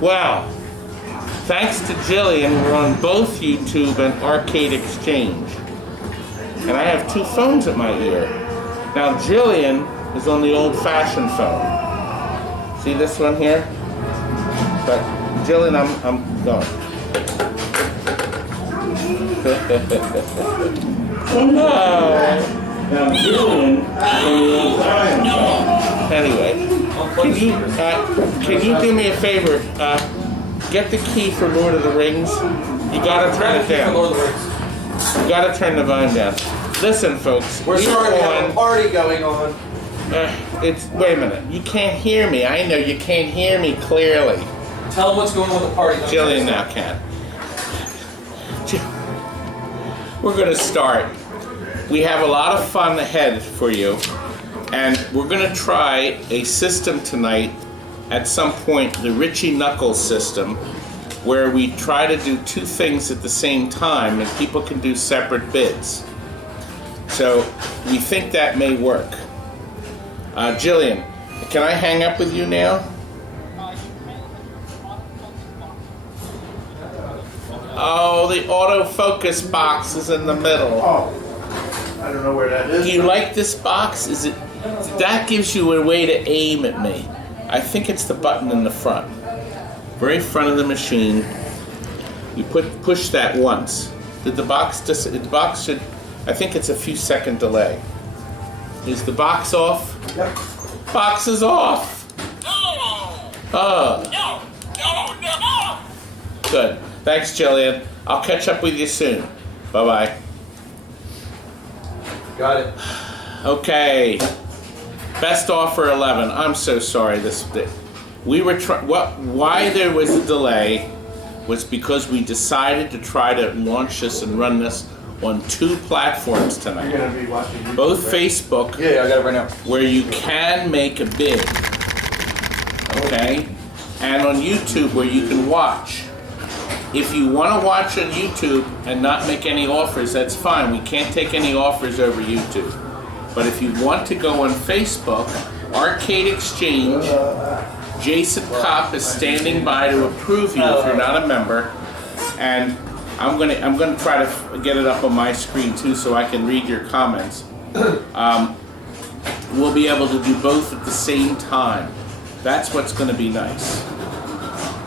Wow. Thanks to Jillian, we're on both YouTube and Arcade Exchange. And I have two phones at my ear. Now Jillian is on the old-fashioned phone. See this one here? But Jillian, I'm going. Now Jillian is on the old-fashioned phone. Anyway, can you do me a favor? Get the key for Lord of the Rings. You gotta turn it down. You gotta turn the volume down. Listen, folks. We're sorry, we have a party going on. Wait a minute. You can't hear me. I know you can't hear me clearly. Tell them what's going on with the party. Jillian now can. We're gonna start. We have a lot of fun ahead for you, and we're gonna try a system tonight. At some point, the Richie Knuckles system, where we try to do two things at the same time and people can do separate bids. So we think that may work. Jillian, can I hang up with you now? Oh, the autofocus box is in the middle. Oh, I don't know where that is. Do you like this box? Is it? That gives you a way to aim at me. I think it's the button in the front. Very front of the machine. You push that once. Did the box the box should, I think it's a few second delay. Is the box off? Yep. Box is off. Oh. No. Good. Thanks, Jillian. I'll catch up with you soon. Bye-bye. Got it. Okay. Best offer 11. I'm so sorry. We were why there was a delay was because we decided to try to launch this and run this on two platforms tonight. You're gonna be watching YouTube, Both right? Facebook, Yeah, I got it right now. where you can make a bid, okay, and on YouTube where you can watch. If you want to watch on YouTube and not make any offers, that's fine. We can't take any offers over YouTube. But if you want to go on Facebook, Arcade Exchange, Jason Kopp is standing by to approve you if you're not a member, and I'm gonna try to get it up on my screen too so I can read your comments. We'll be able to do both at the same time. That's what's going to be nice.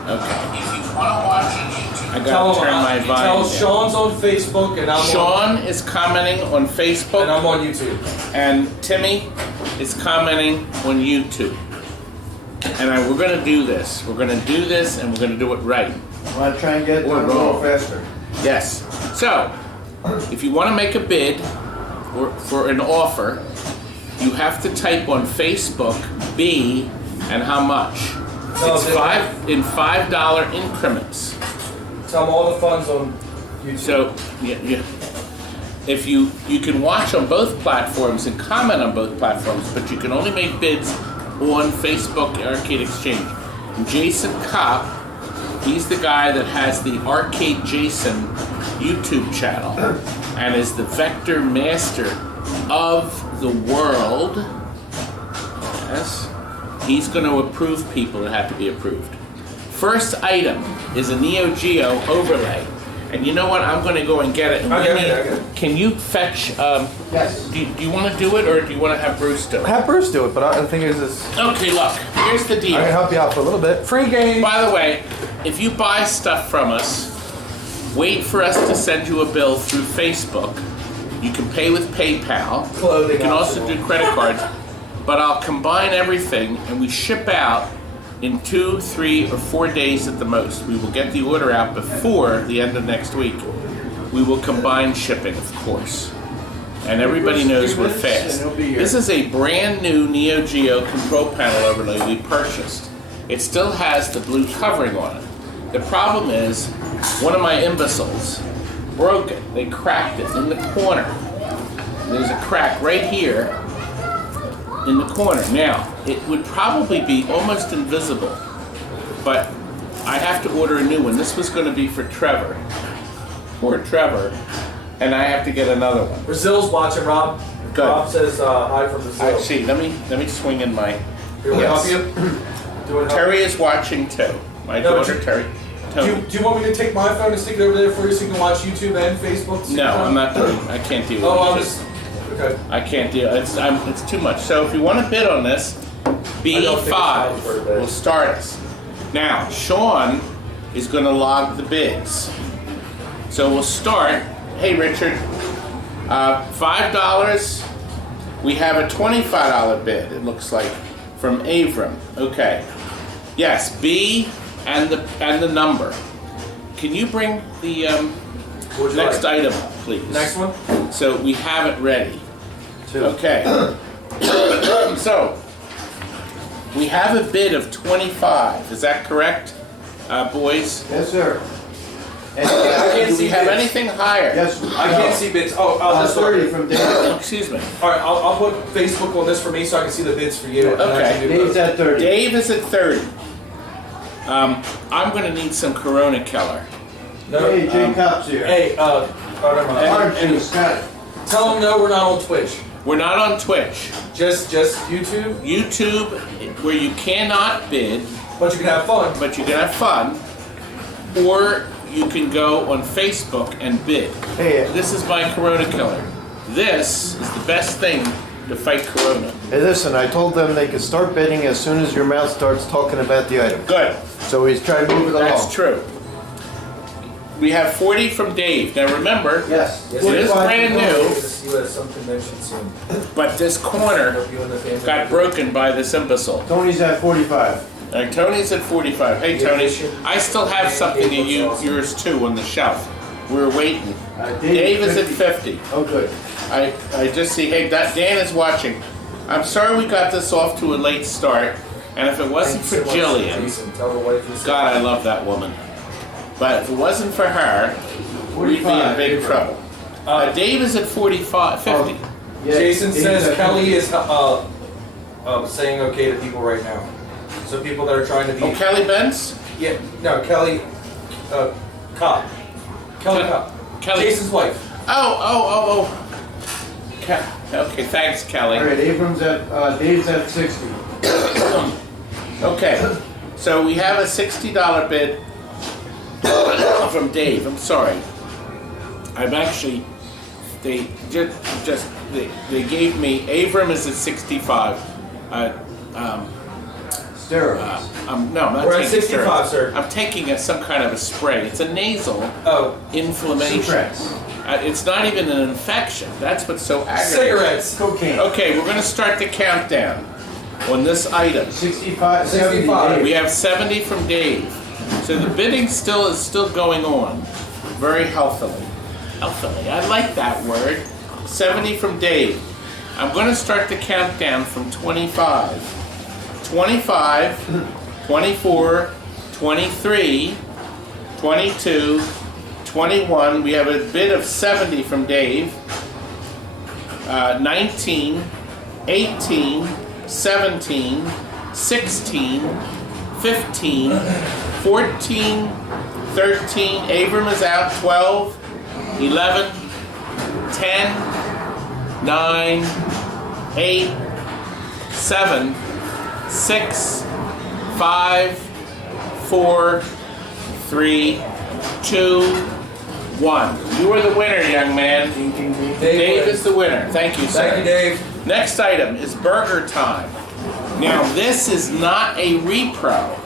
Okay. If you want to watch on YouTube, I gotta turn my volume Tell down. Sean's on Facebook and Sean is commenting on Facebook. and I'm on YouTube. And Timmy is commenting on YouTube. And we're going to do this. We're going to do this, and we're going to do it right. I want to try and get it Or done a little wrong. faster. Yes. So, if you want to make a bid for an offer, you have to type on Facebook B and how much. It's $5 increments. Tell them all the funds on YouTube. So, yeah. If you can watch on both platforms and comment on both platforms, but you can only make bids on Facebook Arcade Exchange. And Jason Kopp, he's the guy that has the Arcade Jason YouTube channel and is the vector master of the world. Yes. He's going to approve people that have to be approved. First item is a Neo Geo overlay. And you know what? I'm going to go and get it. And I got it. Can you fetch... Yes. Do you want to do it, or do you want to have Bruce do it? Have Bruce do it, but the thing is Okay, look. Here's the I deal. can help you out for a little bit. Free game. By the way, if you buy stuff from us, wait for us to send you a bill through Facebook. You can pay with PayPal. Clothing You can also optional. do credit cards. But I'll combine everything, and we ship out in 2, 3, or 4 days at the most. We will get the order out before the end of next week. We will combine shipping, of course. And everybody knows we're fast. This is a brand new Neo Geo control panel overlay we purchased. It still has the blue covering on it. The problem is, one of my imbeciles broke it. They cracked it in the corner. There's a crack right here in the corner. Now, it would probably be almost invisible, but I have to order a new one. This was going to be for Trevor, and I have to get another one. Brazil's watching, Rob. Good. Rob says hi from Brazil. I see. Let me swing in my. You want Yes. to help you? Do it. Terry is watching too. My No, but daughter, Terry. Do Tony. you want me to take my phone and stick it over there for you so you can watch YouTube and Facebook? No, I'm not doing. I can't do it. Oh, I'm Just- just. Okay. I can't do it. It's too much. So if you want to bid on this, I don't think it's B5 time for a bid. will start us. Now, Sean is going to log the bids. So we'll start. Hey, Richard. $5. We have a $25 bid, it looks like, from Avram. Okay. Yes, B and the number. Can you bring the What would you next like? item, please? Next one? So we have it ready. Okay. So we have a bid of 25. Is that correct, boys? Yes, sir. And, I can't Do see we have bids. anything higher? yes, I can't see bids. Oh, this 30 one. from Dave. Excuse me. All right, I'll put Facebook on this for me so I can see the bids for you. and I Okay. can do Dave's both. at 30. Dave is at 30. I'm going to need some Corona Keller. No, Hey, Jay Cops here. hey, oh, never mind. Orange juice, got it. Tell them no, we're not on Twitch. We're not on Twitch. Just YouTube, YouTube, where you cannot bid, but you can have fun. but you can have fun. Or you can go on Facebook and bid. Hey, This is my Corona Killer. This is the best thing to fight Corona. hey, listen, I told them they could start bidding as soon as your mouth starts talking about the item. Good. So he's trying to move it along. That's true. We have 40 from Dave. Now remember, Yes. it is brand new, See you at some convention soon. but this corner Hope you and the family got broken by this imbecile. Tony's at 45. Tony's at 45. Hey Tony, I still have something of yours too on the shelf. We're waiting. Dave is at 50. Oh, good. I just see, hey, Dan is watching. I'm sorry we got this off to a late start, and if it wasn't for Jillian, Jason, tell the wife you God, I love that woman. But if it wasn't for her, we'd be in big trouble. Dave is at 45, 50. Yeah, Jason Dave's says at Kelly is saying okay to people right now. So people that are trying to be Oh, Kelly Benz? yeah, no, Kelly Cop. Kelly Cop. Kelly. Jason's wife. Oh. Okay, thanks, Kelly. All right, Dave's at 60. Okay, so we have a $60 bid from Dave. I'm sorry. I'm actually, they they gave me, Avram is at 65. Steroids. No, I'm not We're at taking 65, steroids. sir. I'm taking some kind of a spray. It's a nasal Oh, inflammation. Cigarettes. It's not even an infection. That's what's so aggravating. cigarettes. Cocaine. Okay, we're going to start the countdown on this item. 65, 70, 65. Dave. We have 70 from Dave. So the bidding is still going on, very healthily. Healthily, I like that word. 70 from Dave. I'm going to start the countdown from 25. 25, 24, 23, 22, 21. We have a bid of 70 from Dave. 19, 18, 17, 16, 15, 14, 13. Abram is out. 12, 11, 10, 9, 8, 7, 6, 5, 4, 3, 2, 1. You are the winner, young man. Dave is the winner. Thank you, sir. Thank you, Dave. Next item is burger time. Now, this is not a repro.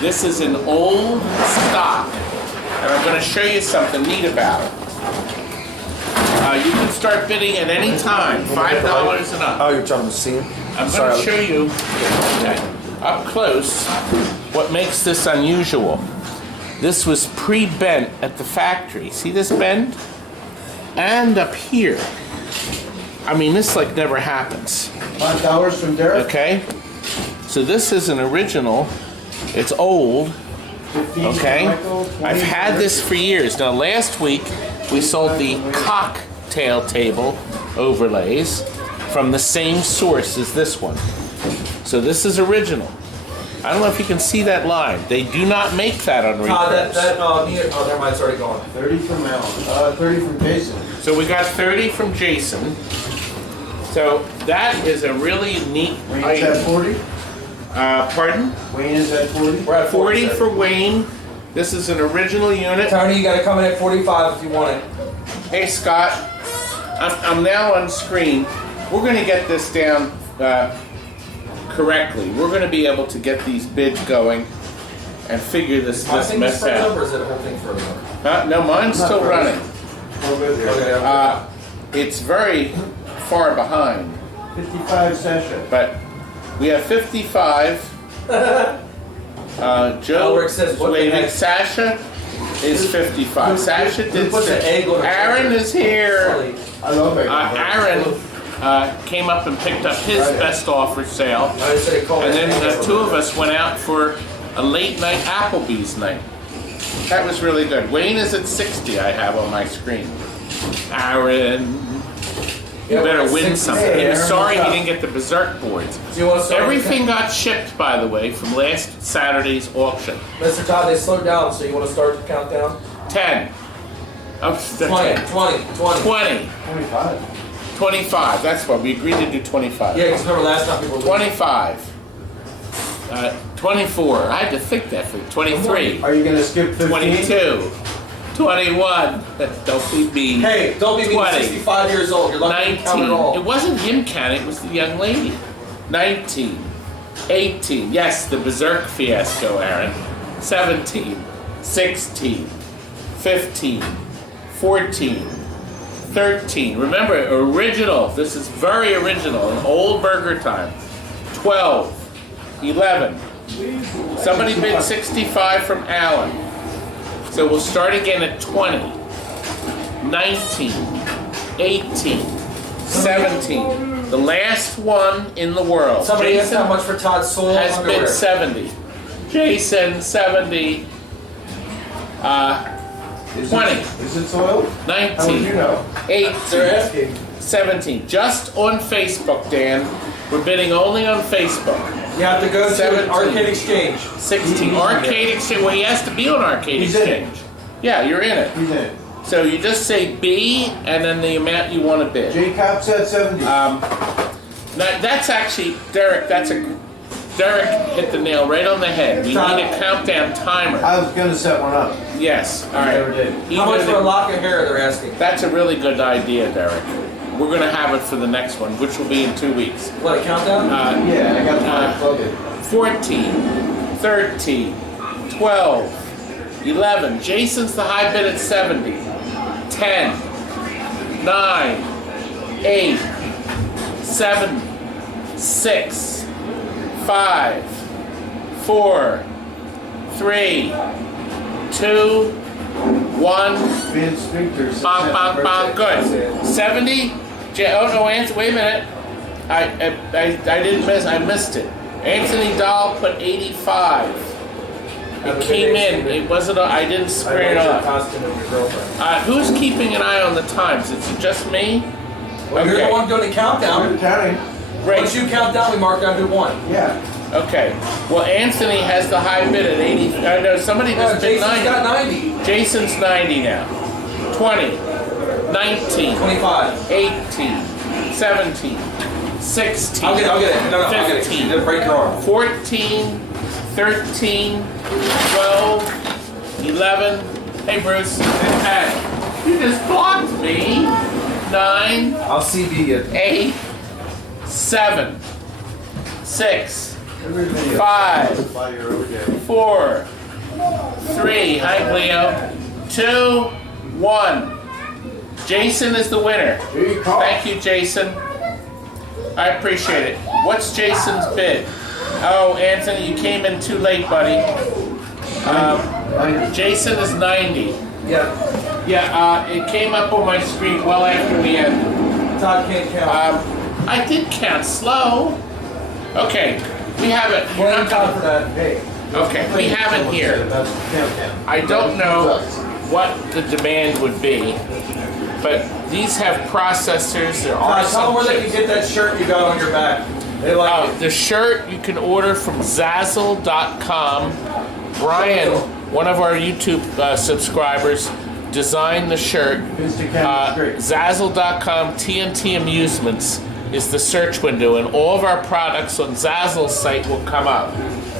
This is an old stock. And I'm going to show you something neat about it. You can start bidding at any time, $5 and up. Oh, you're trying to see him? I'm going to show you up close what makes this unusual. This was pre-bent at the factory. See this bend? And up here. I mean, this like never happens. $5 from Derek. Okay? So this is an original. It's old. 15 Okay? from Michael, 20 I've from had Rick. this for years. Now, last week we sold the cocktail table overlays from the same source as this one. So this is original. I don't know if you can see that line. They do not make that on Todd, repros. never mind, it's already gone. 30 from Alan. 30 from Jason. So we got 30 from Jason. So that is a really neat Range at item. 40. Pardon? Wayne is at 40? We're at 40 sir. for Wayne. This is an original unit. Tony, you gotta come in at 45 if you want it. Hey Scott, I'm now on screen. We're going to get this down correctly. We're going to be able to get these bids going and figure this My thing mess frozen out. over, or is it the whole thing frozen over? No, mine's Not still frozen. running. Oh, good there. Okay. It's very far behind, 55 session. but we have 55. Joe Albert says, is what the waiting. heck? Sasha is 55. Sasha who did puts an 6. egg on a Aaron burger? is here. Really? I love it. Aaron came up and picked up his best offer sale. I just said call And it then egg the over two of burger. us went out for a late night Applebee's night. That was really good. Wayne is at 60, I have on my screen. Aaron, you Yeah, better we're at win 60. something. Hey, He was Aaron, sorry what's he up? didn't get the Berserk boards. Do you want to start? Everything got shipped, by the way, from last Saturday's auction. Mr. Todd, they slowed down, so you want to start the countdown? 10. Oh, 20, 20, 20. 20. 25. 25. That's what we agreed to do 25. Yeah, because remember last time people were 25. 24. I had to think that for 23. Are you going to skip 15? 22. 21. Don't be mean. Hey, don't be mean. 20. 65 years old. You're lucky to count it 19. all. It wasn't him counting, it was the young lady. 19. 18. Yes, the Berserk fiasco, Aaron. 17. 16. 15. 14. 13. Remember, original. This is very original. An old burger time. 12. 11. Somebody bid 65 from Allen. So we'll start again at 20. 19. 18. 17. The last one in the world. Somebody asked how Jason much for Todd's soul has underwear. bid 70. Jason, 70. Is 20. Is it soiled? How would 19. you know? 18. They're asking. 17. Just on Facebook, Dan. We're bidding only on Facebook. You have to go to 17. an arcade exchange. 16. Arcade Exchange. Well, he has to be on Arcade He's in it. Exchange. Yeah, you're in it. He's in it. So you just say B and then the amount you want to bid. J Cop said 70. That's actually, Derek, Derek hit the nail right on the head. We need a countdown timer. I was going to set one up. Yes, all right. Never did. He How much did for a it. lock of hair? They're asking. That's a really good idea, Derek. We're going to have it for the next one, which will be in 2 weeks. What, a countdown? Yeah, I got my plug in. 14, 13, 12, 11. Jason's the high bid at 70. 10, 9, 8, 7, 6, 5, 4, 3, 2, 1. Ben Spinker said Bong, bong, happy bong. birthday. Good. 70. Oh no, Anthony. Wait a minute. I didn't miss. I missed it. Anthony Dahl put 85. It came in. It wasn't. I didn't square it your up. costume of your girlfriend. Who's keeping an eye on the times? Is it just me? Well, you're the one doing the countdown. I'm counting. Great. Once you count down, we mark down who won. Yeah. Okay. Well, Anthony has the high bid at 80. No, somebody just bid Jason's 90. got 90. Jason's 90 now. 20, 19, 25. 18, 17, 16. I'll get it. No, I'll get it. 15. Then break your arm. 14, 13, 12, 11. Hey, Bruce. Hey, you just blocked me. 9, I'll CB you. 8, 7, 6, Every video. 5, Fly your own day. 4, 3. Hi, Cleo. 2, 1. Jason is the winner. Here you call. Thank you, Jason. I appreciate it. What's Jason's bid? Oh, Anthony, you came in too late, buddy. 90. Jason is 90. Yeah. Yeah, it came up on my screen well after we ended. Todd can't count. I did count slow. Okay, we have it. We're Blame not Todd for gonna, that. Hey. okay, we have it here. That's countdown. I don't know what the demand would be, but these have processors. There are Todd, tell them some where they chips. can get that shirt you got on your back. They like Oh, it. the shirt you can order from Zazzle.com. Brian, one of our YouTube subscribers, designed the shirt. Mr. Campbell's great. Zazzle.com, TNT Amusements. is the search window, and all of our products on Zazzle's site will come up,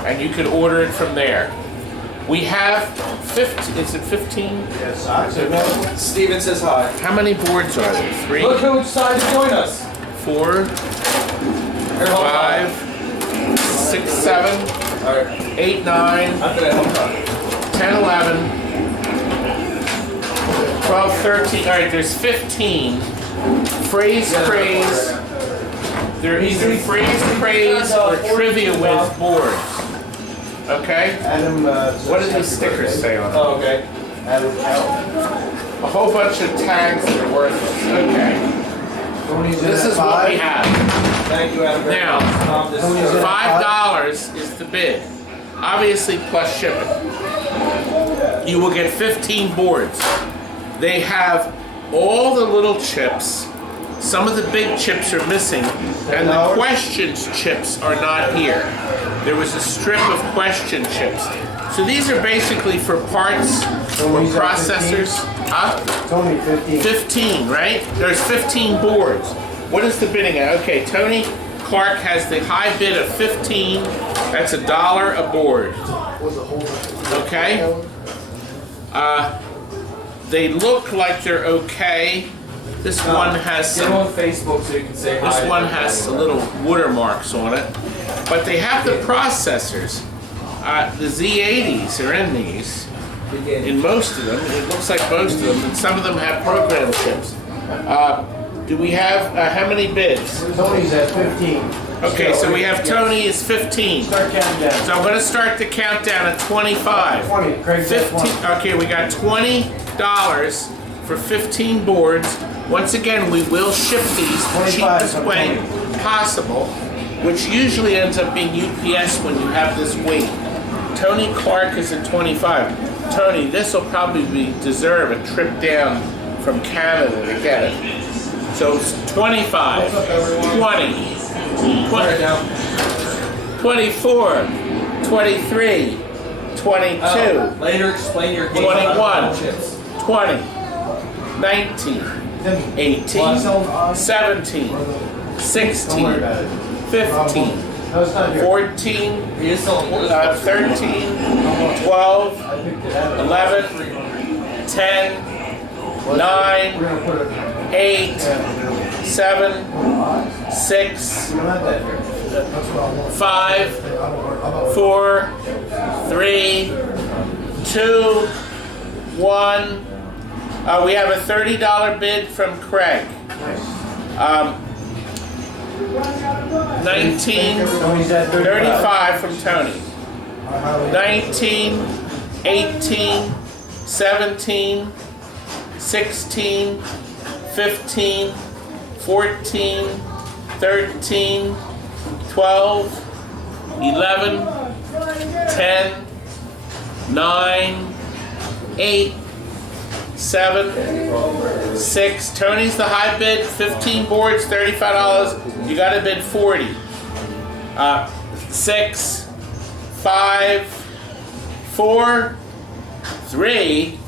and you can order it from there. We have 15, is it 15? Yes, Steven says hi. How many boards are there? 3, Look who decided to join us. 4, Here, hold on. 5, 6, 7, All right. 8, 9, I'm gonna hold on. 10, 11, 12, 13, all right, there's 15. Phrase, craze. They're either phrase, craze, or trivia with boards. Okay? Adam, What do these stickers say on them? Oh, okay. Adam, A whole bunch of tags that are worthless. Okay. This is what we have. Thank you, Adam. Now, This is $5 is the bid. Obviously plus shipping. You will get 15 boards. They have all the little chips. Some of the big chips are missing, and the questions chips are not here. There was a strip of question chips. So these are basically for parts or processors. Huh? It's only 15. 15, right? There's 15 boards. What is the bidding at? Okay, Tony Clark has the high bid of 15. That's $1 a board. Okay? They look like they're okay. This one has Get on some. Facebook so you can say hi. This one has some little watermarks on it, but they have the processors. The Z80s are in these. In most of them, it looks like most of them, and some of them have program chips. Do we have how many bids? Tony's at 15. Okay, so we have Tony is 15. Start counting down. So I'm going to start the countdown at 25. 20. Craig's at 20. 15. Okay, we got $20 for 15 boards. Once again, we will ship these the 25 cheapest from way Tony. possible, which usually ends up being UPS when you have this weight. Tony Clark is at 25. Tony, this will probably deserve a trip down from Canada to get it. So it's 25, 20, 24, 23, 22, Later, explain your game 21, chips. 20, 19, 18, 17, 16, 15, No, it's not here. 14, He is selling 13, 12, 11, 10, 9, We're gonna put it. 8, 7, 6, We don't have that here. 5, 4, 3, 2, 1. We have a $30 bid from Craig. 19, Tony's at 35 from Tony. 19, 18, 17, 16, 15, 14, 13, 12, 11, 10, 9, 8, 7, 6. Tony's the high bid, 15 boards, $35. You got to bid 40. 6, 5, 4, 3,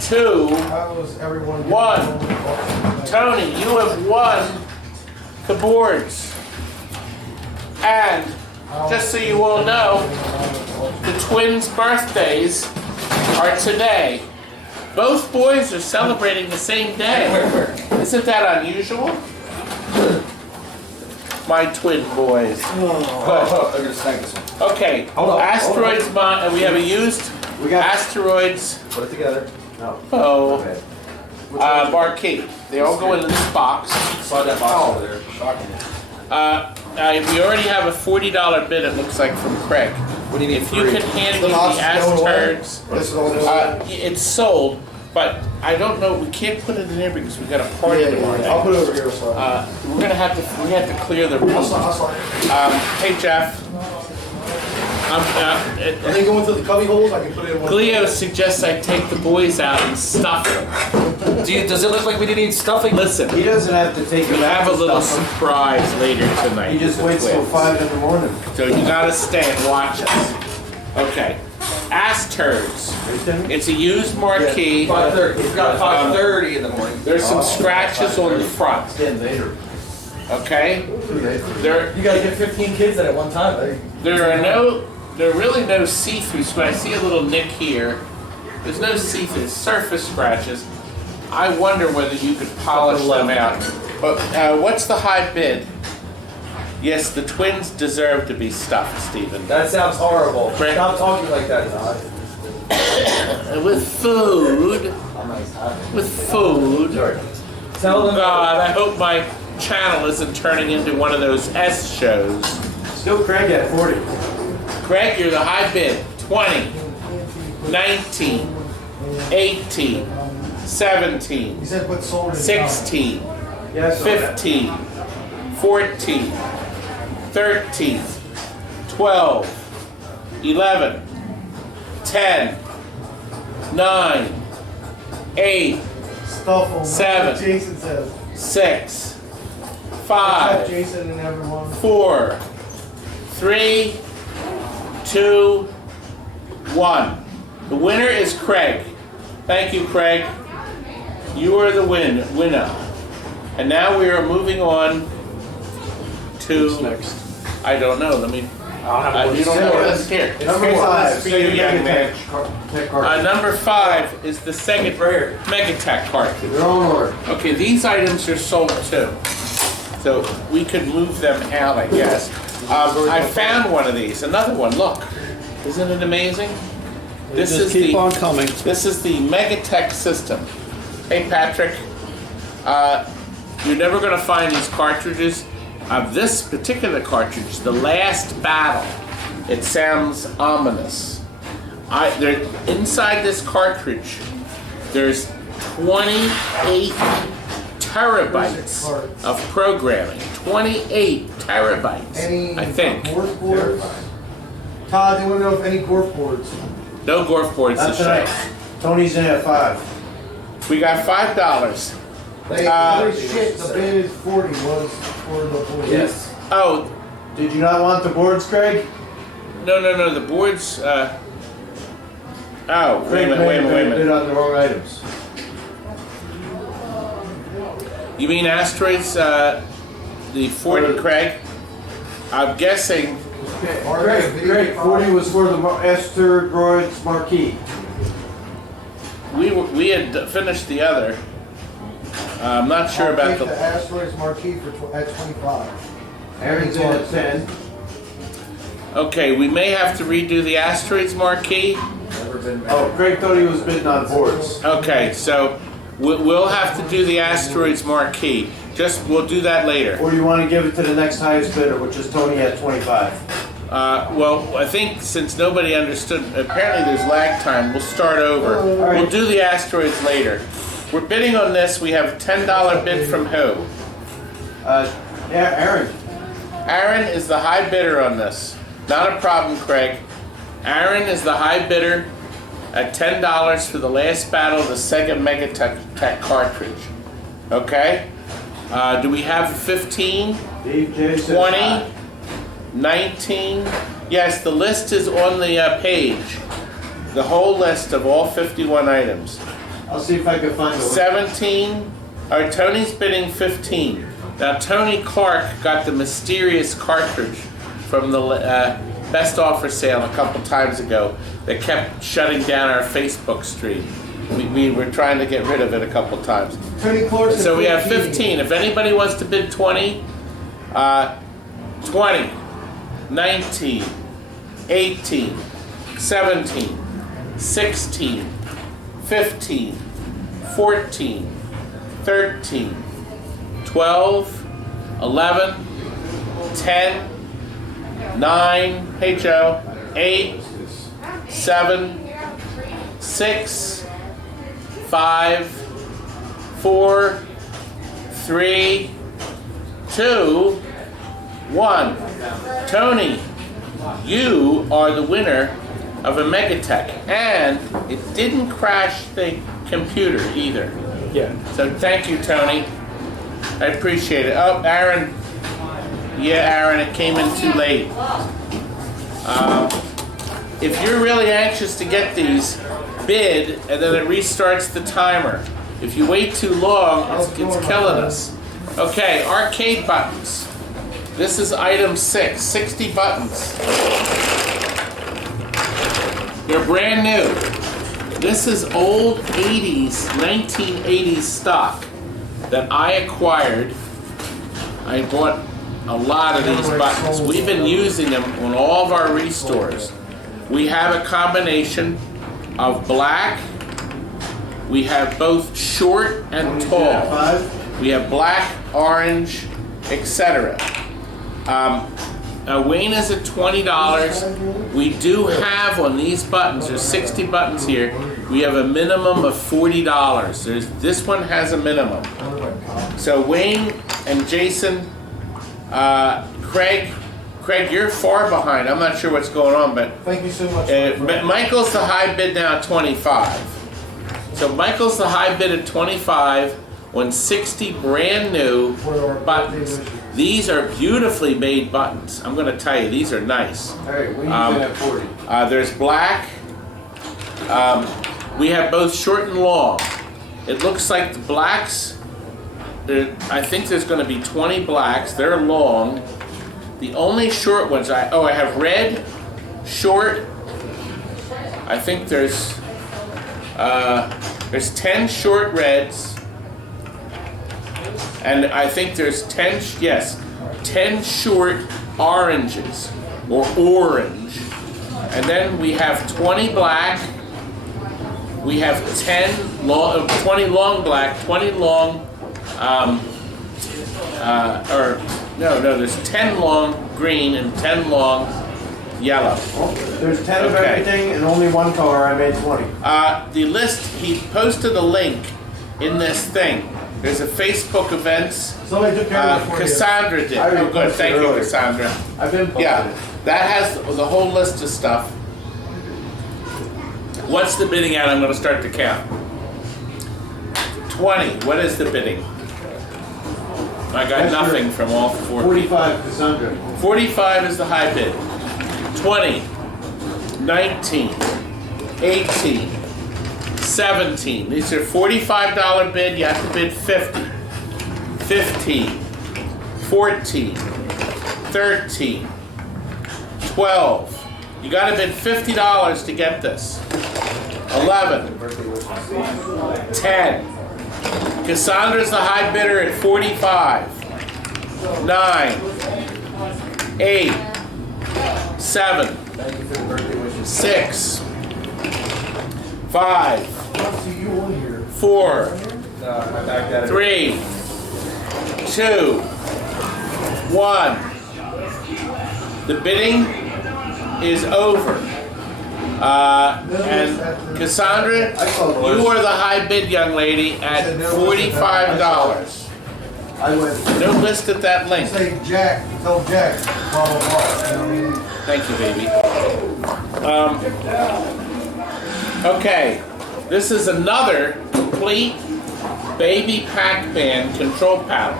2, How's everyone? 1. Tony, you have won the boards. And just so you all know, the twins' birthdays are today. Both boys are celebrating the same day. Isn't that unusual? My twin boys. Good. Oh, I'm gonna snag this one. Okay, Hold on, asteroids, and we have a used We got. asteroids Put it together. No. marquee. They all go into this box. Slide that box over there. Shocking. We already have a $40 bid, it looks like, from Craig. What do you need? If you could hand me the asteroids, This is all it's sold, but I don't know, we can't put it in there because we got a party tomorrow I'll night. put it over here. So. We're gonna have to, we have to clear the room. Hey Jeff. They go into the cubby holes. I can put it in one. Cleo suggests I take the boys out and stuff them. Does it look like we didn't need stuffing? Listen, He doesn't have to take we it out. have a and little stuff surprise later tonight. him. He just with the waits till twins. 5 in the morning. So you gotta stay and watch us. Okay. Ass turds. It's a used marquee. 5:30. It's got 5:30 in the morning. There's some scratches on the front. Then later. Okay? There, You gotta get 15 kids in at one time. there are really no see-through scratches. I see a little nick here. There's no see-through surface scratches. I wonder whether you could polish them out. But what's the high bid? Yes, the twins deserve to be stuffed, Stephen. That sounds horrible. Brent. Stop talking like that, Todd. With food. With food. Tell them. God, I hope my channel isn't turning into one of those S shows. Still Craig at 40. Greg, you're the high bid. 20, 19, 18, 17, He said put sold in 16, Yes, 15, 14, 13, 12, 11, 10, 9, 8, Stuff them. 7. Jason says. 6, 5, Jason and everyone. 4, 3, 2, 1. The winner is Craig. Thank you, Craig. You are the winner. And now we are moving on to. Next. I don't know. Let me. You don't know. Let's hear. Number Here's 5. for you, young man. Tech card. Number 5 is the second Megatech cartridge. They're all in order. Okay, these items are sold too, so we could move them out, I guess. I found one of these, another one. Look, isn't it amazing? This Just is keep the on coming. this is the Megatech system. Hey Patrick, you're never going to find these cartridges. This particular cartridge, the Last Battle. It sounds ominous. Inside this cartridge, there's 28 terabytes of programming. 28 terabytes, Any I think. Gorf boards? Todd, they want to know if any Gorf boards. No Gorf boards to That's show. right. Tony's in at 5. We got $5. Holy shit, the bid is 40 was for the board. Yes. Oh, Did you not want the boards, Craig? no, the boards, oh, wait a Craig minute. bid on the wrong items. You mean asteroids, the Ford Craig? I'm guessing, Craig, 40 was for the asteroids marquee. we had finished the other. I'm not sure I'll about take the the, asteroids marquee for at 25. Aaron's in at 10. okay, we may have to redo the asteroids marquee. Oh, Craig thought he was bidding on boards. Okay, so we'll have to do the asteroids marquee. We'll do that later. Or you want to give it to the next highest bidder, which is Tony at 25. Well, I think since nobody understood, apparently there's lag time, we'll start over. We'll do the asteroids later. We're bidding on this. We have a $10 bid from who? Yeah, Aaron. Aaron is the high bidder on this. Not a problem, Craig. Aaron is the high bidder at $10 for the Last Battle of the Sega Megatech cartridge. Okay? Do we have 15? Dave J says 20? aye. 19? Yes, the list is on the page. The whole list of all 51 items. I'll see if I can find a 17. All right, Tony's bidding 15. Now, Tony Clark got the mysterious cartridge from the best offer sale a couple times ago that kept shutting down our Facebook stream. We were trying to get rid of it a couple times. Tony Clarkson. So we have 15. If anybody wants to bid 20, 20, 19, 18, 17, 16, 15, 14, 13, 12, 11, 10, 9, hey Joe, 8, 7, 6, 5, 4, 3, 2, 1. Tony, you are the winner of a Megatech, and it didn't crash the computer either. Yeah. So thank you, Tony. I appreciate it. Oh, Aaron. Yeah, Aaron, it came in too late. If you're really anxious to get these, bid, and then it restarts the timer. If you wait too long, it's killing us. Okay, arcade buttons. This is item 6, 60 buttons. They're brand new. This is old 80s, 1980s stock that I acquired. I bought a lot of these buttons. We've been using them on all of our restores. We have a combination of black. We have both short and tall. We have black, orange, etc. Wayne is at $20. We do have on these buttons, there's 60 buttons here, we have a minimum of $40. This one has a minimum. So Wayne and Jason, Craig, you're far behind. I'm not sure what's going on, but Thank you so much. Michael's the high bid now at 25. So Michael's the high bid at 25 on 60 brand new buttons. These are beautifully made buttons. I'm going to tell you, these are nice. Alright, we use it at 40. There's black. We have both short and long. It looks like the blacks, I think there's going to be 20 blacks. They're long. The only short ones, I have red, short. I think there's 10 short reds. And I think there's 10 short oranges, or orange. And then we have 20 black, we have 20 long black, 20 long, there's 10 long green and 10 long yellow. There's 10 of Okay. everything and only one color. I made 20. The list, he posted a link in this thing. There's a Facebook events. Somebody took care of it for you. Cassandra did. I Oh, good. reposted Thank you, earlier. Cassandra. I've been posting Yeah, it. that has the whole list of stuff. What's the bidding at? I'm going to start to count. 20. What is the bidding? I got That's nothing from all four. 45, Cassandra. 45 is the high bid. 20, 19, 18, 17. These are $45 bid. You have to bid 50. 15, 14, 13, 12. You got to bid $50 to get this. 11, 10. Cassandra's the high bidder at 45. 9, 8, 7, 6, 5, 4, 3, 2, 1. The bidding is over. And Cassandra, you are the high bid, young lady, at $45. I went, No list at that link. say Jack, tell Jack, blah, blah, blah. You know what I mean? Thank you, baby. Okay, this is another complete baby Pac-Man control panel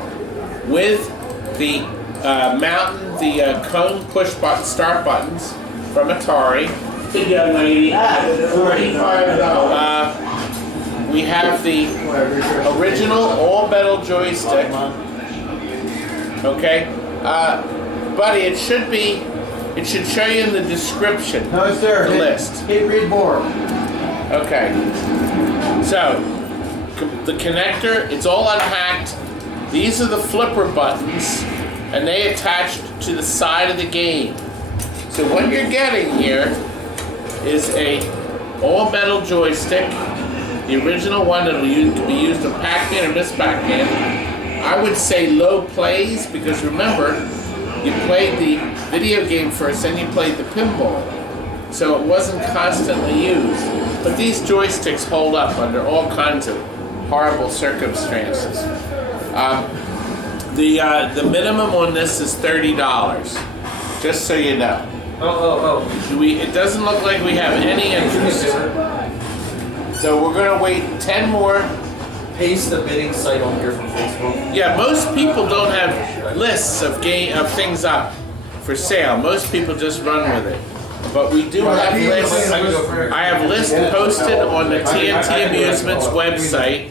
with the cone push button start buttons from Atari. Big young lady, $45. We have the original all metal joystick. Okay, buddy, it should show you in the description. No, it's there. The list. Hit read more. Okay. So, the connector, it's all unhacked. These are the flipper buttons, and they attach to the side of the game. So what you're getting here is a all metal joystick, the original one that will be used in Pac-Man or Miss Pac-Man. I would say low plays, because remember, you played the video game first, then you played the pinball. So it wasn't constantly used. But these joysticks hold up under all kinds of horrible circumstances. The minimum on this is $30, just so you know. It doesn't look like we have any interest. So we're going to wait 10 more. Paste the bidding site on here from Facebook. Yeah, most people don't have lists of things up for sale. Most people just run with it. But we do have lists. I have lists posted on the TNT Amusements website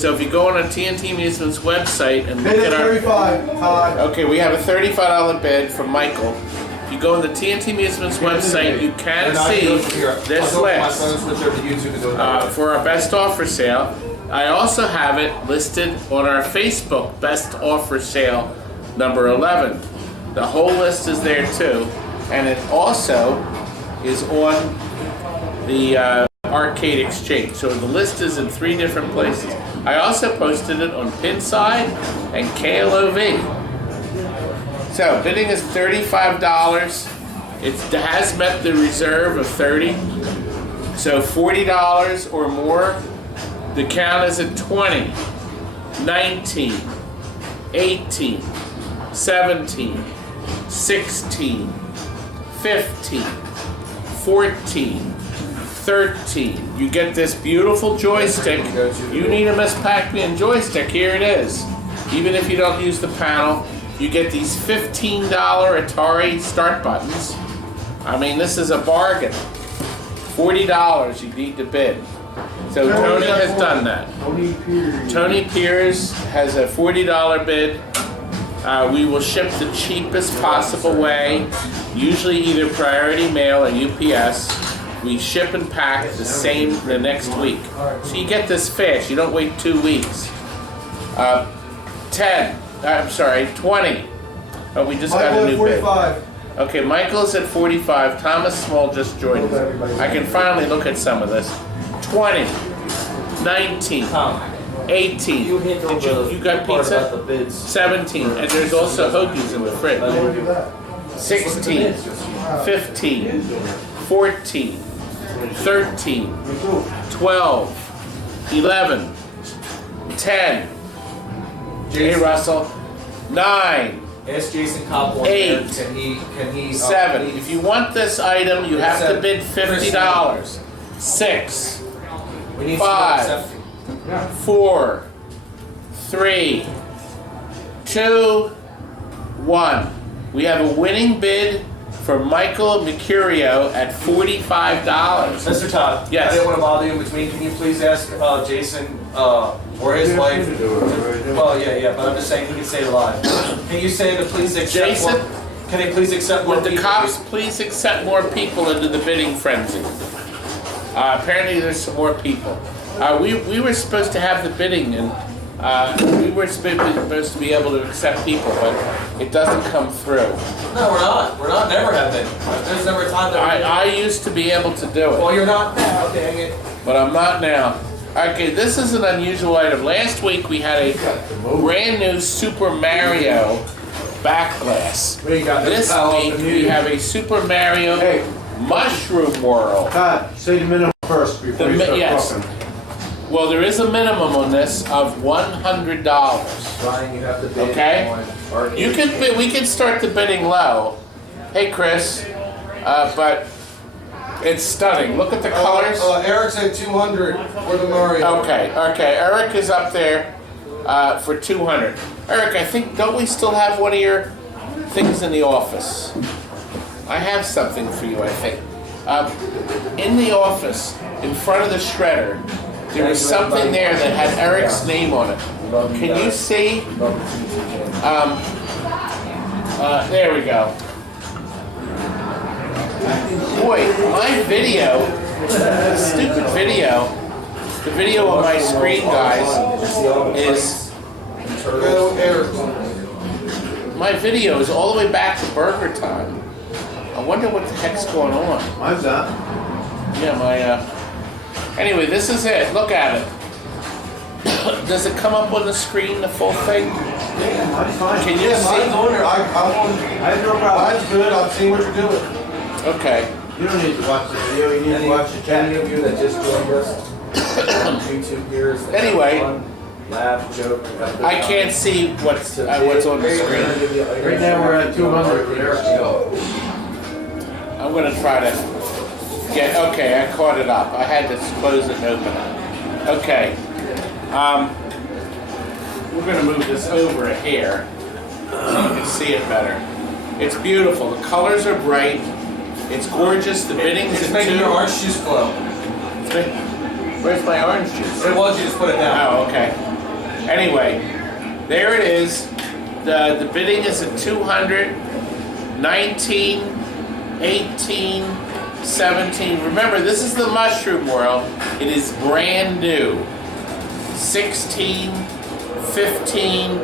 So if you go on a TNT Amusements website and look Bid at is our... 35. Todd. Okay, we have a $35 bid from Michael. If you go on the TNT Amusements website, you can see this list for our best offer sale. I also have it listed on our Facebook best offer sale number 11. The whole list is there too, and it also is on the Arcade Exchange. So the list is in 3 different places. I also posted it on Pinside and KLOV. So bidding is $35. It has met the reserve of $30. So $40 or more. The count is at 20, 19, 18, 17, 16, 15, 14, 13. You get this beautiful joystick. You need a Miss Pac-Man joystick. Here it is. Even if you don't use the panel, you get these $15 Atari start buttons. I mean, this is a bargain. $40 you need to bid. So Tony has done that. Tony Piers has a $40 bid. We will ship the cheapest possible way, usually either priority mail or UPS. We ship and pack the next week. So you get this fast. You don't wait 2 weeks. 20. Oh, we just got a new bid. Okay, Michael's at 45. Thomas Small just joined us. I can finally look at some of this. 20, 19, 18. You got pizza? 17. And there's also hoagies in the fridge. 16, 15, 14, 13, 12, 11, 10. Hey Russell. 9. Ask Jason Coppola. 8. Can he 7. If you want this item, you have to bid $50. 6. We need 5, 4, 3, 2, 1. We have a winning bid for Michael Mercurio at $45. Mr. Todd, Yes. I didn't want to bother you in between. Can you please ask Jason or his wife? Well, yeah, but I'm just saying he can say it live. Can you say to please accept Jason? more? Can they please accept more Would the people? cops please accept more people into the bidding frenzy? Apparently there's some more people. We were supposed to have the bidding and we were supposed to be able to accept people, but it doesn't come through. No, we're not. We're not. Never have been. There's never a time that I used to be able to do it. Well, you're not now. Dang it. But I'm not now. Okay, this is an unusual item. Last week we had a brand new Super Mario back glass. This week we have a Super Mario Mushroom World. Todd, say the minimum first before you start talking. Well, there is a minimum on this of $100. Brian, you have to bid Okay. on Arcade You can Exchange. we can start the bidding low. Hey Chris, but it's stunning. Look at the colors. Eric's at 200 for the Mario. Okay. Eric is up there for 200. Eric, I think don't we still have one of your things in the office? I have something for you. I think in the office, in front of the shredder, there was something there that had Eric's name on it. Can you see? There we go. Boy, my video, stupid video, the video on my screen, guys, is, my video is all the way back to Burger Time. I wonder what the heck's going on. Mine's not. Yeah, anyway, this is it. Look at it. Does it come up on the screen, the full thing? Yeah, mine's fine. Can you Mine's see? on there. I have no problem. Mine's good. I've seen what you're doing. Okay. You don't need to watch the video, you need to watch the Any chat. of you that just joined us on YouTube here is Anyway. fun, laugh, joke. I can't see what's on the screen. Right now we're at 200. I'm gonna try to get, okay, I caught it up. I had to close it and open it. Okay. We're gonna move this over here so you can see it better. It's beautiful. The colors are bright. It's gorgeous. The bidding's It's in making your two. orange juice flow. Where's my orange juice? It was, you just put it down. Oh, okay. Anyway, there it is. The bidding is at 200, 19, 18, 17. Remember, this is the Mushroom World. It is brand new. 16, 15,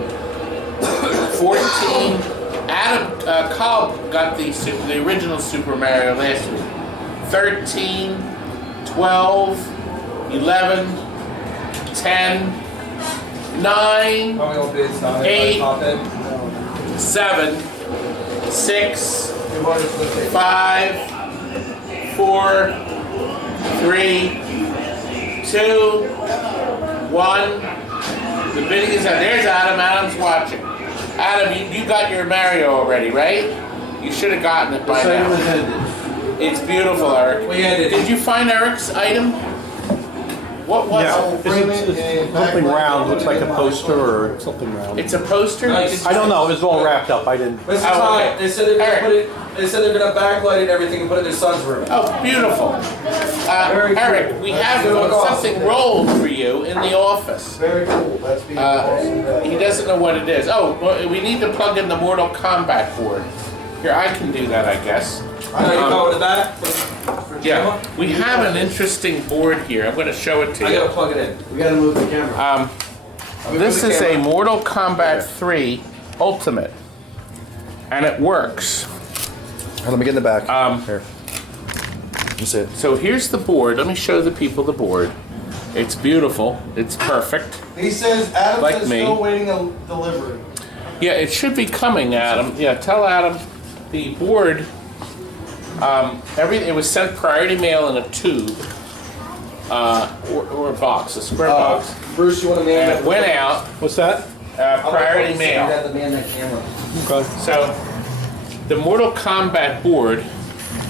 14. Adam Cobb got the original Super Mario last week. 13, 12, 11, 10, 9, How many old bids? How many 8, pop in? 7, 6, 5, 4, 3, 2, 1. The bidding is out. There's Adam. Adam's watching. Adam, you got your Mario already, right? You should have gotten it by now. It's beautiful, Eric. We ended. Did you find Eric's item? What was it? It's Something round, looks like a poster or something round. It's a poster? Nice. I don't know, it was all wrapped up, I didn't. This is Oh, hot. okay. They said they're gonna Eric. put it. They said they're gonna backlight it and everything and put it in their son's room. Oh, beautiful. Very cool. Eric, we have That's awesome. something rolled for you in the office. very cool. That's being awesome. He doesn't know what it is. Oh, well, we need to plug in the Mortal Kombat board. Here, I can do that, I guess. You go with the back. Yeah, we have an interesting board here. I'm going to show it to I you. gotta plug it in. We gotta move the camera. This is a Mortal Kombat 3 Ultimate, and it works. Let me get in the back. Here. That's it. So here's the board. Let me show the people the board. It's beautiful. It's perfect. He says Adam's Like me. still waiting a delivery. Yeah, it should be coming, Adam. Yeah, tell Adam the board. It was sent priority mail in a tube or a box, a square box, Bruce, you want to man and it went out What's that? priority mail. the man that camera. Okay. So the Mortal Kombat board.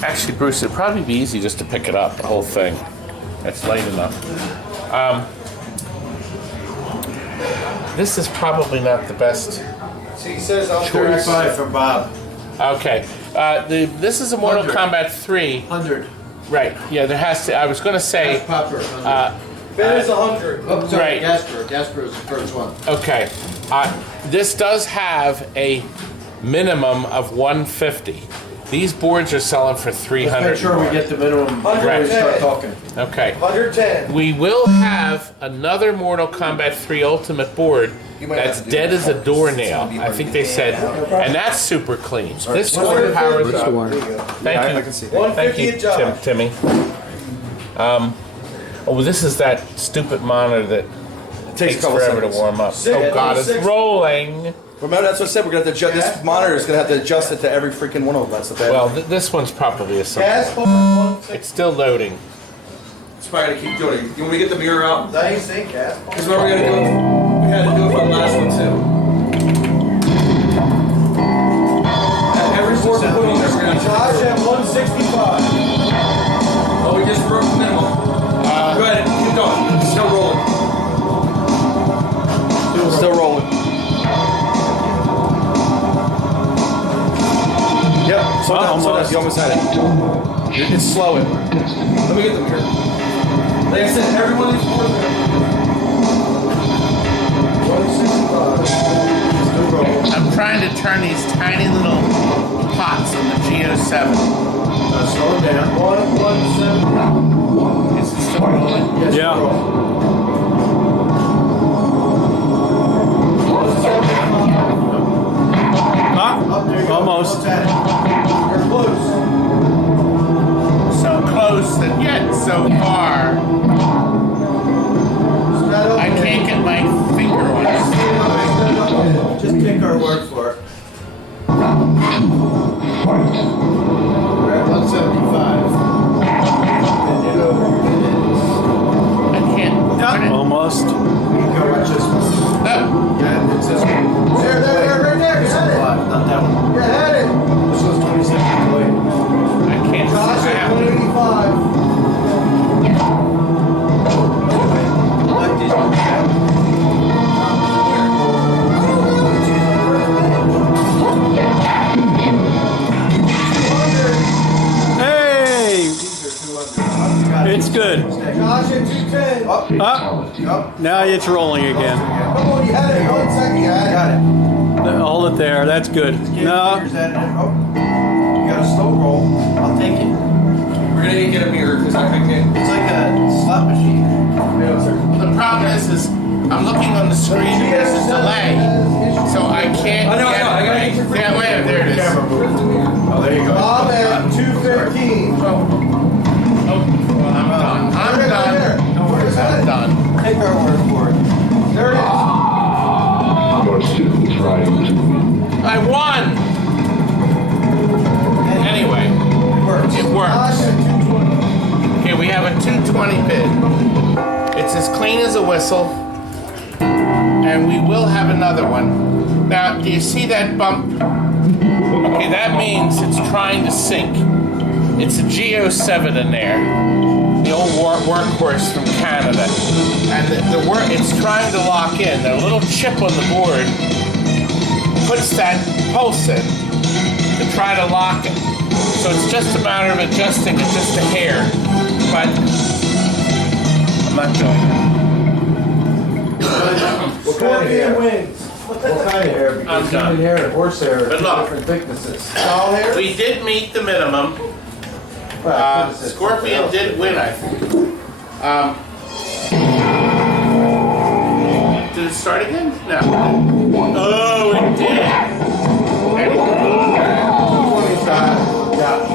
Actually, Bruce, it'd probably be easy just to pick it up, the whole thing. It's light enough. This is probably not the best. See, he says I'm 35 for Bob. Okay, this is a Mortal 100. Kombat 3. 100. Right. Yeah, there has to. I was going to say. Popper. Bid is 100. Oh, sorry, right. Gasper. Gasper is the first one. Okay, this does have a minimum of 150. These boards are selling for 300. Let's make sure we get the minimum before we Right. start talking. Okay. 110. We will have another Mortal Kombat 3 Ultimate board that's dead as a doornail. I think they said, and that's super clean. This one powers up. Thank you. I can see that. Thank 150 you, a job. Timmy. Oh, this is that stupid monitor that takes a couple forever seconds. to warm up. Oh God, it's rolling. Remember, that's what I said, we're gonna have to adjust, this monitor is gonna have to adjust it to every freaking one of them, that's the bad. Well, this one's probably a something. Gas bar 160. It's still loading. It's probably gonna keep doing it. You want me to get the mirror out? That ain't saying gas bar. Because what we're gonna do, we had to do it for the last one too. And every board we put on there, we're gonna Josh at 165. Oh, we just broke the minimum. Go ahead, keep going. Still rolling. Still rolling. Yep, slow down, you almost had it. It's slowing. Let me get the mirror. Like I said, every one of these boards are 165. I'm trying to turn these tiny little pots on the Geo 7. Slow it down. 117. Is it still rolling? Yes, Yeah. we're rolling. 175. Up there you go. Almost. What's that? You're close. So close and yet so far. Stand up I there. can't get my finger on it. Stand up there. Just take our word for it. We're at 175. And you know where it is. I can't. turn it. Almost. You can go watch this one. Oh, Yeah, it's this one. There, right there. You had it. Not that one. You had it. This one's 20 seconds away. I can't. Josh I at have to. 185. Like these ones, yeah. Hey, These are 200. it's good. Josh at 210. Up. Up, Up. now it's rolling again. Come on, you had it. 1 second, you had it. Got it. Hold it there. That's good. No. Fingers at it. Oh, you got a slow roll. I'll take it. We're gonna need to get a mirror because I can't. It's like a slot machine. The problem is I'm looking on the screen and there's a delay, so I can't I know, get I it gotta right. get your Yeah, wait, there it is. Oh, there you go. Bob at 2:15. Well, I'm done. I'm done. I'm done. Take our word for it. There it is. Your students writing. I won! Anyway, it works. Okay, we have a 220 bid. It's as clean as a whistle, and we will have another one. Now, do you see that bump? Okay, that means it's trying to sink. It's a Geo7 in there, the old workhorse from Canada, and it's trying to lock in. The little chip on the board puts that pulse in to try to lock it. So it's just a matter of adjusting it just a hair, but I'm not doing it. Scorpion wings. What kind of hair? I'm Because done. human hair and horse hair are But two look. different thicknesses. Tall hair? We did meet the minimum. Scorpion did win, I think. Did it start again? No. Oh, it did.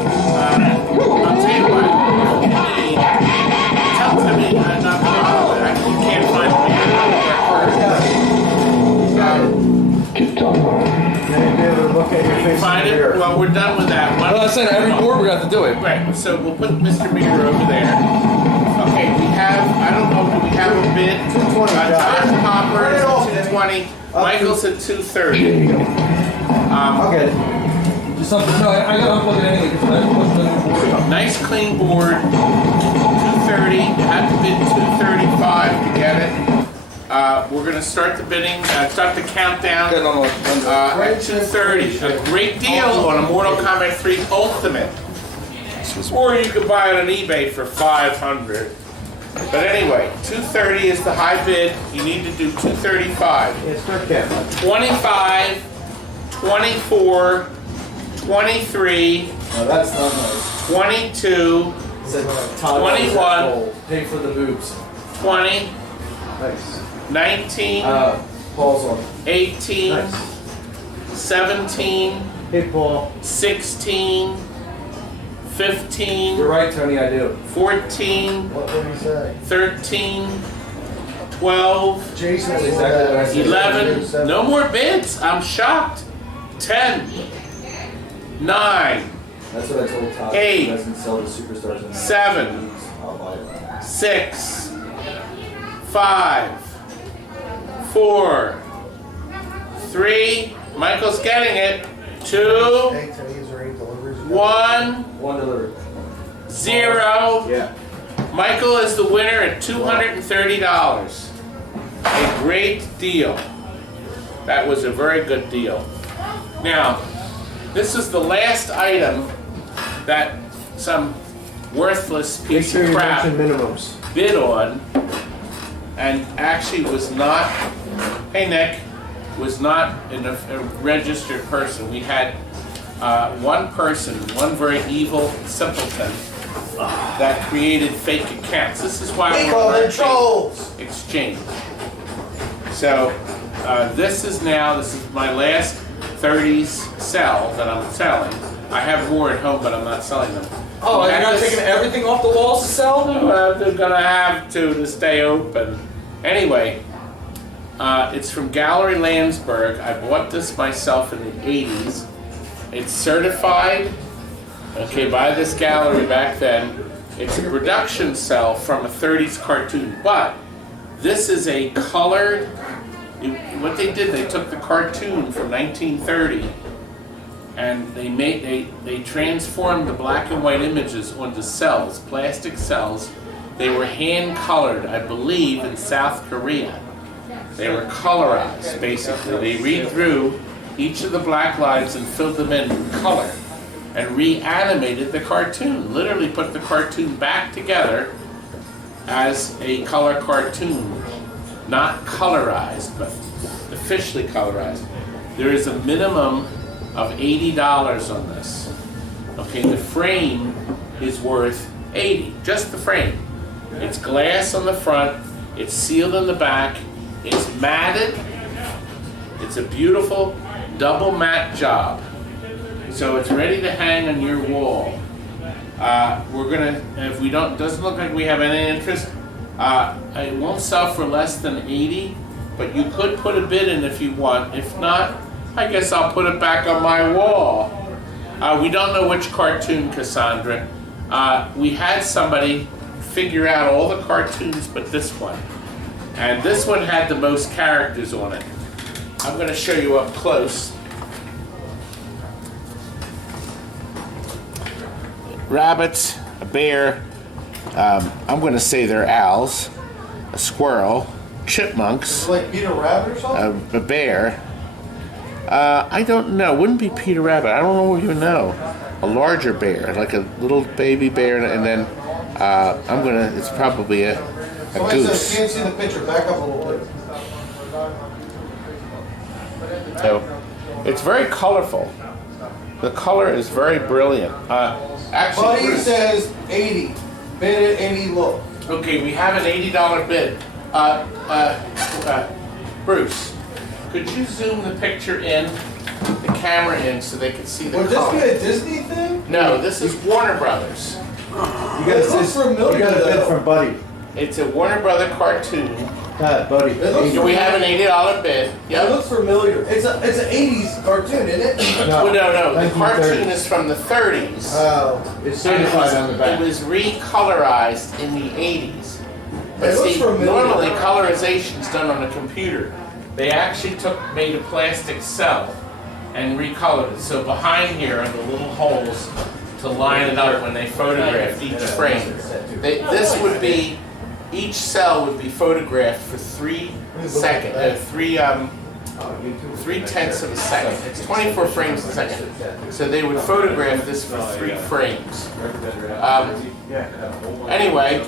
I'll tell you what. Tell me, I'm not I can't find Look at your face. Find it? Well, we're done with that one. Well, I said every board we're gonna have to do it. Right, so we'll put Mr. Meter over there. Okay, we have, I don't know, do we have a bid? 220, Josh Popper is Josh. at 220, Michael's at 230. Okay. Just something. No, I gotta unplug it anyway because I pushed the board. Nice clean board, 230, you have to bid 235 to get it. We're gonna start the bidding, start the countdown at 230. A great deal on a Mortal Kombat 3 Ultimate. Or you could buy it on eBay for 500. But anyway, 230 is the high bid. You need to do 235. It's for camera. 25, 24, 23, No, that's not nice. 22, It said Todd 21. Paul, pay for the boobs. 20, Nice. 19, Paul's on. 18, Nice. 17, Hey, Paul. 16, 15, You're right, Tony. I do. 14, What did he say? 13, 12, Jason That's exactly what I said. 11, no more bids, I'm shocked. 10, 9, That's what I told Todd. 8, He doesn't sell the superstars anymore. 7, I'll buy it. 6, 5, 4, 3, Michael's getting it, 2, Hey, today's rain deliveries. 1, One delivery. 0. Yeah. Michael is the winner at $230. A great deal. That was a very good deal. Now, this is the last item that some worthless Make piece sure of you crap mention minimums. bid on and actually was not, hey Nick, was not a registered person. We had one person, one very evil simpleton that created fake accounts. This is why We call we're them trolls. exchange. So this is my last 30s sell that I'm selling. I have more at home, but I'm not selling them. Oh, We you're had not this- taking everything off the walls to sell? Well, they're gonna have to stay open. Anyway, it's from Gallery Landsberg. I bought this myself in the 80s. It's certified, okay, by this gallery back then. It's a production cell from a 30s cartoon, but this is a colored, what they did, they took the cartoon from 1930 and they transformed the black and white images onto cells, plastic cells. They were hand colored, I believe, in South Korea. They were colorized, basically. They redrew each of the black lines and filled them in with color and reanimated the cartoon. Literally put the cartoon back together as a color cartoon. not colorized, but officially colorized, there is a minimum of $80 on this. Okay, the frame is worth $80, just the frame. It's glass on the front, it's sealed in the back, it's matted, it's a beautiful double matte job. So it's ready to hang on your wall. We're gonna, if we don't, doesn't look like we have any interest, it won't sell for less than 80, but you could put a bid in if you want. If not, I guess I'll put it back on my wall. We don't know which cartoon, Cassandra. We had somebody figure out all the cartoons but this one. And this one had the most characters on it. I'm gonna show you up close. Rabbits, a bear, I'm going to say they're owls, a squirrel, chipmunks, Like Peter Rabbit or something? a bear. I don't know. Wouldn't be Peter Rabbit. I don't know even know. A larger bear, like a little baby bear, and then I'm going to. It's probably a Somebody says, goose. can't see the picture. Back up a little bit. So it's very colorful. The color is very brilliant. Actually, Buddy Bruce- says 80. Bid at 80 low. Okay, we have an $80 bid. Bruce, could you zoom the picture in, the camera in, so they can see the Would this color? be a Disney thing? No, this is Warner Brothers. You got It looks this. familiar, You got a bid though. from Buddy. It's a Warner Brother cartoon. Buddy. It looks Do we have an $80 bid? It Yep. looks familiar. It's an 80s cartoon, isn't it? Well, no, the 1930s. cartoon is from the 30s. Oh. It's And certified on the it back. was recolorized in the 80s. But It looks see, familiar. normally colorization's done on a computer. They actually made a plastic cell and recolored it. So behind here are the little holes to line it up when they photographed each frame. This would be, each cell would be photographed for 3 seconds, 3/10 of a second. It's 24 frames a second. So they would photograph this for 3 frames. Anyway,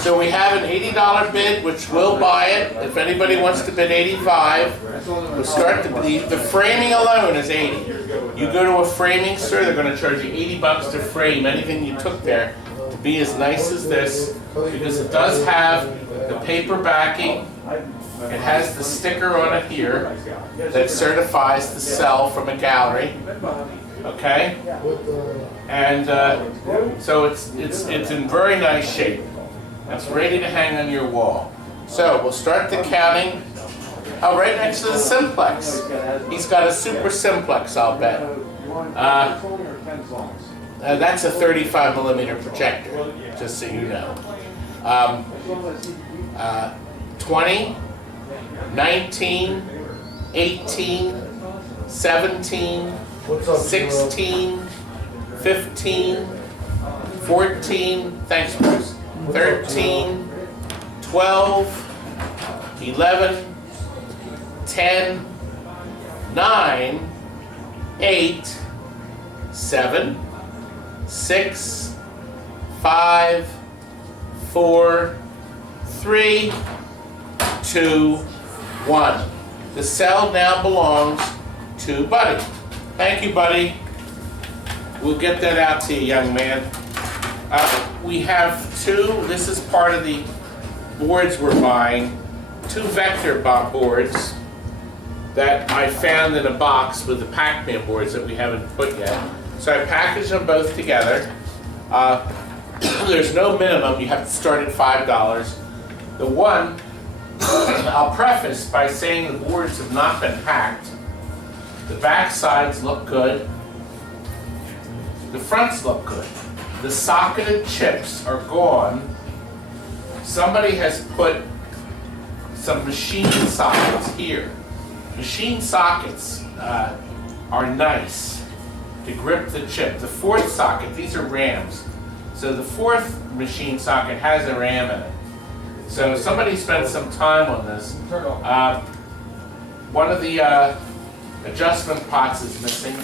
so we have an $80 bid, which will buy it. If anybody wants to bid 85, we'll start the framing alone is 80. You go to a framing store, they're going to charge you $80 to frame anything you took there to be as nice as this, because it does have the paper backing. It has the sticker on it here that certifies the cell from a gallery. Okay, and so it's in very nice shape. It's ready to hang on your wall. So we'll start the counting. Oh, right next to the simplex. He's got a super simplex, I'll bet. That's a 35 millimeter projector, just so you know. 20, 19, 18, 17, What's up, 16, 15, 14, thanks Bruce, 13, 12, 11, 10, 9, 8, 7, 6, 5, 4, 3, 2, 1. The cell now belongs to Buddy. Thank you, Buddy. We'll get that out to you, young man. We have 2, this is part of the boards we're buying, 2 vector boards that I found in a box with the Pac-Man boards that we haven't put yet. So I packaged them both together. There's no minimum, you have to start at $5. The one, I'll preface by saying the boards have not been hacked. The back sides look good. The fronts look good. The socketed chips are gone. Somebody has put some machine sockets here. Machine sockets are nice to grip the chip. The 4th socket, these are rams. So the 4th machine socket has a ram in it. So somebody spent some time on this. One of the adjustment pots is missing,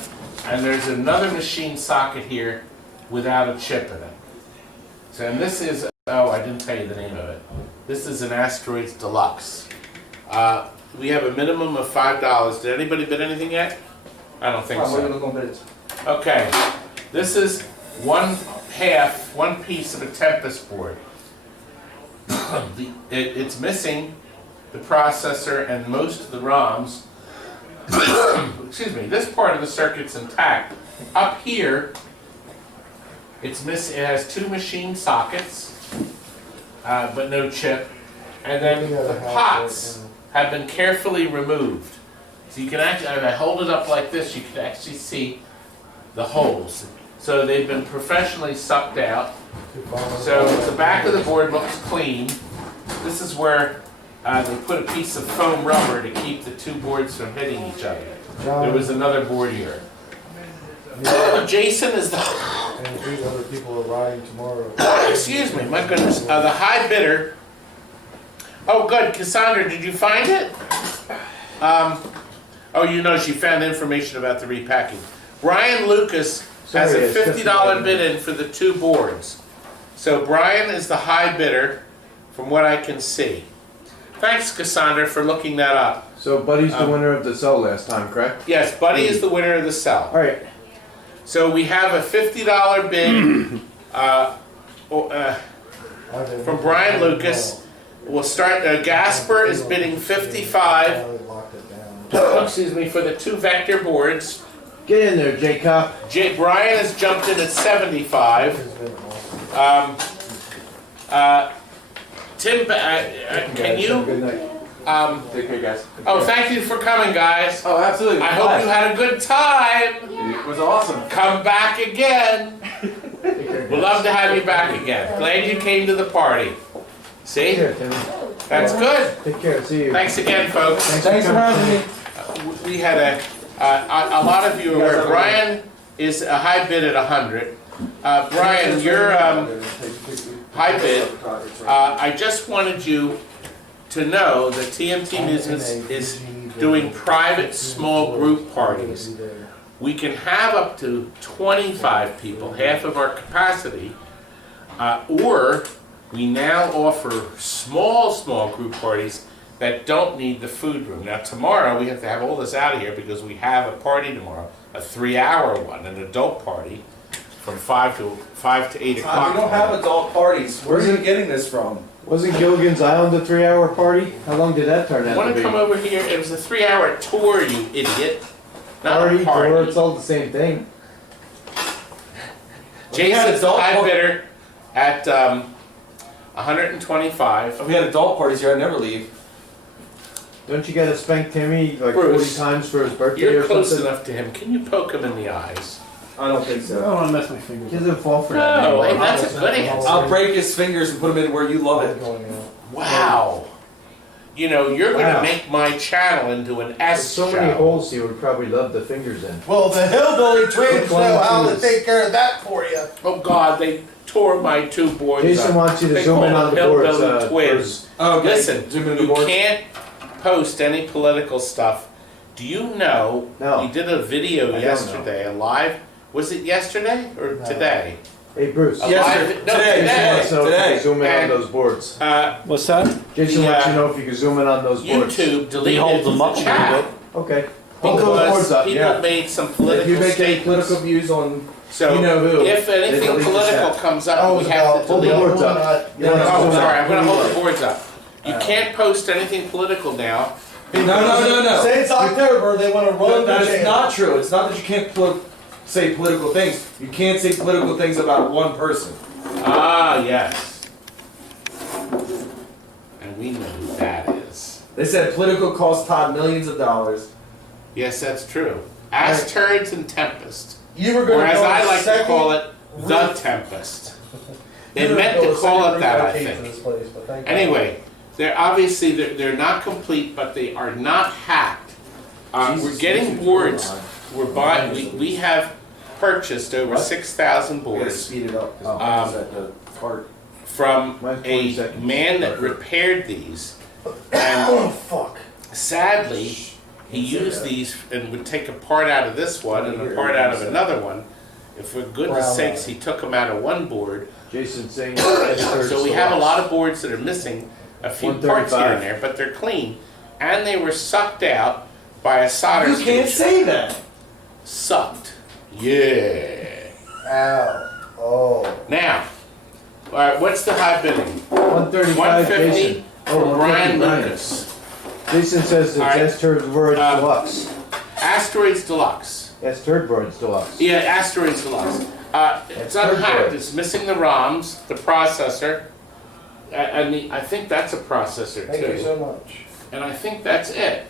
and there's another machine socket here without a chip in it. So and this is Oh, I didn't tell you the name of it. This is an Asteroids Deluxe. We have a minimum of $5. Did anybody bid anything yet? I don't think so. Okay, this is one piece of a Tempest board. It's missing the processor and most of the ROMs. Excuse me, this part of the circuit's intact. Up here, it has 2 machine sockets, but no chip. And then the pots have been carefully removed. So you can actually, if I hold it up like this, you can actually see the holes. So they've been professionally sucked out. So the back of the board looks clean. This is where they put a piece of foam rubber to keep the 2 boards from hitting each other. There was another board here. Jason is the... And 8 other people are riding tomorrow. Excuse me, my goodness. The high bidder... Oh, good. Cassandra, did you find it? Oh, you know, she found information about the repacking. Brian Lucas has a $50 bid in for the 2 boards. So Brian is the high bidder from what I can see. Thanks, Cassandra, for looking that up. So Buddy's the winner of the cell last time, correct? Yes, Buddy is the winner of the cell. All right. So we have a $50 bid from Brian Lucas. We'll start, Gasper is bidding $55, excuse me, for the 2 vector boards. Get in there, Jacob. Brian has jumped in at $75. Tim, can you? Good night. Take care, guys. Oh, thank you for coming, guys. Oh, absolutely. I hope you had a good time. It was awesome. Come back again. We'd love to have you back again. Glad you came to the party. See? Take care, Timmy. That's good. Take care. See you. Thanks again, folks. Thanks for having me. We had a lot of you are aware. Brian is a high bid at 100. Brian, your high bid. I just wanted you to know that TNT Amusements is doing private small group parties. We can have up to 25 people, half of our capacity, or we now offer small group parties that don't need the food room. Now tomorrow we have to have all this out of here because we have a party tomorrow, a 3-hour one, an adult party from 5 to 8 o'clock. We don't have adult parties. Where are you getting this from? Wasn't Gilligan's Island a 3-hour party? How long did that turn out Want to to be? come over here? It was a 3-hour tour, you idiot. Not Party, a party. tour, it's all the same thing. Jason's the high bidder at 125. If we had adult parties here, I'd never leave. Don't you gotta spank Timmy like Bruce, 40 times for his birthday You're or close something? enough to him. Can you poke him in the eyes? I don't think I so. don't want to mess my fingers. He doesn't fall for that. No, anymore. hey, that's a good answer. I'll break his fingers and put him in where you love it. Wow. You know, you're going to Wow. make my channel into an There's S so many channel. holes he would probably love the fingers in. Well, the hillbilly twins Which one know how to choose? take care of that for you. Oh God, they tore my 2 boards Jason up. wants you to They zoom call in them on the boards. hillbilly twins. Okay. Listen, Zoom in the you boards. can't post any political stuff. Do you know, No. we did a video I don't yesterday, a live, was it yesterday or today? Hey Bruce. A Yes, live- sir. no, Today. Jason wants to know if you Today. can zoom in And- on those boards. What's that? Jason the, wants to know if you can zoom in on those boards. YouTube deleted hold them up a the little chat bit. Okay. Hold those boards because up, people yeah. made some If political you make any statements. political views on, So you know who, if they anything delete the political chat. comes That up, was we have about to hold the delete it. boards up. You Yeah, know, let's Oh, zoom sorry, in. I'm going to hold the boards up. You can't post anything political now. no. Say it's October, they want to run That the is channel. not true. It's not that you can't say political things. You can't say political things about one person. Ah, yes. And we know who that is. They said political cost Todd millions of dollars. Yes, that's true. Ask Turds and Tempest. You were going Or to as go I like to second call it, the route. Tempest. You They were meant gonna to go call second it that, I route to think. this place, but thank God. Anyway, they're obviously they're not complete, but they are not hacked. We're getting boards. We're buying. We have purchased over 6,000 We gotta boards speed it up. At the part. from Mine's 20 a seconds. man that repaired these, and Oh, fuck. sadly, he used these and would take a part out of this one and a part out of another one. If for goodness sakes he took them out of one board, Jason saying. so we have a lot of boards that are missing a few parts here and there, but they're clean, and they were sucked out by a solder You can't station. say that. Sucked. Yeah. Ow. Oh. Now, all right, what's the high bidding? 135, 150 Jason. for Oh, Brian 150, Lucas. Jason says the All right. Jess Turd Words Um, Deluxe. Asteroids Deluxe. Yes, Turd Words Deluxe. Yeah, Asteroids Deluxe. It's That's unhacked. good. It's missing the ROMs, the processor, and I think that's a processor Thank you too. so much. And I think that's it.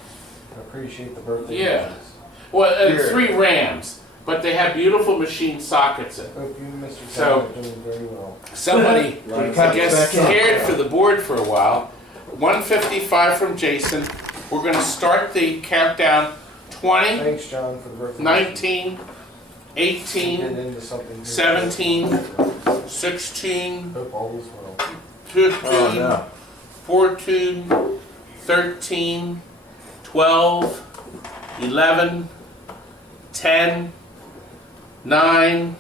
I appreciate the birthday. Yeah. wishes. Well, Here. 3 RAMs, but they have beautiful machine sockets in. Hope you and Mr. So- Town are doing very well. Somebody, Right. I guess, Back in. scared for the board for a while. 155 from Jason. We're going to start the countdown. 20, Thanks, John, for the birthday. 19, Get 18, into something here. 17, 16, Hope all is well. 15, Oh, no. 14, 13, 12, 11, 10, 9,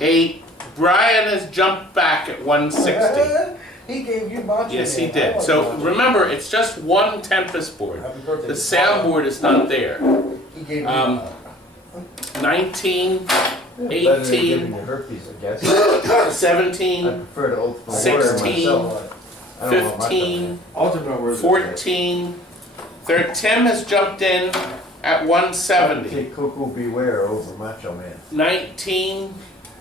8. Brian has jumped back at 160. He gave you macho. Yes, he Man. I did. like So macho. remember, it's just one Tempest board. Happy birthday. The soundboard is not there. He gave you. 19, Better than giving 18, you herpes, I guess. I 17, prefer to old school 16, order myself. I don't want my 15, Ultimate words. 14, 13. Tim has jumped in at 170. Take Coco Beware over Macho Man. 19,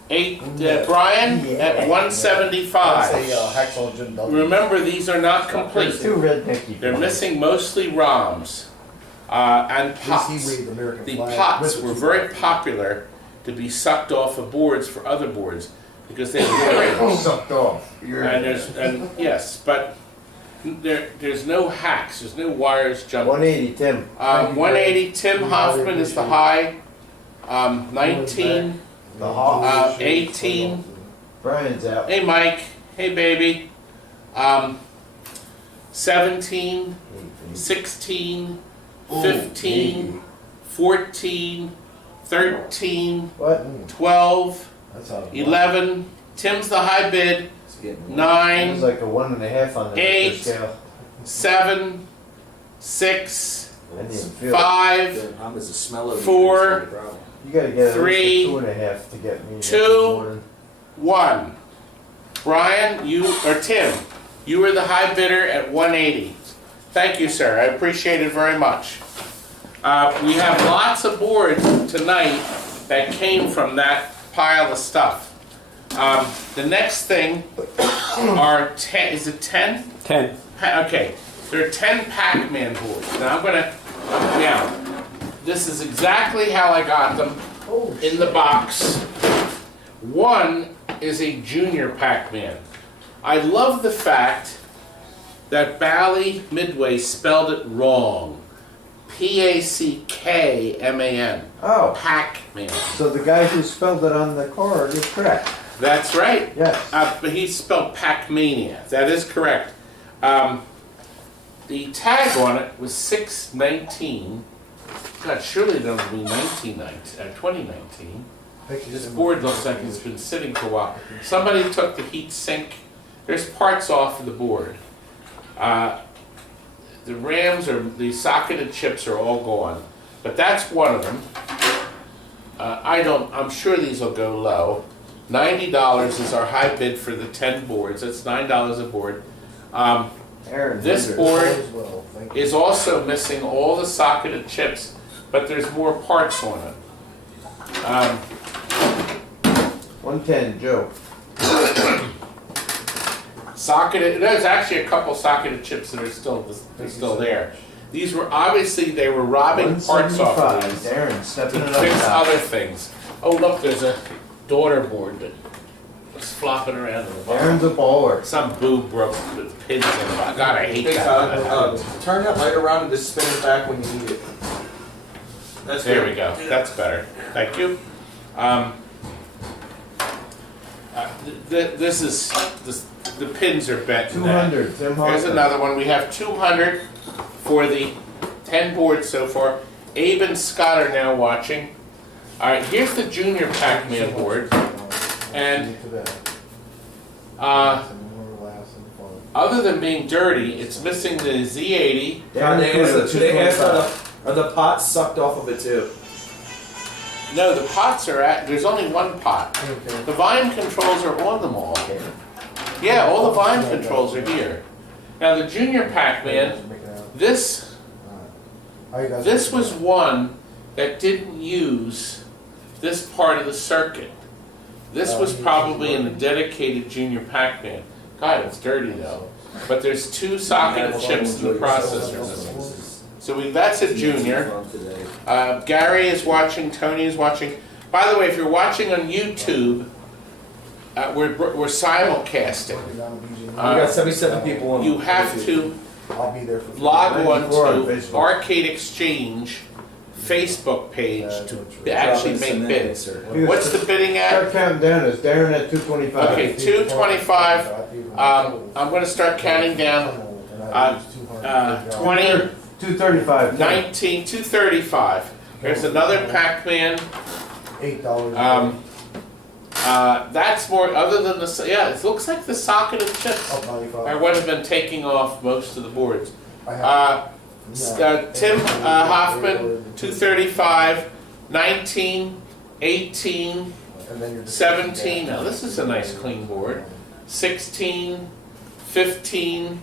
8, Brian at I'd 175. say Hacksaw Jim Duggan. Remember, these are not complete. Too rednecky. They're missing mostly ROMs and Does pots. he wave the American The flag pots with were the very flag? popular to be sucked off of boards for other boards because they were great. Sucked off. You're And yes, but there's no hacks. There's no wires jumping. 180, Tim. 180. Tim Hoffman is the high. 19. The Hawk. 18. Brian's out. Hey Mike. Hey baby. 17. 16. 15. 14. 13. What? 12. That's how 11. Tim's the high bid. It 9. was like a 1.5 on the 8. scale. 7. 6. I didn't even feel it. 5. The problem is the smell of it. 4. You gotta get at 3, least a 2.5 to get me. 2, 1. Brian, you or Tim, you were the high bidder at 180. Thank you, sir. I appreciate it very much. We have lots of boards tonight that came from that pile of stuff. The next thing are 10. Is it 10? 10. Okay, there are 10 Pac-Man boards. Now now, this is exactly how I got them in the box. One is a junior Pac-Man. I love the fact that Bally Midway spelled it wrong. Packman. Oh, Pac-Man. so the guy who spelled it on the card is correct. That's right. Yes. But he spelled Pac-Mania. That is correct. The tag on it was 619. God, surely that would be 2019. This board looks like it's been sitting for a while. Somebody took the heat sink. There's parts off of the board. The RAMs or the socketed chips are all gone. But that's one of them. I'm sure these will go low. $90 is our high bid for the 10 boards. That's $9 a board. Aaron. This Hendricks. board As well. Thank you. is also missing all the socketed chips, but there's more parts on it. 110, Joe. Socketed. There's actually a couple socketed chips that are still there. These were obviously they were robbing parts off of 175. these Aaron stepping to it up fix now. other things. Oh look, there's a daughter board that was flopping around in the bottom. Aaron's a baller. Some boob broke with pins in it. God, I hate Hey, that. turn that light around and just spin it back when you need it. That's There good. we go. That's better. Thank you. This is the pins are bent. in that. 200, Tim Here's Hoffman. another one. We have 200 for the 10 boards so far. Abe and Scott are now watching. All right, here's the junior Pac-Man board, and other than being dirty, it's missing the Z80. God, they asked are the pots sucked off of it too? No, the pots are there's only one pot. The volume controls are on them all. Yeah, all the volume controls are here. Now the junior Pac-Man, this was one that didn't use this part of the circuit. This was probably in the dedicated junior Pac-Man. God, it's dirty though. But there's 2 socketed chips in the processor. So that's a junior. Gary is watching, Tony is watching. By the way, if you're watching on YouTube, we're simulcasting. We got 77 people on. You have to I'll be there for log on to Arcade Exchange Facebook page to actually make bids. What's the bidding Start at? counting down, it's Darren at 225. Okay, 225. I'm going to start counting down. 20, 235. 19, 235. There's another Pac-Man. $8. That's more, other than the, yeah, it looks like the socketed chips Oh, 95. are what have been taking off most of the boards. I have- Tim Hoffman, 235, 19, 18, and then you're just- 17, now this is a nice clean board, 16, 15,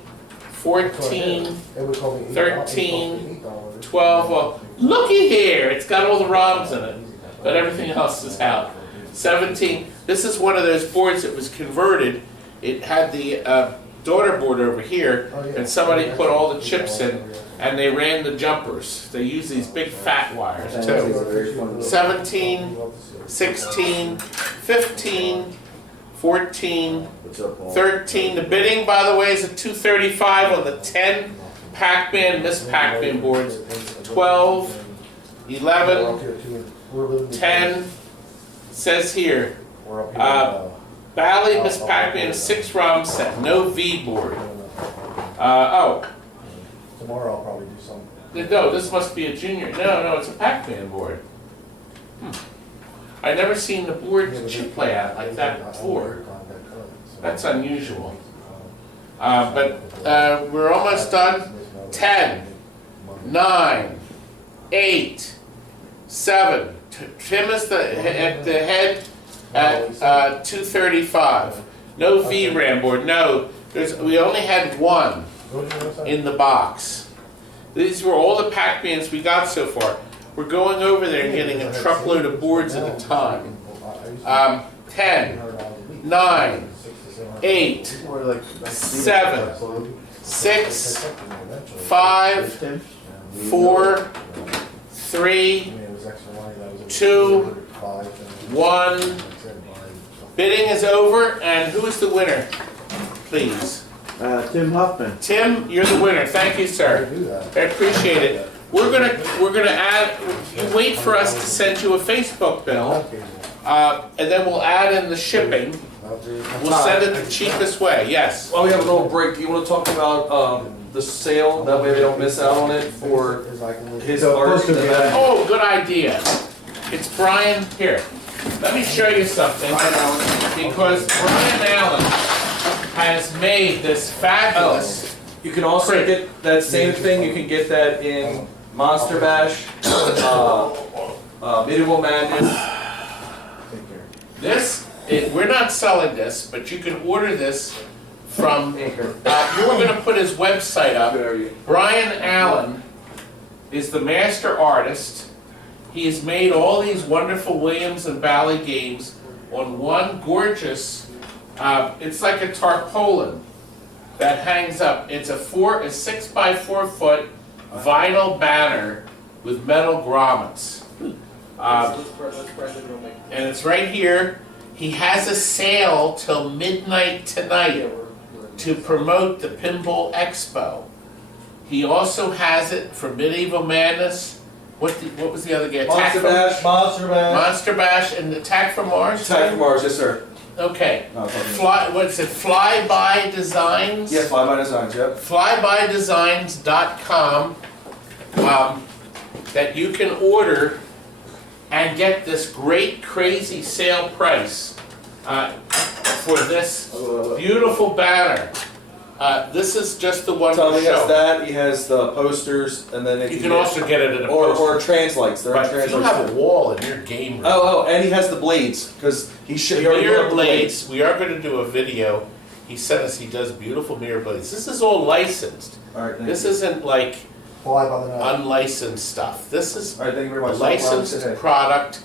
14, It would call me $8. 13, $8. 12, well, looky here, it's got all the ROMs in it, but everything else is out. 17, this is one of those boards that was converted. It had the daughter board over here, and somebody put all the chips in, and they ran the jumpers. They use these big fat wires too. 17, 16, 15, 14, 13. The bidding, by the way, is at 235 on the 10 Pac-Man, Miss Pac-Man boards. 12, 11, 10, says here, Bally Miss Pac-Man 6 ROM set, no V board. Oh, Tomorrow I'll probably do some. no, this must be a junior. No, it's a Pac-Man board. I never seen the board chip layout like that before. That's unusual. But we're almost done. 10, 9, 8, 7. Tim is at the head at 235. No VRAM board. No, we only had one in the box. These were all the Pac-Mans we got so far. We're going over there and getting a truckload of boards at a time. 10, 9, 8, 7, 6, 5, 4, 3, 2, 1. Bidding is over, and who is the winner? Please. Tim Huffman. Tim, you're the winner. Thank you, sir. I appreciate it. We're gonna add. You wait for us to send you a Facebook bill, and then we'll add in the shipping. We'll send it the cheapest way. Yes. While we have a little break, do you want to talk about the sale? That way they don't miss out on it for his art. Oh, good idea. It's Brian here. Let me show you something. Because Brian Allen has made this fabulous. You can also print. get that same thing. You can get that in Monster Bash, Medieval Madness. We're not selling this, but you can order this from. We're going to put his website up. Brian Allen is the master artist. He has made all these wonderful Williams and Bally games on one gorgeous. It's like a tarpaulin that hangs up. It's a 6 by 4 foot vinyl banner with metal grommets. And it's right here. He has a sale till midnight tonight to promote the Pinball Expo. He also has it for Medieval Madness. What was the other game? Monster Bash. Monster Bash and Attack from Mars? Attack from Mars, yes sir. Okay. No, it's not me. What is it? Flyby Designs? Yes, Fly By Designs, yep. Flybydesigns.com that you can order and get this great crazy sale price for this beautiful banner. This is just the one Tom, to he has show. that, he has the posters, and then if You can also get it in a or poster. translates. They're in But if you translates have a too. wall in your game room, Oh, and he has the blades, because he should. mirror blades, we are going to do a video. He said us he does beautiful mirror blades. This is all licensed. All right, thank This you. isn't like Fly by the night. unlicensed stuff. This is All right, thank you very a much. licensed product.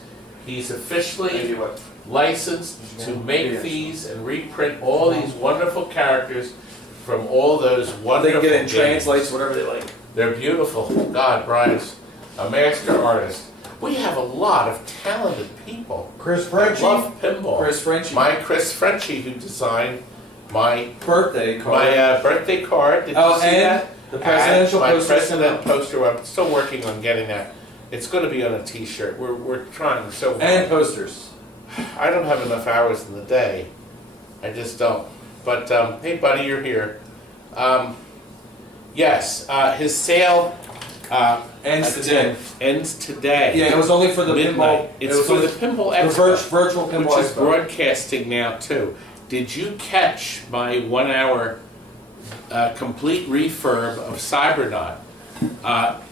He's Thank officially you. licensed to make these and reprint all these wonderful characters from all those They wonderful can get in games. translates, whatever they like. They're beautiful. God, Brian's a master artist. We have a lot of talented people. Chris I Frenchie. love pinball. Chris Frenchie. My Chris Frenchie, who designed my Birthday card. birthday card. Did Oh, you see and that? the presidential my poster. president poster. I'm still working on getting that. It's going to be on a T-shirt. We're trying so hard. And posters. I don't have enough hours in the day. I just don't. But hey, buddy, you're here. Yes, his sale Ends today. ends today. Yeah, it was only for the midnight. pinball. It's it was for only the Pinball the Expo, virtual pinball which is expo. broadcasting now too. Did you catch my 1 hour complete refurb of Cybernaut?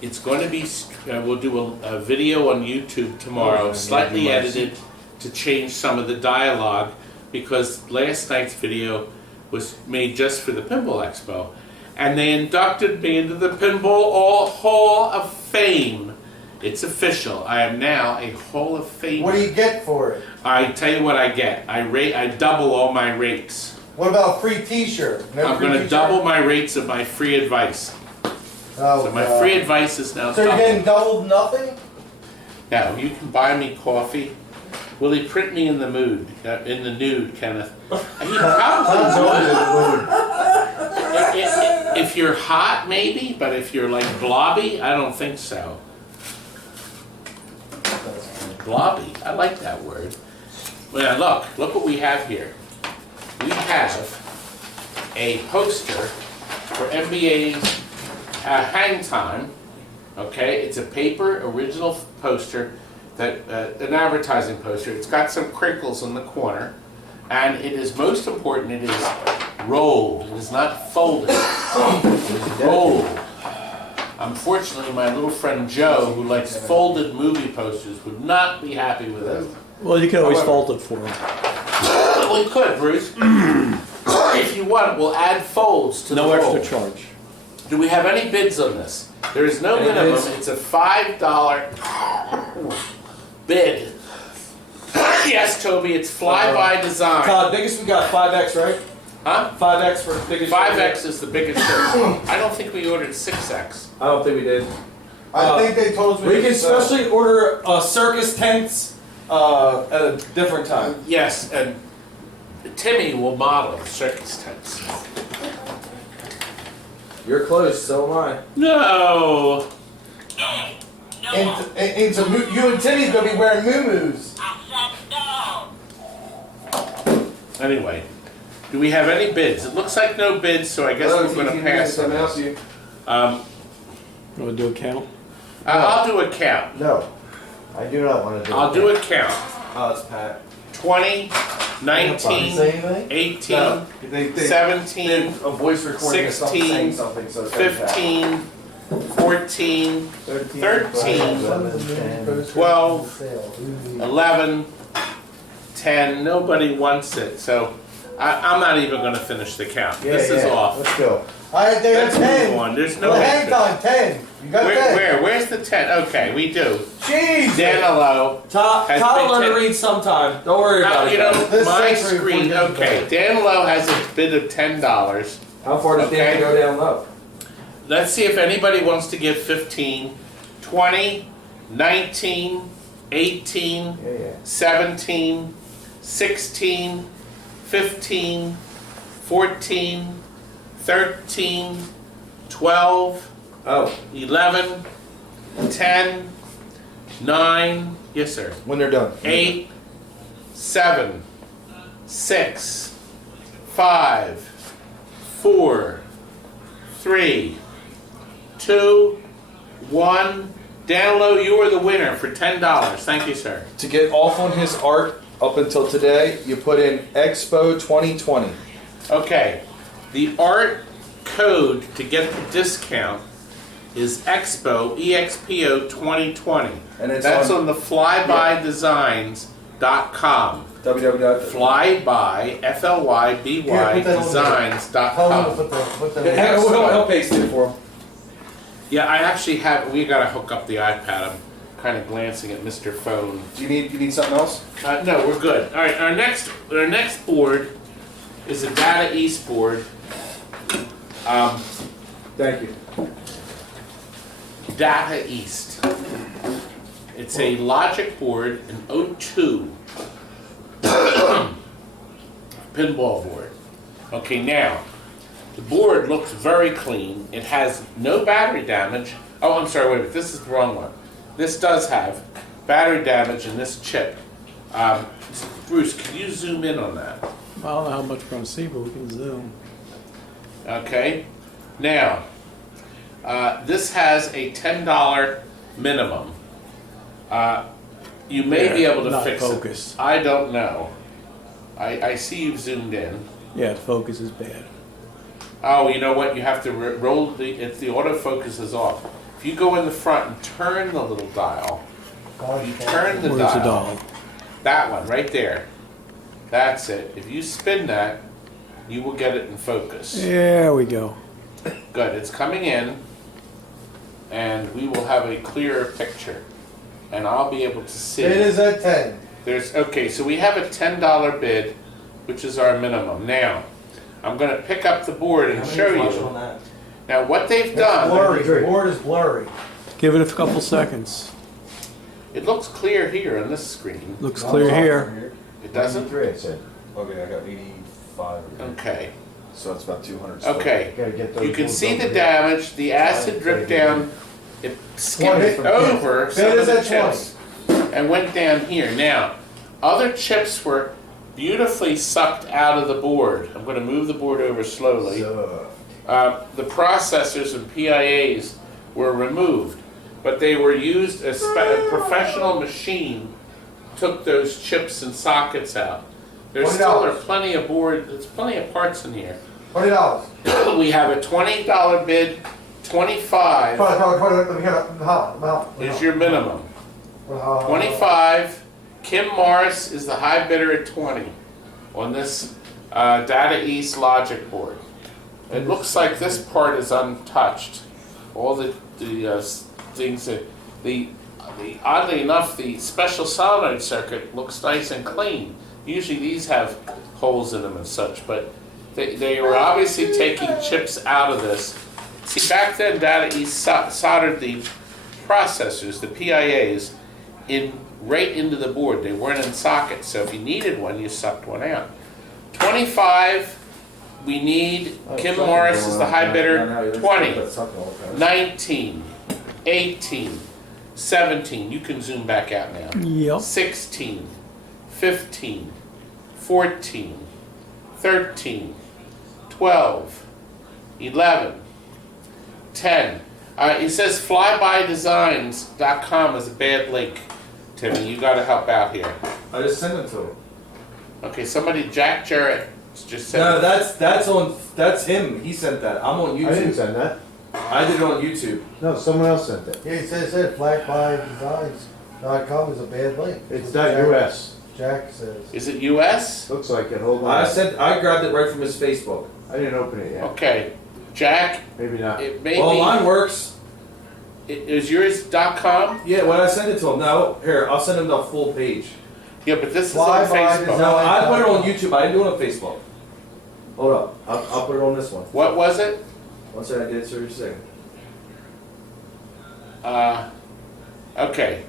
It's going to be. We'll do a video on YouTube tomorrow, slightly edited to change some of the dialogue because last night's video was made just for the Pinball Expo. And they inducted me into the Pinball Hall of Fame. It's official. I am now a Hall of Famer. What do you get for it? I tell you what I get. I double all my rates. What about a free T-shirt? No I'm free going to t-shirt? double my rates of my free advice. Oh, So my God. free advice is now So you're double. getting doubled nothing? Now, you can buy me coffee. Will he print me in the mood, in the nude, Kenneth? He probably would. If you're hot, maybe, but if you're like blobby, I don't think so. Blobby, I like that word. Well, look what we have here. We have a poster for NBA's Hang Time. Okay, it's a paper original poster that an advertising poster. It's got some crinkles in the corner, and it is most important. It is rolled. It is not folded. It is rolled. Unfortunately, my little friend Joe, who likes folded movie posters, would not be happy with it. Well, you can always fault it for him. Well, you could, Bruce. If you want, we'll add folds to No the roll. extra charge. Do we have any bids on this? There is no Any minimum. bids? It's a $5 bid. Yes, Toby, it's fly-by design. Todd, biggest we got 5X, right? Huh? 5X for biggest. 5X is the biggest shirt. I don't think we ordered 6X. I don't think we did. I think they told me. We can to sell. especially order circus tents at a different time. Yes, and Timmy will model circus tents. You're close, so am I. No. You and Timmy's gonna be wearing moo-moos. Anyway, do we have any bids? It looks like no bids, so I guess we're going to pass on this. you. Um, You want to do a count? I'll do a count. No, I do not want to do it. I'll do a count. Oh, it's Pat. 20, Say 19, anything? 18, No, they 17, did a voice recording of something 16, saying something, so it's very Pat. 15, 14, 13, 12, 11, 10. Nobody wants it, so I'm not even going to finish the count. This is off. Let's go. They have Let's move 10. on. There's no Well, hang interest. time, 10. You got 10. Where's the 10? Okay, we do. Jeez. Danilo. Todd Has will been learn to ten- read sometime. Don't worry about You it. know, guys. This my century screen. we're gonna Okay, do Danilo has a bid of $10. How far does Okay. Dan go down low? Let's see if anybody wants to give 15, 20, 19, 18, Yeah. 17, 16, 15, 14, 13, 12, Oh, 11, 10, 9, yes sir, When they're done. 8, 7, 6, 5, 4, 3, 2, 1, Download, you are the winner for $10. Thank you, sir. To get off on his art up until today, you put in Expo 2020. Okay, the art code to get the discount is Expo, EXPO 2020. And it's That's on- on the flybydesigns.com. www. Flyby, FLYBY, Here, put that on there. Tell him to designs.com. put the. He'll paste it for him. Yeah, I actually have, we gotta hook up the iPad. I'm kind of glancing at Mr. Phone. Do you need something else? No, we're good. All right, our next board is a Data East board. Thank you. Data East. It's a logic board, an O2 pinball board. Okay, now, the board looks very clean. It has no battery damage. Oh, I'm sorry, wait a minute, this is the wrong one. This does have battery damage in this chip. Bruce, can you zoom in on that? I don't know how much we're going to see, but we can zoom. Okay, now, this has a $10 minimum. You may be able to Not fix focus. it. I don't know. I see you've zoomed in. Yeah, the focus is bad. Oh, you know what? You have to roll if the autofocus is off. If you go in the front and turn the little dial, you turn the Where's the dial. dial? That one right there. That's it. If you spin that, you will get it in focus. There we go. Good. It's coming in, and we will have a clearer picture, and I'll be able to see. It is at 10. Okay, so we have a $10 bid, which is our minimum. Now, I'm going to pick up the board and show you. Now, what they've It's done, blurry. The board is blurry. Give it a couple seconds. it looks clear here on this screen. Looks clear here. It doesn't? 93, it said. Okay, I got 85. Okay. So it's about 200. Okay. Gotta get those You can boards see over the here. damage, the acid dripped down, it skimmed 20. over some It of is the at chips and went down here. Now, other chips were beautifully sucked out of the board. I'm going to move the board over slowly. So, The processors and PIAs were removed, but they were used as a professional machine took those chips and sockets out. There still are plenty of there's plenty of parts in here. $20. We have a $20 bid, 25 is your minimum. 25, Kim Morris is the high bidder at 20 on this Data East logic board. It looks like this part is untouched. All the things that oddly enough, the special solenoid circuit looks nice and clean. Usually these have holes in them and such, but they were obviously taking chips out of this. See, back then Data East soldered the processors, the PIAs, right into the board. They weren't in sockets, so if you needed one, you sucked one out. 25, we need, Kim Morris is the high bidder, 20, 19, 18, 17, you can zoom back out now. Yep. 16, 15, 14, 13, 12, 11, 10. It says flybydesigns.com is a bad link, Timmy. You got to help out here. I just sent it to him. Okay, somebody, Jack Jarrett, just said. No, that's him. He sent that. I'm on I didn't YouTube. send that. I did it on YouTube. No, someone else sent it. Yeah, he said flatbydesigns.com is a bad link. It's Jack- .us. Jack says. Is it U.S.? Looks like it. Hold on. I grabbed it right from his Facebook. I didn't open it yet. Okay, Jack, Maybe not. it may Well, be. mine works. Is yours .com? Yeah, when I send it to him. No, here, I'll send him the full page. Yeah, but this is on Flyby Facebook. No, I put it on YouTube. I didn't do it on Facebook. Hold up. I'll put it on this one. What was it? One second, I get it for a second. Okay,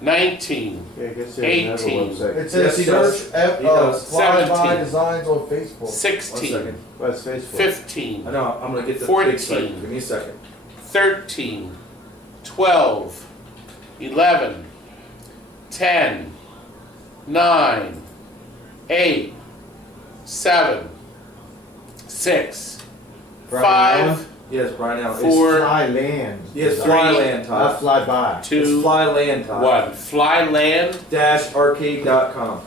19, Yeah, I guess there's another 18. website. It says Yes, he does. search He does. Flyby 17. Designs on Facebook. 16, One second. What's Facebook? 15, I know, I'm gonna get the 14. big site. Give me a second. 13, 12, 11, 10, 9, 8, 7, 6, Rocky 5, Island? Yes, Brian Allen. For Fly land. Yes, Three. Flyland, Todd. Not fly by. It's 2, Flyland, Todd. 1. Flyland. -arcade.com.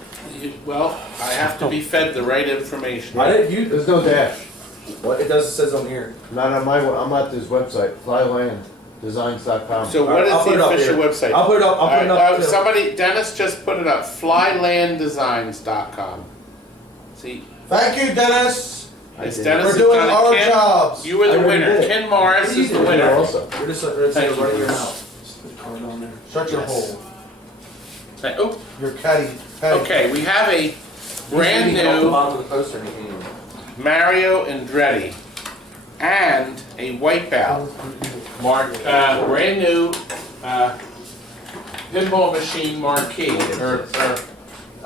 Well, I have to be fed the right information. I didn't use There's no dash. What it does, it says on here. Not on I'm at this website, flylanddesigns.com. So what I'll is put the it up official here. website? I'll put it up. I'll put it up. too. Somebody, Dennis just put it up. Flylanddesigns.com. See, Thank you, Dennis. it's did. Dennis We're has doing done it. our Ken, jobs. you were the I already winner. did. Ken Morris is the winner. Also. We're just right Thank you, in your Bruce. mouth. Shut your Yes. hole. Oh, Your caddy. okay, we have a brand You can off the new bottom of the poster and you can even- Mario Andretti and a Wipeout. Brand new pinball machine marquee.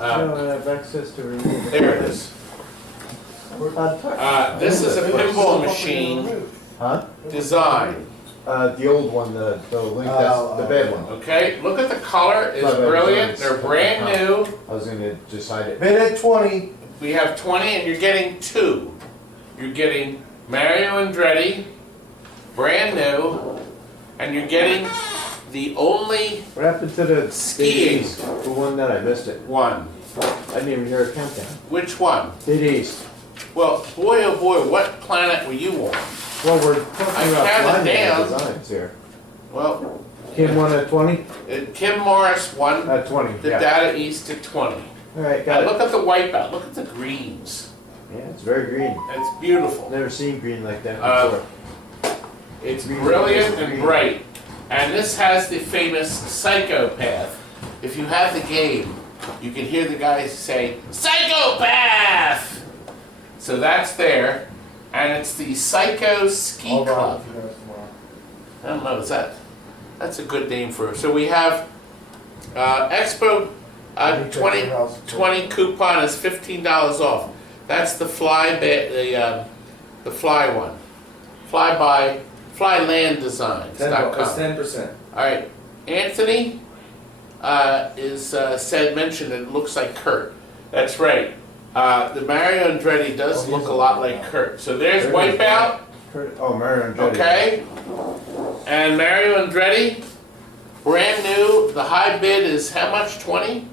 I don't have access to remove it. There it is. This is a pinball machine Huh? design. The old one, the link, that's the bad one. Okay, look at the color, it's brilliant, they're brand new. I was gonna just hide it. Bid at 20. We have 20 and you're getting 2. You're getting Mario Andretti, brand new, and you're getting the only What happened to the Skiing. Big East? The one that I missed it. one. I didn't even hear a countdown. Which one? Big East. Well, boy oh boy, what planet were you on? Well, we're I talking about counted flying down. designs here. Well, Kim won at 20? Kim Morris won At 20, the yeah. Data East at 20. Alright, Now got it. look at the wipeout, look at the greens. Yeah, it's very green. It's beautiful. Never seen green like that Uh, before. It's Green. brilliant and Green. bright. And this has the famous psychopath. If you have the game, you can hear the guys say, psychopath! So that's there. And it's the Psycho Ski I'll ride Club. with you guys tomorrow. I don't know, is that's a good name for it. So we have Expo 2020 coupon is $15 off. That's the the fly one. Flylanddesigns.com. It's 10%. All right, Anthony is mentioned. It looks like Kurt. That's right. The Mario Andretti does look a lot like Kurt. So there's Wipeout. Oh, Mario Andretti. Okay. And Mario Andretti, brand new. The high bid is how much? 20?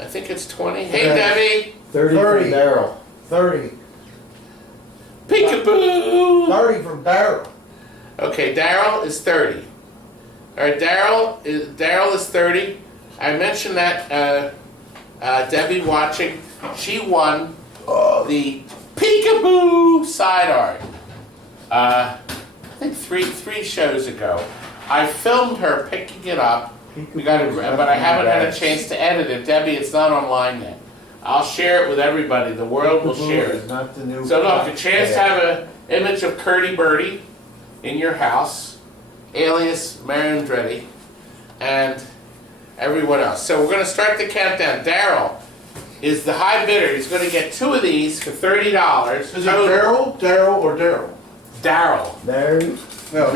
I think it's 20. Hey, Okay. Debbie. 30 30. from Daryl. 30. Peekaboo. 30 from Daryl. Okay, Daryl is 30. All right, Daryl is 30. I mentioned that Debbie watching, she won the Peekaboo side art. I think three shows ago. I filmed her picking it up. But I haven't had a chance to edit it. Debbie, it's not online yet. I'll share it with everybody. The world will share it. Not the new. So look, a chance to have an image of Curdy Birdie in your house, alias Mario Andretti, and everyone else. So we're going to start the countdown. Daryl is the high bidder. He's going to get 2 of these for $30. Is it Daryl, or Daryl? Daryl. There. No,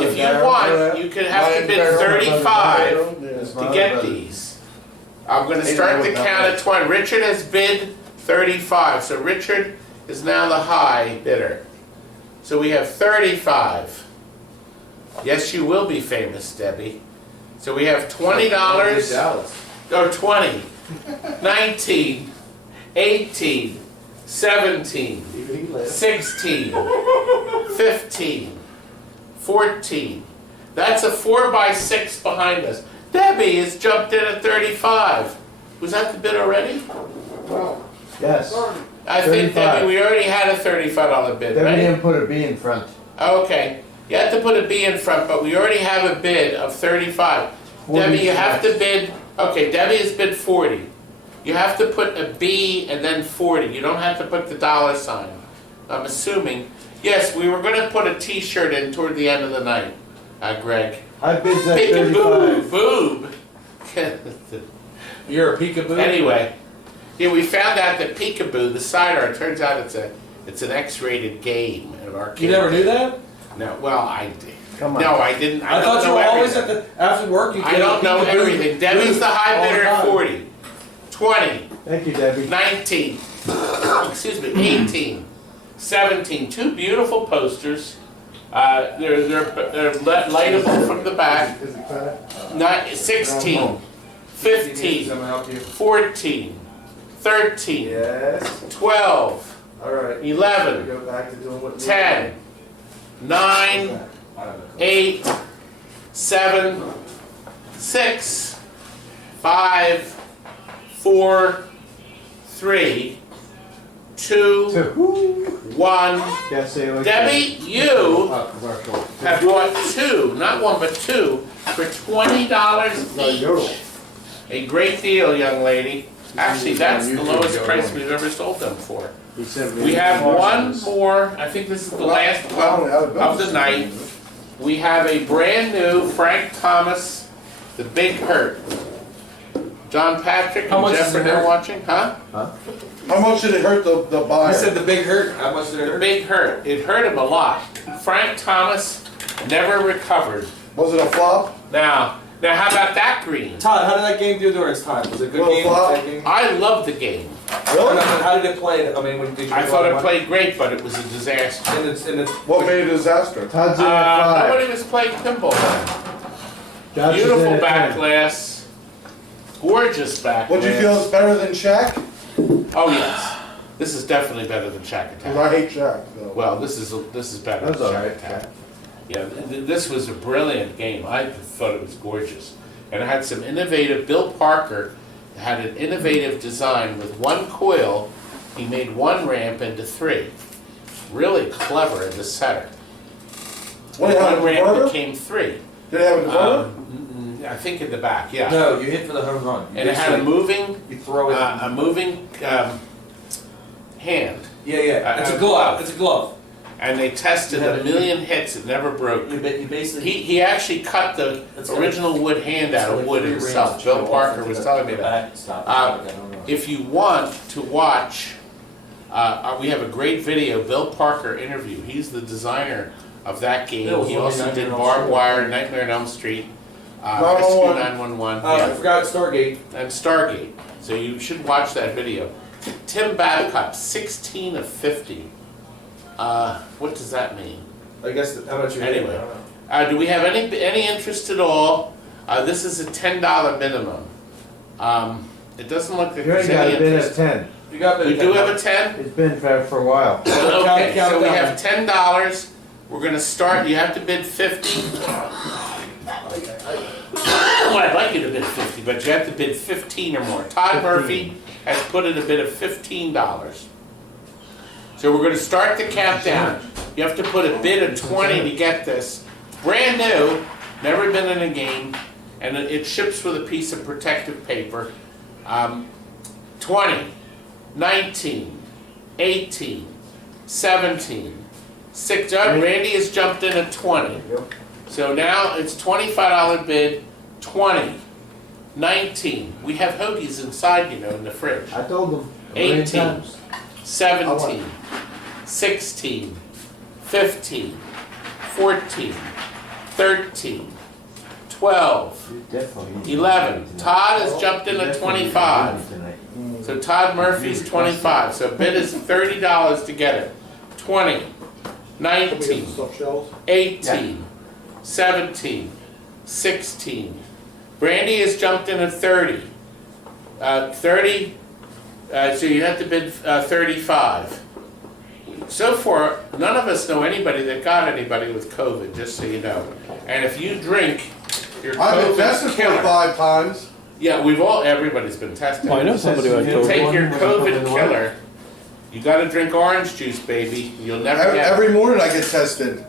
If you want, you could have to bid 35 to get these. I'm going to start the count at 20. Richard has bid 35, so Richard is now the high bidder. So we have 35. Yes, you will be famous, Debbie. So we have $20, or 20, 19, 18, 17, 16, 15, 14. That's a 4x6 behind us. Debbie has jumped in at 35. Was that the bid already? Yes. I think, 35. Debbie, we already had a $35 bid, Debbie right? didn't put a B in front. Okay. You have to put a B in front, but we already have a bid of 35. Debbie, you have to bid, okay, Debbie has bid 40. You have to put a B and then 40. You don't have to put the dollar sign. I'm assuming. Yes, we were going to put a t-shirt in toward the end of the night, Greg. I bid that Peekaboo, 35. boob. You're a peekaboo? Anyway, yeah, we found out that Peekaboo, the side art, turns out it's an X-rated game of arcade. You never knew that? No, well, I did. Come on. No, I didn't. I don't thought you know were always everything. after work you I don't know everything. Debbie's the high bidder at 40. 20, Thank you, Debbie. 19, excuse me, 18, 17. 2 beautiful posters. They're lightable from the back. Is it better? 16, 15, Let me help you. 14, 13, Yes. 12, All right. 11, Go back to doing what. 10, 9, 8, 7, 6, 5, 4, 3, 2, 1. Can't say it like Debbie, you have bought two, not one, but two, for $20 each. A great deal, young lady. Actually, that's the lowest price we've ever sold them for. We have one more, I think this is the last one of the night. We have a brand new Frank Thomas, The Big Hurt. John Patrick How and much Jeff does are it now hurt? watching, huh? How much did it hurt the buyer? I said the big hurt. How much did it The hurt? Big Hurt. It hurt him a lot. Frank Thomas never recovered. Was it a flop? Now how about that green? Todd, how did that game do during its time? Was it a good Well, game? flop. Bad game? I love the game. Really? How did it play? I mean, did you? I thought it played great, but it was a disaster. In the What made it a disaster? Todd's in at 5. Nobody was playing pinball. Josh is in Beautiful at 10. back glass. Gorgeous back What'd you glass. feel is better than Shaq? Oh yes. This is definitely better than Shack Because Attack. I hate Shaq. So. Well, this is better That's than all Shack right. Attack. Yeah, this was a brilliant game. I thought it was gorgeous. And it had some innovative, Bill Parker had an innovative design with one coil. He made one ramp into 3. Really clever in the center. What, it have One a ramp converter? became 3. Did it have a converter? I think in the back, yeah. No, you hit for the home run. You And it had a basically- moving, You throw it. hand. Yeah. It's a glove. It's a glove. And they tested a million hits, it never broke. You basically. He actually cut the It's got original wood hand out of wood himself. Bill Parker was telling me that. If you want to watch, we have a great video, Bill Parker interview. He's the designer of that game. Bill was He on also Nightmare did on Elm Barbed Street. Wire, Nightmare on Elm Street, 911. Rescue 911, I yeah, forgot Stargate. and Stargate. So you should watch that video. Tim Babcock, 16 of 50. What does that mean? I guess how much you hit? Anyway. I don't know. Do we have any interest at all? This is a $10 minimum. It doesn't look like You there's ain't got any a bid at interest. 10. You got We do have a 10? It's been for a while. Okay, Count so we down. have $10. We're gonna start, you have to bid 50. Well, I'd like you to bid 50, but you have to bid 15 or more. Todd Murphy has put in a bid of $15. So we're gonna start the countdown. You have to put a bid of 20 to get this. Brand new, never been in a game, and it ships with a piece of protective paper. 20, 19, 18, 17, 6. Randy has jumped in at 20. So now it's $25 bid, 20, 19. We have hoagies inside, you know, in the fridge. I told them. 18, 17, 16, 15, 14, 13, 12, 11. Todd has jumped in at 25. So Todd Murphy's 25. So bid is $30 to get it. 20, 19, 18, 17, 16. Brandy has jumped in at 30. 30, so you have to bid 35. So far, none of us know anybody that got anybody with COVID, just so you know. And if you drink, your I've been tested COVID's killer. 5 times. Yeah, everybody's been tested. Well, I know somebody who had You take COVID. your COVID killer, you gotta drink orange juice, baby. You'll never get Every morning I get tested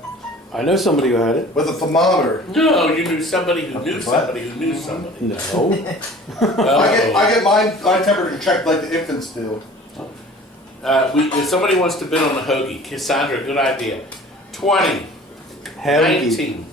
I know somebody who had it. with a thermometer. No, you knew somebody who knew somebody who knew somebody. No. I get my temperature checked like the infants do. If somebody wants to bid on the hoagie, Cassandra, good idea. 20, Hoagie. 19,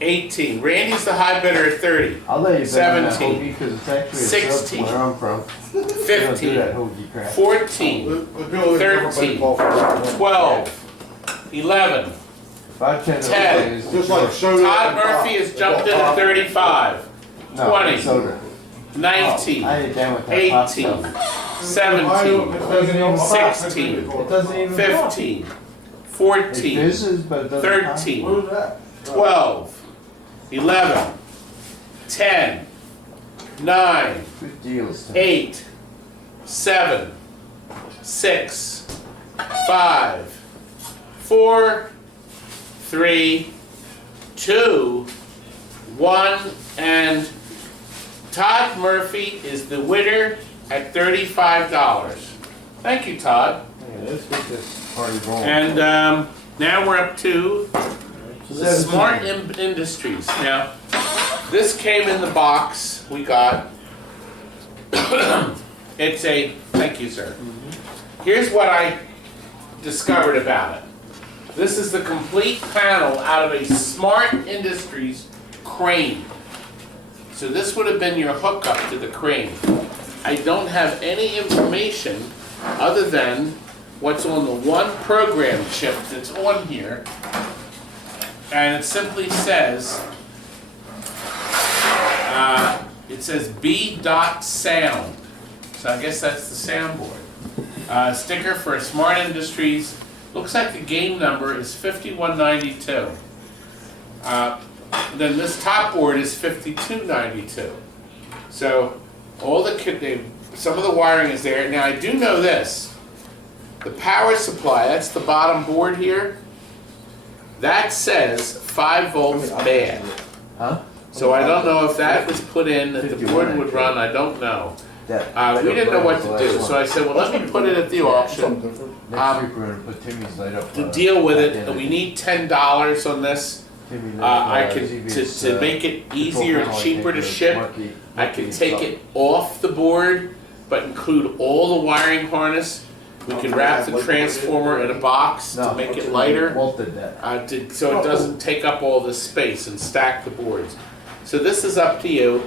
18. Randy's the high bidder at 30. I'll let you bet on that 17, hoagie because it's actually a 16, sub where I'm from. We don't do 15, that hoagie crap. 14, But Bill, there's 13, different baseball. 12, 11. 5, 10, 10. Just like soda. Todd and Murphy pop. has jumped in at 35. no, 20, soda. 19, I ain't down with that pop 18, stuff. 17, It doesn't even pop. 16, It doesn't even 15, 14, Business, but it doesn't count. 13, What is that? 12, 11, 10, 9, Good deals. Tim. 8, 7, 6, 5, 4, 3, 2, 1, and Todd Murphy is the winner at $35. Thank you, Todd. Yeah, let's get this party rolling. And now we're up to the 17. Smart Industries. Now, this came in the box we got. It's a, thank you, sir. Here's what I discovered about it. This is the complete panel out of a Smart Industries crane. So this would have been your hookup to the crane. I don't have any information other than what's on the one program chip that's on here. And it simply says, B.sound. So I guess that's the soundboard. Sticker for Smart Industries. Looks like the game number is 5192. Then this top board is 5292. So all some of the wiring is there. Now I do know this. The power supply, that's the bottom board here. That says 5 volts bad. Huh? So I don't know if that was put in, that the board would run, I don't know. We didn't know what to do, so I said, well, let me put it at the auction Next week we're gonna put Timmy's light up. to deal with it. We need $10 on this. Timmy knows, I can, ZV's, to make it easier and cheaper to ship, I can take it off the board, but include all the wiring harness. We can wrap the transformer in a box to make it lighter, Walt did that. so it doesn't take up all this space and stack the boards. So this is up to you.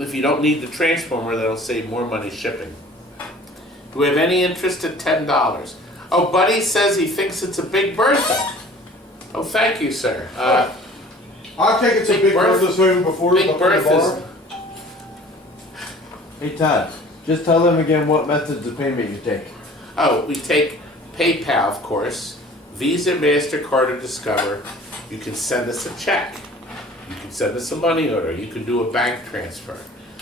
If you don't need the transformer, that'll save more money shipping. Do we have any interest at $10? Oh, Buddy says he thinks it's a Big Bertha. Oh, thank you, sir. I take it to Big Big Bertha- Bertha's home before Big the bar. Bertha's, Hey Todd, just tell them again what methods of payment you take. oh, we take PayPal, of course, Visa, MasterCard, or Discover. You can send us a check. You can send us a money order. You can do a bank transfer.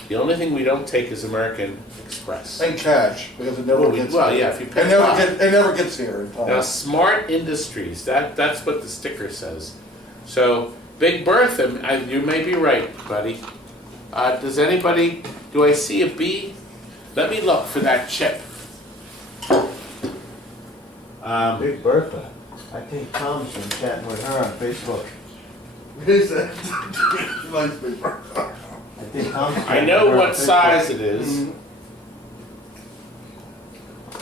The only thing we don't take is American Express. And cash, because it never gets Well, here. yeah, if you pay It never gets here in Now, time. Smart Industries, that's what the sticker says. So, Big Bertha, you may be right, buddy. Does anybody, do I see a B? Let me look for that chip. Big Bertha. I think Tom's been chatting with her on Facebook. Is that? She likes Big Bertha. I think Tom's. I chatting know with her what on size Facebook. it is.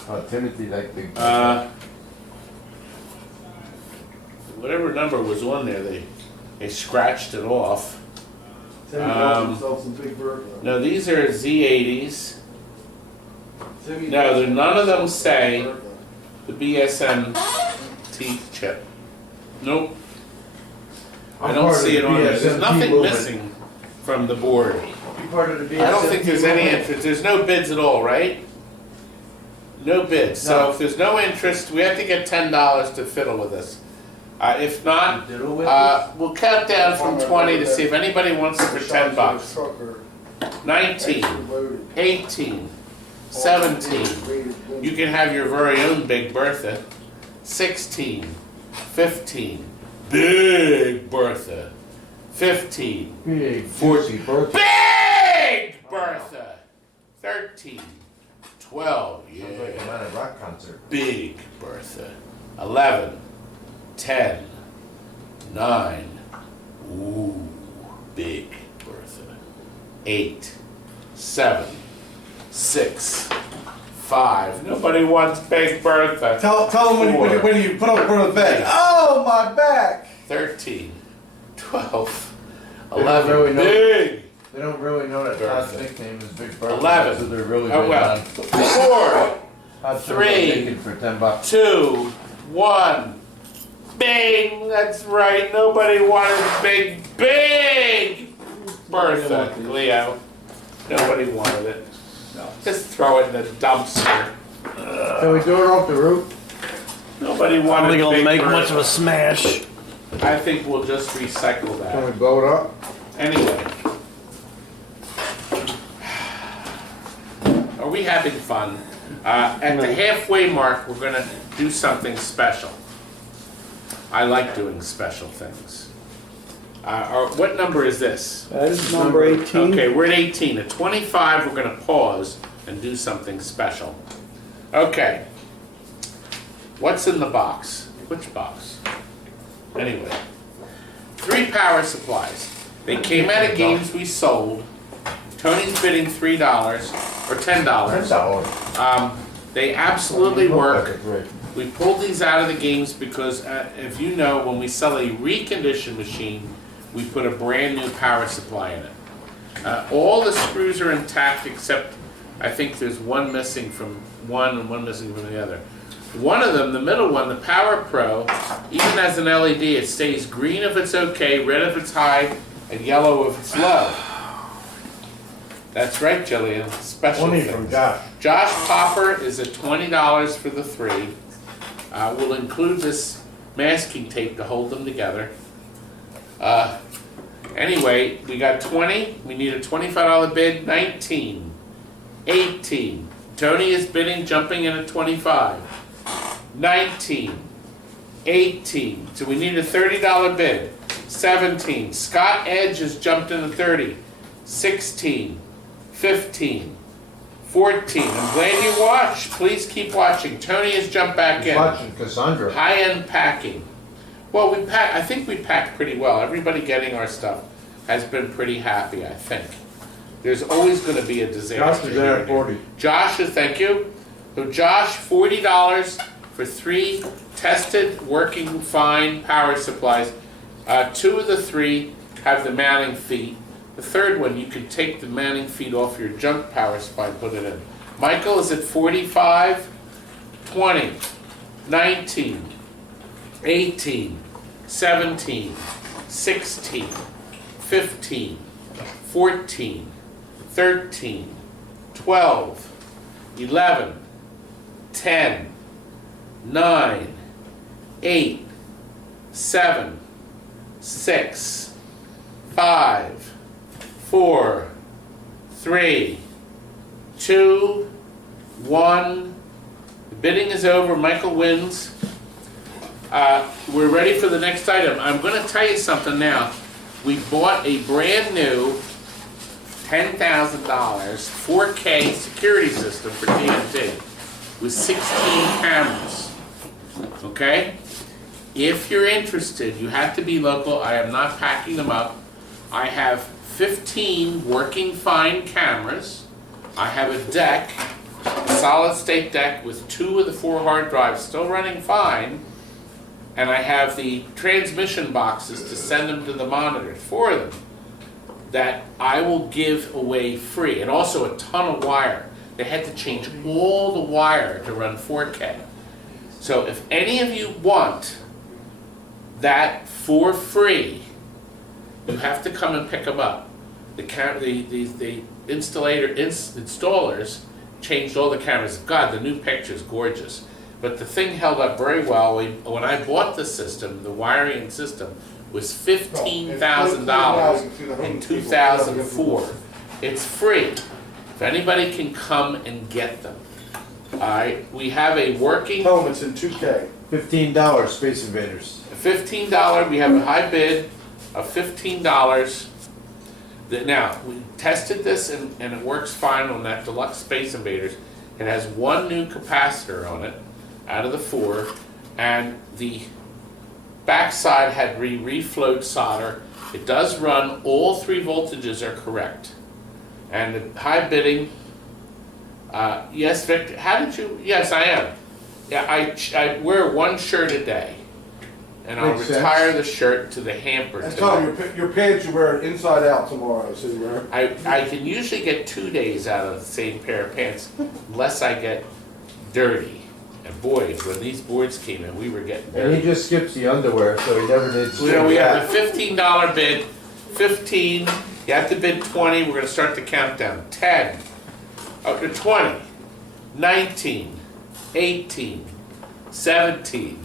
Oh, Timothy liked Big Bertha. Whatever number was on there, they scratched it off. Timmy calls himself some Big Bertha. No, these are Z80s. No, none of them say the BSMT chip. Nope. I don't see it on there. There's nothing missing from the board. You part of the I don't think there's any interest. There's no bids at all, right? No bids. So if there's no interest, we have to get $10 to fiddle with this. If not, we'll count down from 20 to see if anybody wants it for $10. 19, 18, 17. You can have your very own Big Bertha. 16, 15. Big Bertha. 15. Big 14. Bertha. Big Bertha. 13. 12. Sounds like Yeah. I'm at a rock concert. Big Bertha. 11. 10. 9. Ooh. Big Bertha. 8. 7. 6. 5. Nobody wants Big Bertha. Tell them when you put on the bed. Oh, my back! 13. 12. They don't 11. really know- Big. They don't really know that Todd's Bertha. nickname is Big Bertha. 11. So they're really Oh, big well. on. 4. Todd's 3. taken for $10. 2, 1. Bing! That's right. Nobody wanted Big Bertha, Leo. Nobody wanted it. Just throw it in the dumpster. Can we do it off the roof? Nobody I don't wanted think it'll big make bird. much of a smash. I think we'll just recycle Can that. we blow it up? Anyway. Are we having fun? At the halfway mark, we're gonna do something special. I like doing special things. What number is this? That is number 18. Okay, we're at 18. At 25, we're gonna pause and do something special. Okay. What's in the box? Which box? Anyway. 3 power supplies. They came out of games we sold. Tony's bidding $3 or $10. They absolutely work. We pulled these out of the games because, if you know, when we sell a reconditioned machine, we put a brand new power supply in it. All the screws are intact except I think there's one missing from one and one missing from the other. One of them, the middle one, the Power Pro, even has an LED. It stays green if it's okay, red if it's high, and yellow if it's low. That's right, Jillian. Special 20 things. from Josh. Josh Popper is at $20 for the 3. We'll include this masking tape to hold them together. Anyway, we got 20. We need a $25 bid. 19. 18. Tony is bidding, jumping in at 25. 19. 18. So we need a $30 bid. 17. Scott Edge has jumped in at 30. 16. 15. 14. I'm glad you watched. Please keep watching. Tony has jumped back in. Watching Cassandra. High-end packing. Well, I think we packed pretty well. Everybody getting our stuff has been pretty happy, I think. There's always going to be a disaster. Josh is there at here. 40. Josh, thank you. So Josh, $40 for 3 tested, working, fine power supplies. 2 of the 3 have the mounting feet. The third one, you can take the mounting feet off your junk power supply and put it in. Michael is at 45, 20, 19, 18, 17, 16, 15, 14, 13, 12, 11, 10, 9, 8, 7, 6, 5, 4, 3, 2, 1. The bidding is over. Michael wins. We're ready for the next item. I'm going to tell you something now. We bought a brand new $10,000 4K security system for TNT with 16 cameras. Okay? If you're interested, you have to be local. I am not packing them up. I have 15 working fine cameras. I have a deck, a solid state deck with 2 of the 4 hard drives still running fine. And I have the transmission boxes to send them to the monitors, 4 of them, that I will give away free. And also a ton of wire. They had to change all the wire to run 4K. So if any of you want that for free, you have to come and pick them up. The installers changed all the cameras. God, the new picture's gorgeous. But the thing held up very well. When I bought the system, the wiring system was $15,000 in 2004. It's free. If anybody can come and get them. We have a working Tell them it's in 2K. $15 Space Invaders. $15. We have a high bid of $15. Now, we tested this and it works fine on that Deluxe Space Invaders. It has 1 new capacitor on it out of the 4, and the backside had reflowed solder. It does run, all 3 voltages are correct. And the high bidding, yes, Victor, how did you, yes, I am. Yeah, I wear 1 shirt a day. And I'll Makes retire sense. the shirt to the hamper And tonight. Tom, your pants you wear inside out tomorrow, so you wear. I can usually get 2 days out of the same pair of pants, unless I get dirty. And boy, when these boards came in, we were getting And he dirty. just skips the underwear, so he never needs to. You know, we have a $15 bid, 15, you have to bid 20, we're gonna start the countdown. 10, up to 20, 19, 18, 17,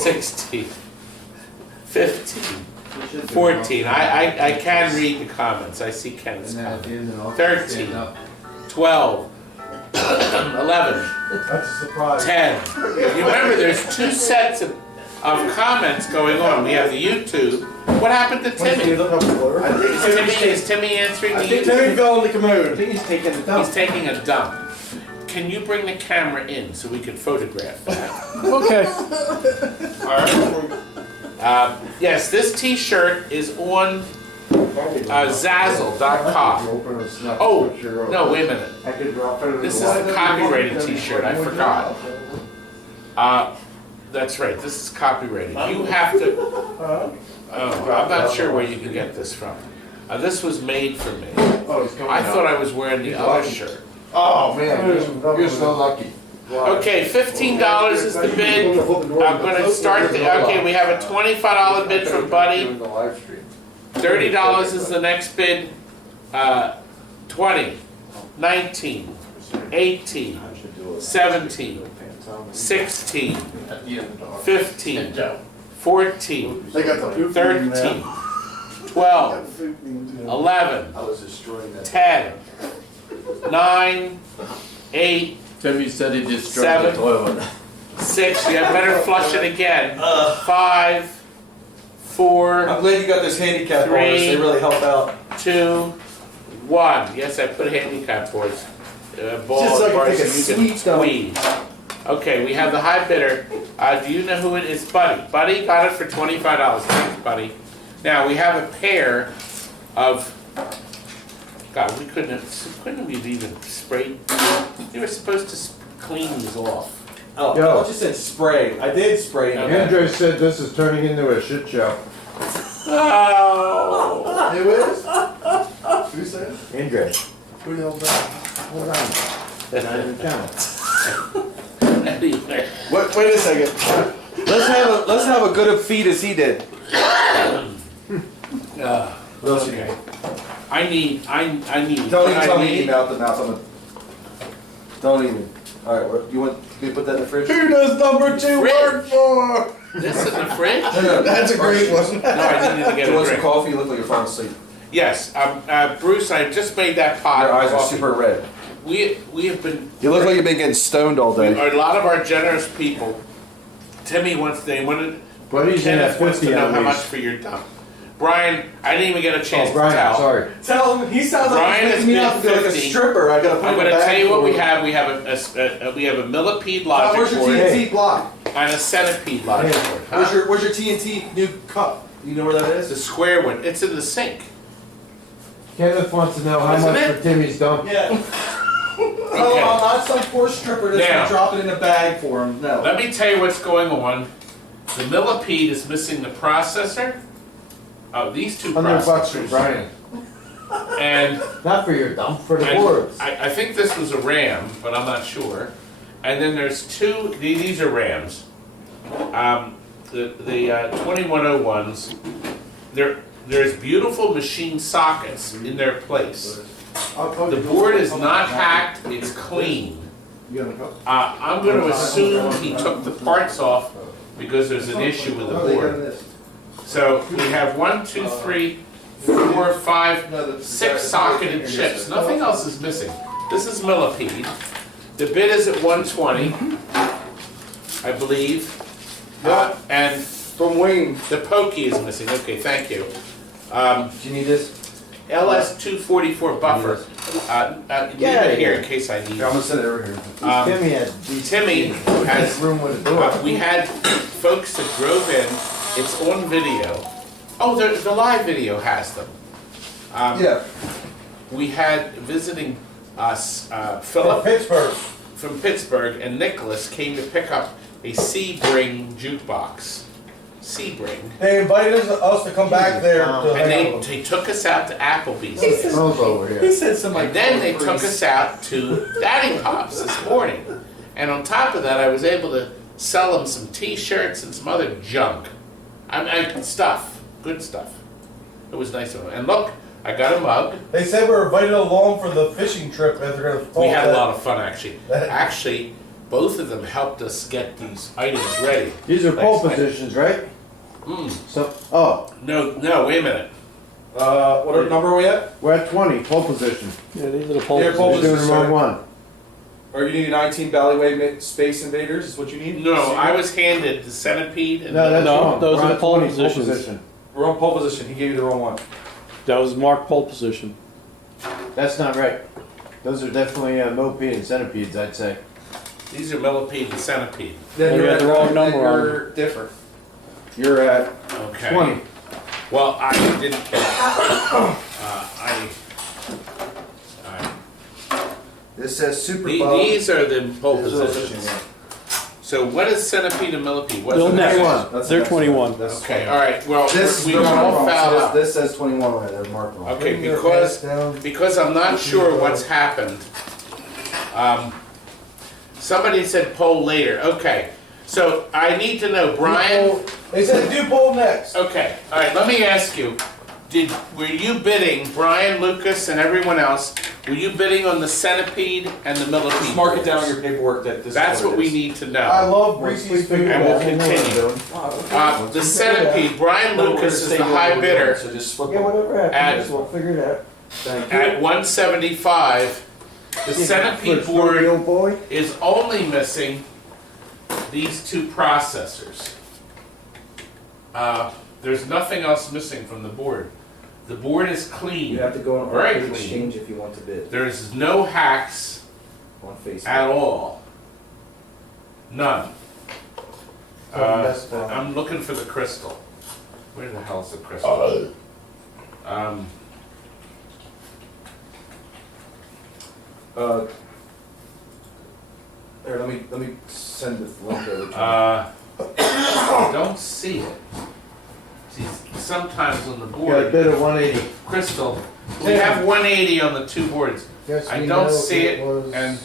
16, 15, 14. I can read the comments. I see Ken's comments. 13, 12, 11, That's a surprise. 10. You remember, there's two sets of comments going on. We have the YouTube. What happened to Timmy? Is Timmy answering the YouTube? Timmy fell in the commode. I think he's taking the dump. He's taking a dump. Can you bring the camera in so we can photograph that? Okay. Yes, this T-shirt is on Zazzle.com. Oh, no, wait a minute. This is a copyrighted T-shirt. I forgot. That's right. This is copyrighted. You have to. Oh, I'm not sure where you can get this from. This was made for me. I thought I was wearing the other shirt. Oh, man, you're so lucky. Okay, $15 is the bid. I'm gonna start the, okay, we have a $25 bid from Buddy. $30 is the next bid. 20, 19, 18, 17, 16, 15, 14, They got the poop 13, 12, 11, 10, 9, 8, Timmy said he just drove 7, the toilet. 6, you had better flush it again. 5, 4, I'm glad you got this handicap on us, they really help out. 2, 1. Yes, I put handicap boards. Ball Just so I can bars take a so you sweet can dump. squeeze. Okay, we have the high bidder. Do you know who it is? Buddy. Buddy got it for $25. Thanks, Buddy. Now we have a pair of. God, we couldn't have even sprayed. You were supposed to clean these off. Oh, Yo. I just said spray. I did spray. Okay. Andre said this is turning into a shit show. Oh. Who is? Who said? Andre. Who the hell is that? Hold on. Not even count. Anyway. Wait a second. Let's have a good a feed as he did. Okay. I need. Don't even what I tell me need- he mouth to mouth on the. Don't even. All right, you want me to put that in the fridge? Who does number 2 Fridge. work for? This in the fridge? No, That's a great one. No, I needed to Do get you a want some drink. coffee? You look like you're falling asleep. Yes, Bruce, I just made that pot. Your of eyes are coffee. super red. We have been. You look like you've been getting stoned all day. A lot of our generous people. Timmy wants. They wanted. But he's in Kenneth at wants to 50 know at how much least. for your dump. Brian, I didn't even get a chance Oh, Brian, to tell. sorry. Tell him he sounds like Brian he's has making me out to bid be like a 50. stripper. I gotta put I'm in going a to bag tell you what for we him. have. We have a millipede Where's logic your board TNT block? and a centipede logic Hey. board. Where's your TNT new cup? You know where that It's a is? square one. It's in the sink. Kenneth wants to know how Isn't much it? for Timmy's dump. Yeah. Okay. Oh, I'm not some poor stripper that's Now. gonna drop it in a bag for him. No. Let me tell you what's going on. The millipede is missing the processor. These two $100 for processors. Brian. And Not for your dump, for the And boards. I think this was a RAM, but I'm not sure. And then there's two, these are RAMs. The 2101s, there's beautiful machine sockets in their place. The board is not hacked, it's clean. I'm going to assume he took the parts off because there's an issue with the board. So we have 1, 2, 3, 4, 5, 6 socketed chips. Nothing else is missing. This is millipede. The bid is at 120, I believe. And From Wayne. the pokey is missing. Okay, thank you. Do you need this? LS244 buffer. Leave it here in case I need Here, I'm it. gonna set it over here. Timmy had Timmy has. room with a door. We had folks that drove in. It's on video. Oh, the live video has them. Yeah. We had visiting us, From Philip Pittsburgh. from Pittsburgh, and Nicholas came to pick up a Sebring jukebox. Sebring. They invited us to come back there to And hang out with they took us out to Applebee's. Smells over them. here. He said somebody. And then they took us out to Daddy Pops this morning. And on top of that, I was able to sell them some T-shirts and some other junk. Stuff. Good stuff. It was nice of them. And look, I got a mug. They said we were invited along for the fishing trip as they're gonna. We had a lot of fun, actually. Actually, both of them helped us get these items ready. These are pole Like- positions, right? Mm. So, oh, No, wait a minute. What number are we at? we're at 20, pole position. Yeah, these are the pole Yeah, pole We're doing the position. wrong one. Or you need 19 Valleyway Space Invaders, is what you need? No, I was handed the centipede and No, that's No, wrong. those We're are the on pole 20, positions. position. We're on pole position, he gave you the wrong one. That was marked pole position. That's not right. Those are definitely millipede and centipedes, I'd say. these are millipede and centipede. Then Oh, you're you at had the wrong number on You're different. You're at, Okay. 20. Well, I didn't. This says Super These are the pole These are the positions. So what is centipede and millipede? What's Bill the next. next? That's They're the next 21. one. That's Okay, all right. Well, This we is got all wrong. fouled up. This says 21 right there, marked wrong. Okay, Bring your because- pants down. Because I'm not sure what's happened. Somebody said poll later. Okay, so I need to know, Brian. They said do poll next. Okay, all right. Let me ask you: were you bidding, Brian, Lucas, and everyone else? Were you bidding on the centipede and the millipede? just mark it down on boards? your paperwork that this is That's it what we is. need to I know. love Reese's food. And we'll I don't know what I'm continue. doing. The centipede, Brian No, we're Lucas gonna is say the what high we're doing, bidder So just flip Yeah, them. whatever happens, At- we'll figure it out. Thank you. at 175. The centipede board Old boy. is only missing these two processors. There's nothing else missing from the board. The board is clean. You have to go on Very Arcade clean. Exchange if you want to bid There's no hacks on Facebook. at all. None. That's fine. I'm looking for the crystal. Where the hell's the crystal? Here, let me send this link over to you. I don't see it. See, sometimes on the Got a board, bid of 180. crystal, we have 180 on the two boards. Yes, I we don't know see it, was- and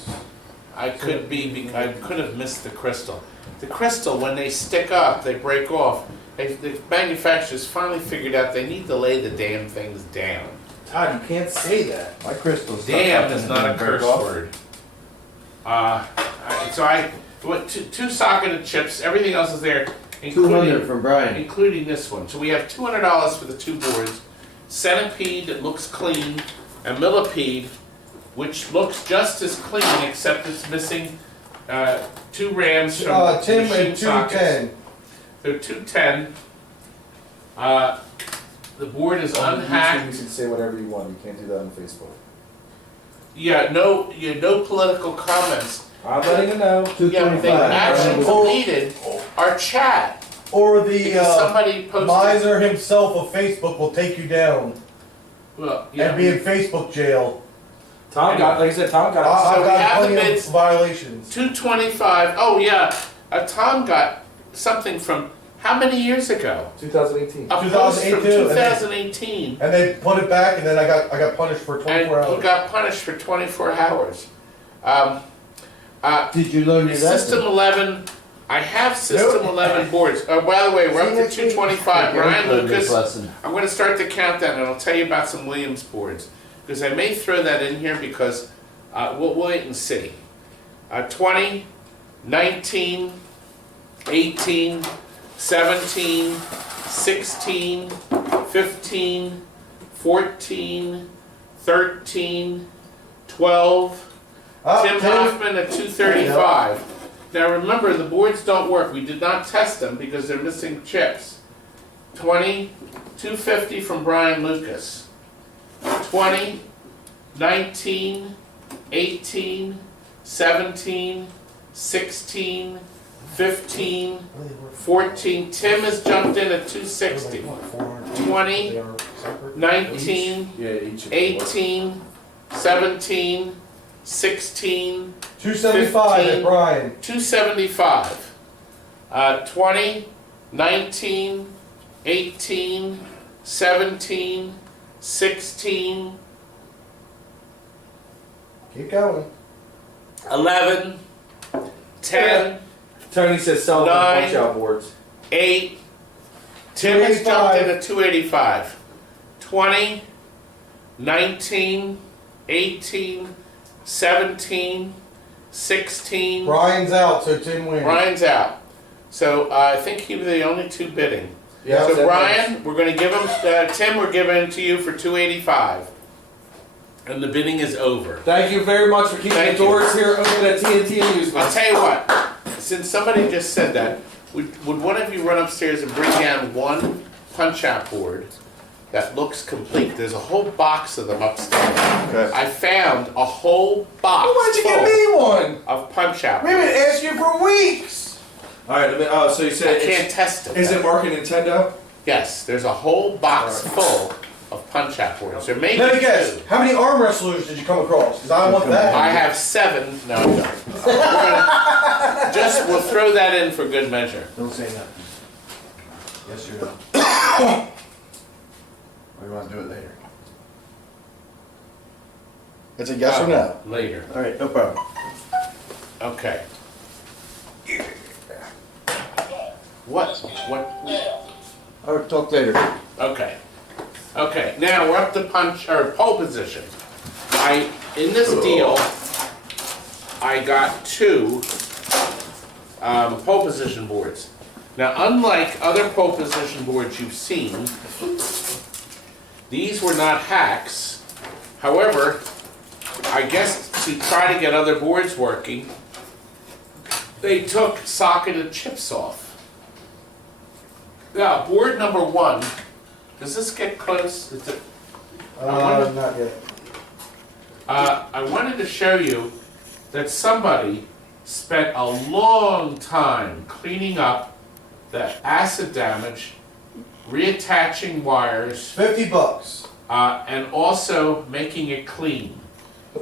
I could have missed the crystal. The crystal, when they stick up, they break off. The manufacturers finally figured out they need to lay the damn things down. Todd, you can't say that. My crystal's Damn is not a curse word. So I went two socketed chips. Everything else is there, 200 including from Brian. including this one. So we have $200 for the two boards. Centipede that looks clean, and millipede, which looks just as clean except it's missing two rams from Tim machine and sockets. 210. They're 210. The board is On YouTube, unhacked. you can say whatever you want. You can't do that on Facebook. Yeah, no political comments. I'm letting you know. Yeah, they actually 225. deleted our chat Or because somebody posted. miser himself of Facebook will take you down Well, yeah. and be in Facebook jail. Tom got, like I said, Tom got. I've So we got have the plenty of bids. violations. 225. Oh yeah, Tom got something from how many years ago? 2018. A post from 2018, 2018, And they put it back, and then I got punished for 24 and he hours. got punished for 24 hours. Did you learn your System lesson? 11. I have System 11 boards. Oh, by the way, we're up to 225. Brian Learned this Lucas. lesson. I'm going to start the countdown, and I'll tell you about some Williams boards because I may throw that in here because we'll wait and see. 20, 19, 18, 17, 16, 15, 14, 13, 12. Tim Hoffman at 235. Now remember, the boards don't work. We did not test them because they're missing chips. 20, 250 from Brian Lucas. 20, 19, 18, 17, 16, 15, 14. Tim has jumped in at 260. 20, 19, Yeah, each. 18, 17, 16, 275 at 15. Brian. 275. 20, 19, 18, 17, 16, Keep going. 11, 10, Tony says sell them 9. punch out boards. 8. Tim has jumped in at 285. 20, 19, 18, 17, 16. Brian's out, so Tim wins. Brian's out. So I think he was the only two bidding. Yeah, So that Brian, we're going to give him, Tim, we're giving it to you for $285. And the bidding is over. Thank you very much for keeping Thank the you. doors here open at TNT I'll Amusements. tell you what, since somebody just said that, would one of you run upstairs and bring down one punch-out board that looks complete? There's a whole box of them upstairs. Okay. I found a whole box Why'd you full give me one? of punch-out We've boards. been asking you for weeks. All right, so you I said can't test it. is it marking Nintendo? Yes, there's a whole box full of punch-out boards. There may Let me be guess. two. How many arm wrestlers did you come across? Because I want that. I have 7. No, I don't. We'll throw that in for good measure. Don't say nothing. Yes or no? Or you want to do it later? It's a yes or no. Later. All right, no problem. Okay. What? I'll talk later. Okay. Okay. Now we're up to pole position. In this deal, I got 2 pole position boards. Now, unlike other pole position boards you've seen, these were not hacks. However, I guess to try to get other boards working, they took socketed chips off. Now, board number 1, does this get close? Is it, Not yet. I wanted to show you that somebody spent a long time cleaning up the acid damage, reattaching wires, $50. and also making it clean.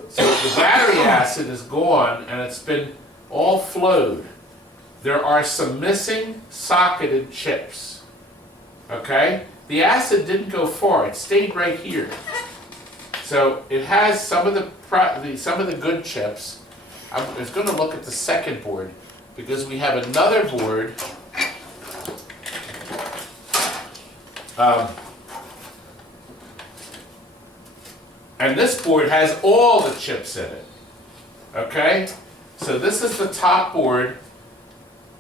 So the battery acid is gone and it's been all flowed. There are some missing socketed chips. Okay? The acid didn't go far, it stayed right here. So it has some of the good chips. I was going to look at the second board because we have another board. And this board has all the chips in it. Okay? So this is the top board.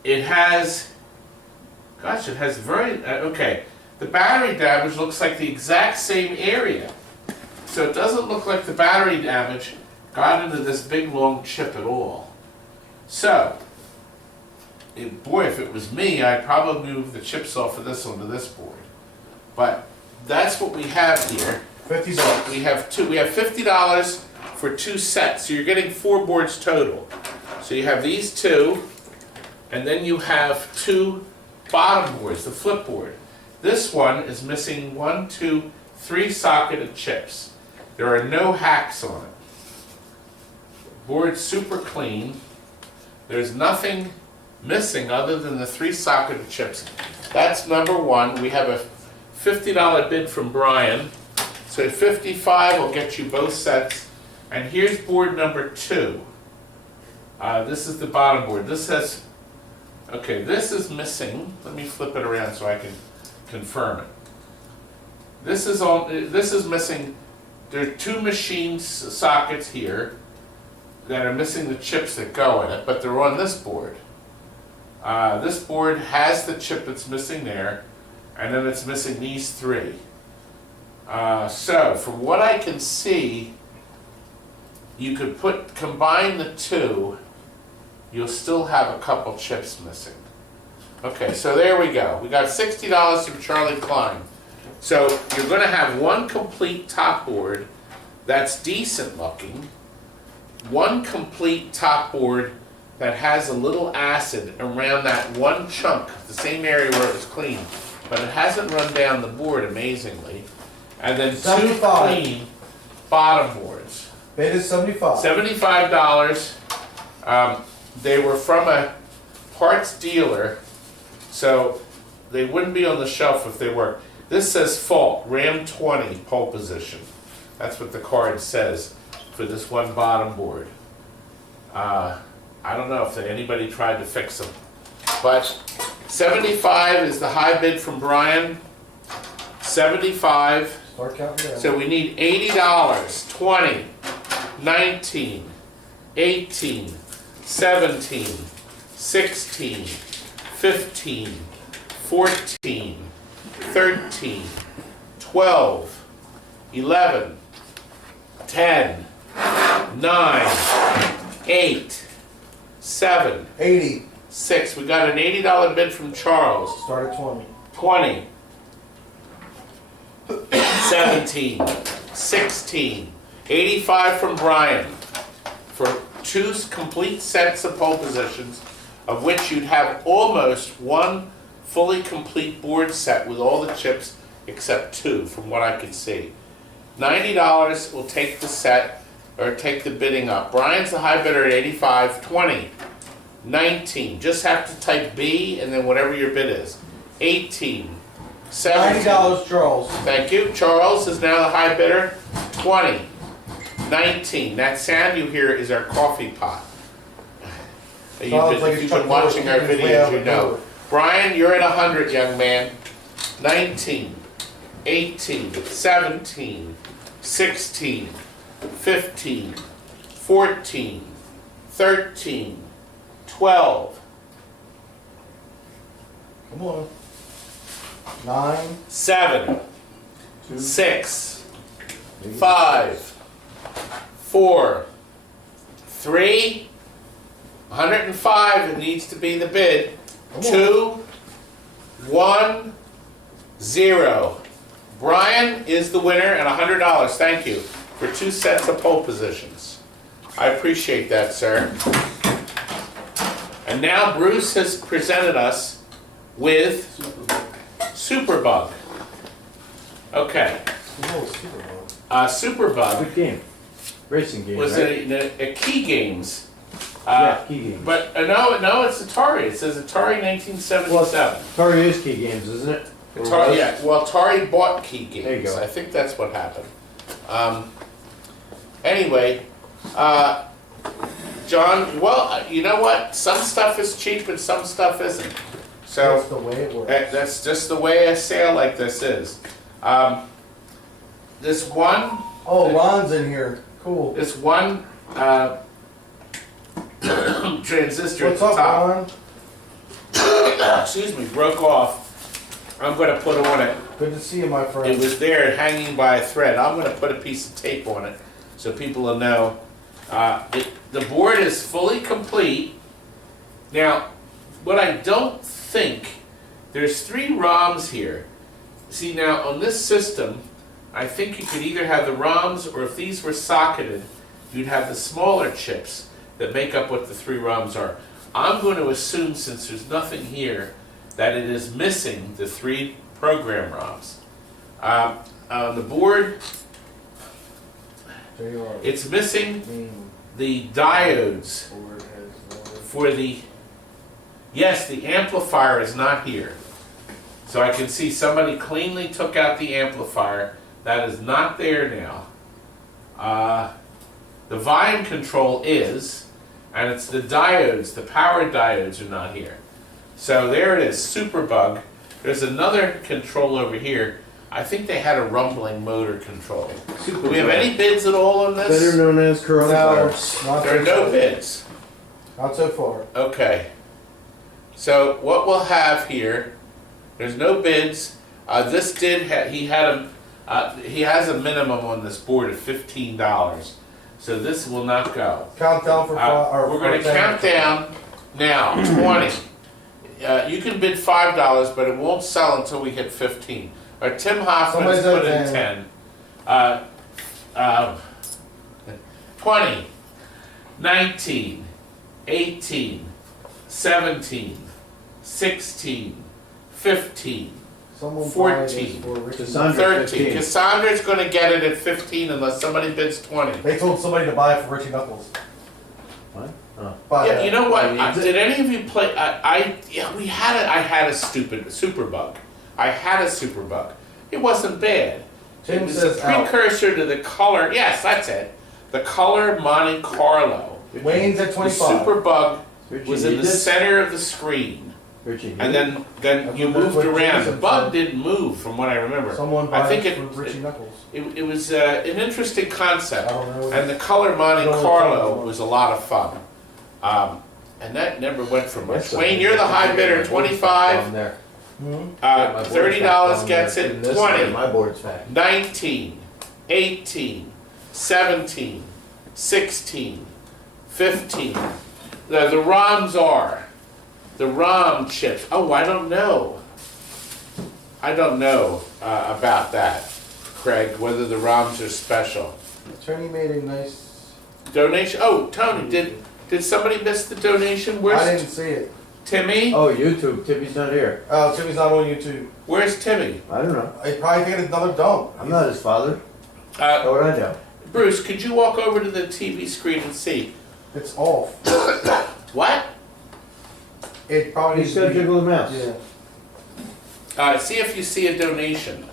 It has, gosh, it has very, okay. The battery damage looks like the exact same area. So it doesn't look like the battery damage got into this big long chip at all. So, boy, if it was me, I'd probably move the chips off of this onto this board. But that's what we have here. $50. We have $50 for 2 sets. So you're getting 4 boards total. So you have these 2, and then you have 2 bottom boards, the flip board. This one is missing 1, 2, 3 socketed chips. There are no hacks on it. Board's super clean. There's nothing missing other than the 3 socketed chips. That's number 1. We have a $50 bid from Brian. So $55 will get you both sets. And here's board number 2. This is the bottom board. This has, okay, this is missing. Let me flip it around so I can confirm it. This is missing. There are 2 machine sockets here that are missing the chips that go in it, but they're on this board. This board has the chip that's missing there, and then it's missing these 3. So, from what I can see, you could combine the 2, you'll still have a couple chips missing. Okay, so there we go. We got $60 from Charlie Klein. So you're going to have 1 complete top board that's decent looking, 1 complete top board that has a little acid around that 1 chunk, the same area where it was clean, but it hasn't run down the board amazingly, and then 2 $75. clean bottom boards. Bid is $75. $75. They were from a parts dealer, so they wouldn't be on the shelf if they were. This says fault, Ram 20 pole position. That's what the card says for this 1 bottom board. I don't know if anybody tried to fix them. But 75 is the high bid from Brian. 75. Start counting down. So we need $80, 20, 19, 18, 17, 16, 15, 14, 13, 12, 11, 10, 9, 8, 7, 80. 6. We got an $80 bid from Charles. Start at 20. 20, 17, 16, 85 from Brian for 2 complete sets of pole positions, of which you'd have almost 1 fully complete board set with all the chips except 2 from what I could see. $90 will take the set, or take the bidding up. Brian's the high bidder at 85, 20, 19, just have to type B and then whatever your bid is. 18, 17. $90, Charles. Thank you. Charles is now the high bidder. 20, 19. That sound you hear is our coffee pot. Sounds like If you've it's been watching our Chuck Norris way out videos, you the know. door. Brian, you're at 100, young man. 19, 18, 17, 16, 15, 14, 13, 12, Come on. 9. 7, 6, 5, 4, 3, 105, it needs to be the bid. 2, 1, 0. Brian is the winner at $100. Thank you for 2 sets of pole positions. I appreciate that, sir. And now Bruce has presented us with Superbug. Okay. Superbug Good game. Racing game, was right? a Key Games. Yeah, key games. But no, it's Atari. It says Atari 1977. Atari is key games, isn't it? Or Atari, was? yeah, well, Atari bought Key Games. There you go. I think that's what happened. Anyway, John, well, you know what? Some stuff is cheap and some stuff isn't. That's So the way it works. that's just the way a sale like this is. This one Oh, Ron's in here. Cool. This one transistor What's at up, the top, Ron? excuse me, broke off. I'm going to put on it. Good to see you, my friend. It was there hanging by a thread. I'm going to put a piece of tape on it so people will know. The board is fully complete. Now, what I don't think, there's 3 ROMs here. See, now on this system, I think you could either have the ROMs, or if these were socketed, you'd have the smaller chips that make up what the 3 ROMs are. I'm going to assume, since there's nothing here, that it is missing the 3 program ROMs. On the board, There you are. it's missing Main the diodes board has no- for the, yes, the amplifier is not here. So I can see somebody cleanly took out the amplifier. That is not there now. The volume control is, and it's the diodes, the power diodes are not here. So there it is, Superbug. There's another control over here. I think they had a rumbling motor control. Do we have any bids at all on Better this? known as No, coronavirus. not There are so no far. bids. Not so far. Okay. So what we'll have here, there's no bids. This did he has a minimum on this board of $15. So this will not go. Count down for 5. Or We're going to 10. count down now. 20. You can bid $5, but it won't sell until we hit 15. Or Tim Hoffman's Somebody's put at in 10. 20, 19, 18, 17, 16, 15, Someone 14, buy this for Richie. Cassandra. 13. 15. Cassandra's going to get it at 15 unless somebody bids 20. They told somebody to buy it for Richie Knuckles. What? Oh. Buy Yeah, it. you know what? I mean, Did any of you play? We had it. I had a stupid Superbug. I had a Superbug. It wasn't bad. Tim It was says a out. precursor to the color. Yes, that's it. The color Monte Carlo. Wayne's at The 25. Superbug Richie, was in you the did- center of the screen, Richie, and then That's you what- moved that's what around. The Jason bug said. didn't move, from what I remember. Someone I buy think it it- for Richie Knuckles. It was an interesting I concept. don't know. And the color Monte I don't know Carlo what was a lot of fun. And that never went for much. Wayne, you're the high bidder, 25. There. $30 gets it, 20. My board's fat. 19, 18, 17, 16, 15. The ROMs are. The ROM chips. Oh, I don't know. I don't know about that, Craig, whether the ROMs are special. Attorney made a nice. Donation. Oh, Tony, did somebody miss the donation? I Where's didn't see it. Timmy? Oh, YouTube. Tippy's not here. Oh, Timmy's not on YouTube. Where's Timmy? I don't know. I probably get another dump. I'm not his father. Uh, How would I know? Bruce, could you walk over to the TV screen and see? It's off. What? It probably He needs to said be. jiggle the mouse. Yeah. See if you see a donation.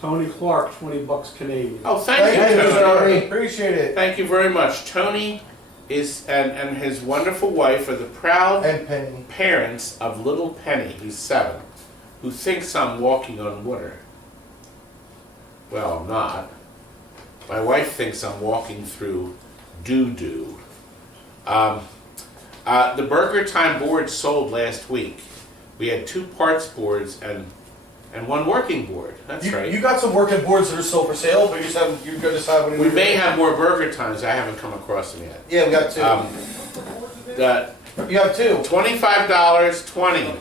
Tony Clark, $20 Canadian. Oh, thank Thank you, you, Tony. Tony. Appreciate it. Thank you very much. Tony is and his wonderful wife are the proud And Penny. parents of little Penny, who's 7, who thinks I'm walking on water. Well, I'm not. My wife thinks I'm walking through doo-doo. The Burger Time board sold last week. We had 2 parts boards and 1 working board. That's right. You got some working boards that are still for sale, but you're gonna decide when We may have more Burger Times. I haven't come across them yet. Yeah, we got 2. You have 2. $25, 20,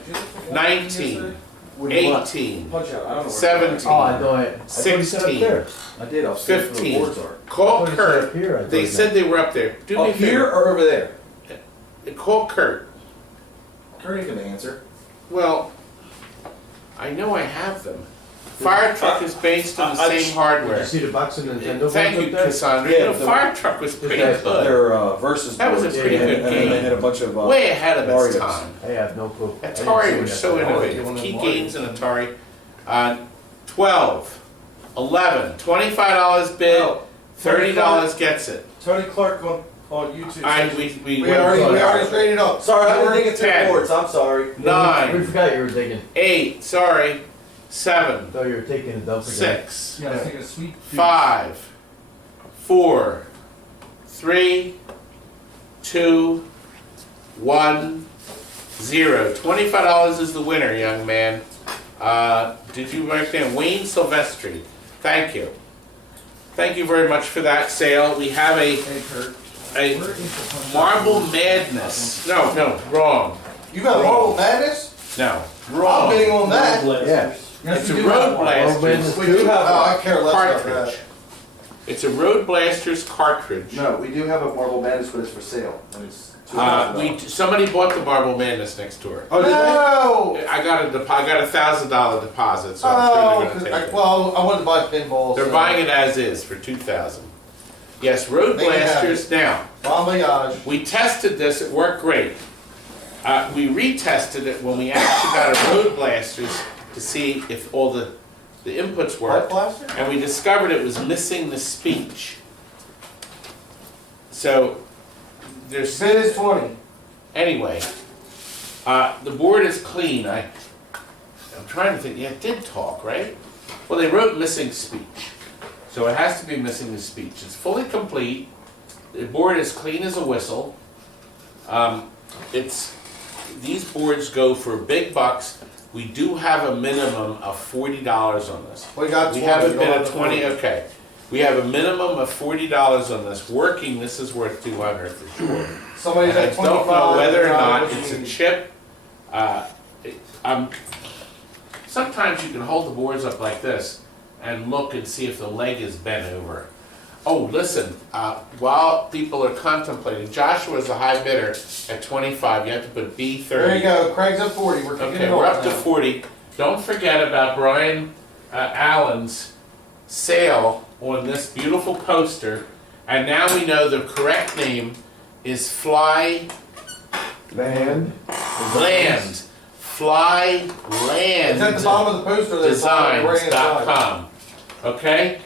19, 18, Punch out, I don't know where. 17, Oh, I know it. I thought he said 16. upstairs. I did, I'll see where the 15. boards are. Call I thought he said Kurt. up here, I They thought said they were up there. Do me a Up here favor. or over there? Call Kurt. Kurt ain't gonna answer. Well, I know I have them. Fire truck is based on the I- same Did you hardware. see the box of Nintendo Thank ones you, up there? Cassandra. Yeah, You know, the- fire truck was pretty guys- good. They're versus That was a boards. pretty Yeah, good And then they game. had a bunch of Way ahead of its Marios. time. I have no clue. I didn't Atari see was that. so innovative. Key games in Atari. 12, 11, $25 bid, Oh, $30 gets it. Tony Clark on YouTube. We we already traded up. Sorry, I We're didn't think it's 10. boards, I'm sorry. 9, We forgot you were digging. 8, sorry, 7, Thought you were taking a dump again. 6, Yeah, I think it's sweet. 5, 4, 3, 2, 1, 0. $25 is the winner, young man. Did you write down Wayne Silvestri? Thank you. Thank you very much for that sale. We have a Marble Madness. No, wrong. You got Marble Madness? No, I'm wrong. bidding on that. Yeah. It's a you do Road have one. Blasters We do have. I care less about cartridge. that. It's a Road Blasters cartridge. No, we do have a Marble Madness, but it's for sale, and it's $2,000. Somebody bought the Marble Madness next door. Oh, did they? No! I got a $1,000 deposit, so I'm sure they're going to take it. Well, I wanted to buy pinballs. They're buying it as is for $2,000. Yes, Road They can have Blasters. Now, Bon voyage. we tested this. It worked great. We retested it when we actually got a Road Blasters to see if all the inputs Pipe worked, blaster? and we discovered it was missing the speech. So there's Bid is 20. anyway. The board is clean. I'm trying to think. Yeah, it did talk, right? Well, they wrote missing speech, so it has to be missing the speech. It's fully complete. The board is clean as a whistle. These boards go for big bucks. We do have a minimum of $40 on this. We got 20. We have a You bid don't of have the 20. 40. Okay, we have a minimum of $40 on this. Working, this is worth $200 for sure. Somebody's And I at 25. don't know whether or and not what you it's a need. chip. Sometimes you can hold the boards up like this and look and see if the leg is bent over. Oh, listen, while people are contemplating, Joshua's a high bidder at 25. You have to put B30. There you go. Craig's at 40. We're kicking Okay, it we're off up to now. 40. Don't forget about Brian Allen's sale on this beautiful poster. And now we know the correct name is Fly Land. Land. Fly Land. It's at the bottom of the poster. There's Designs.com. Okay?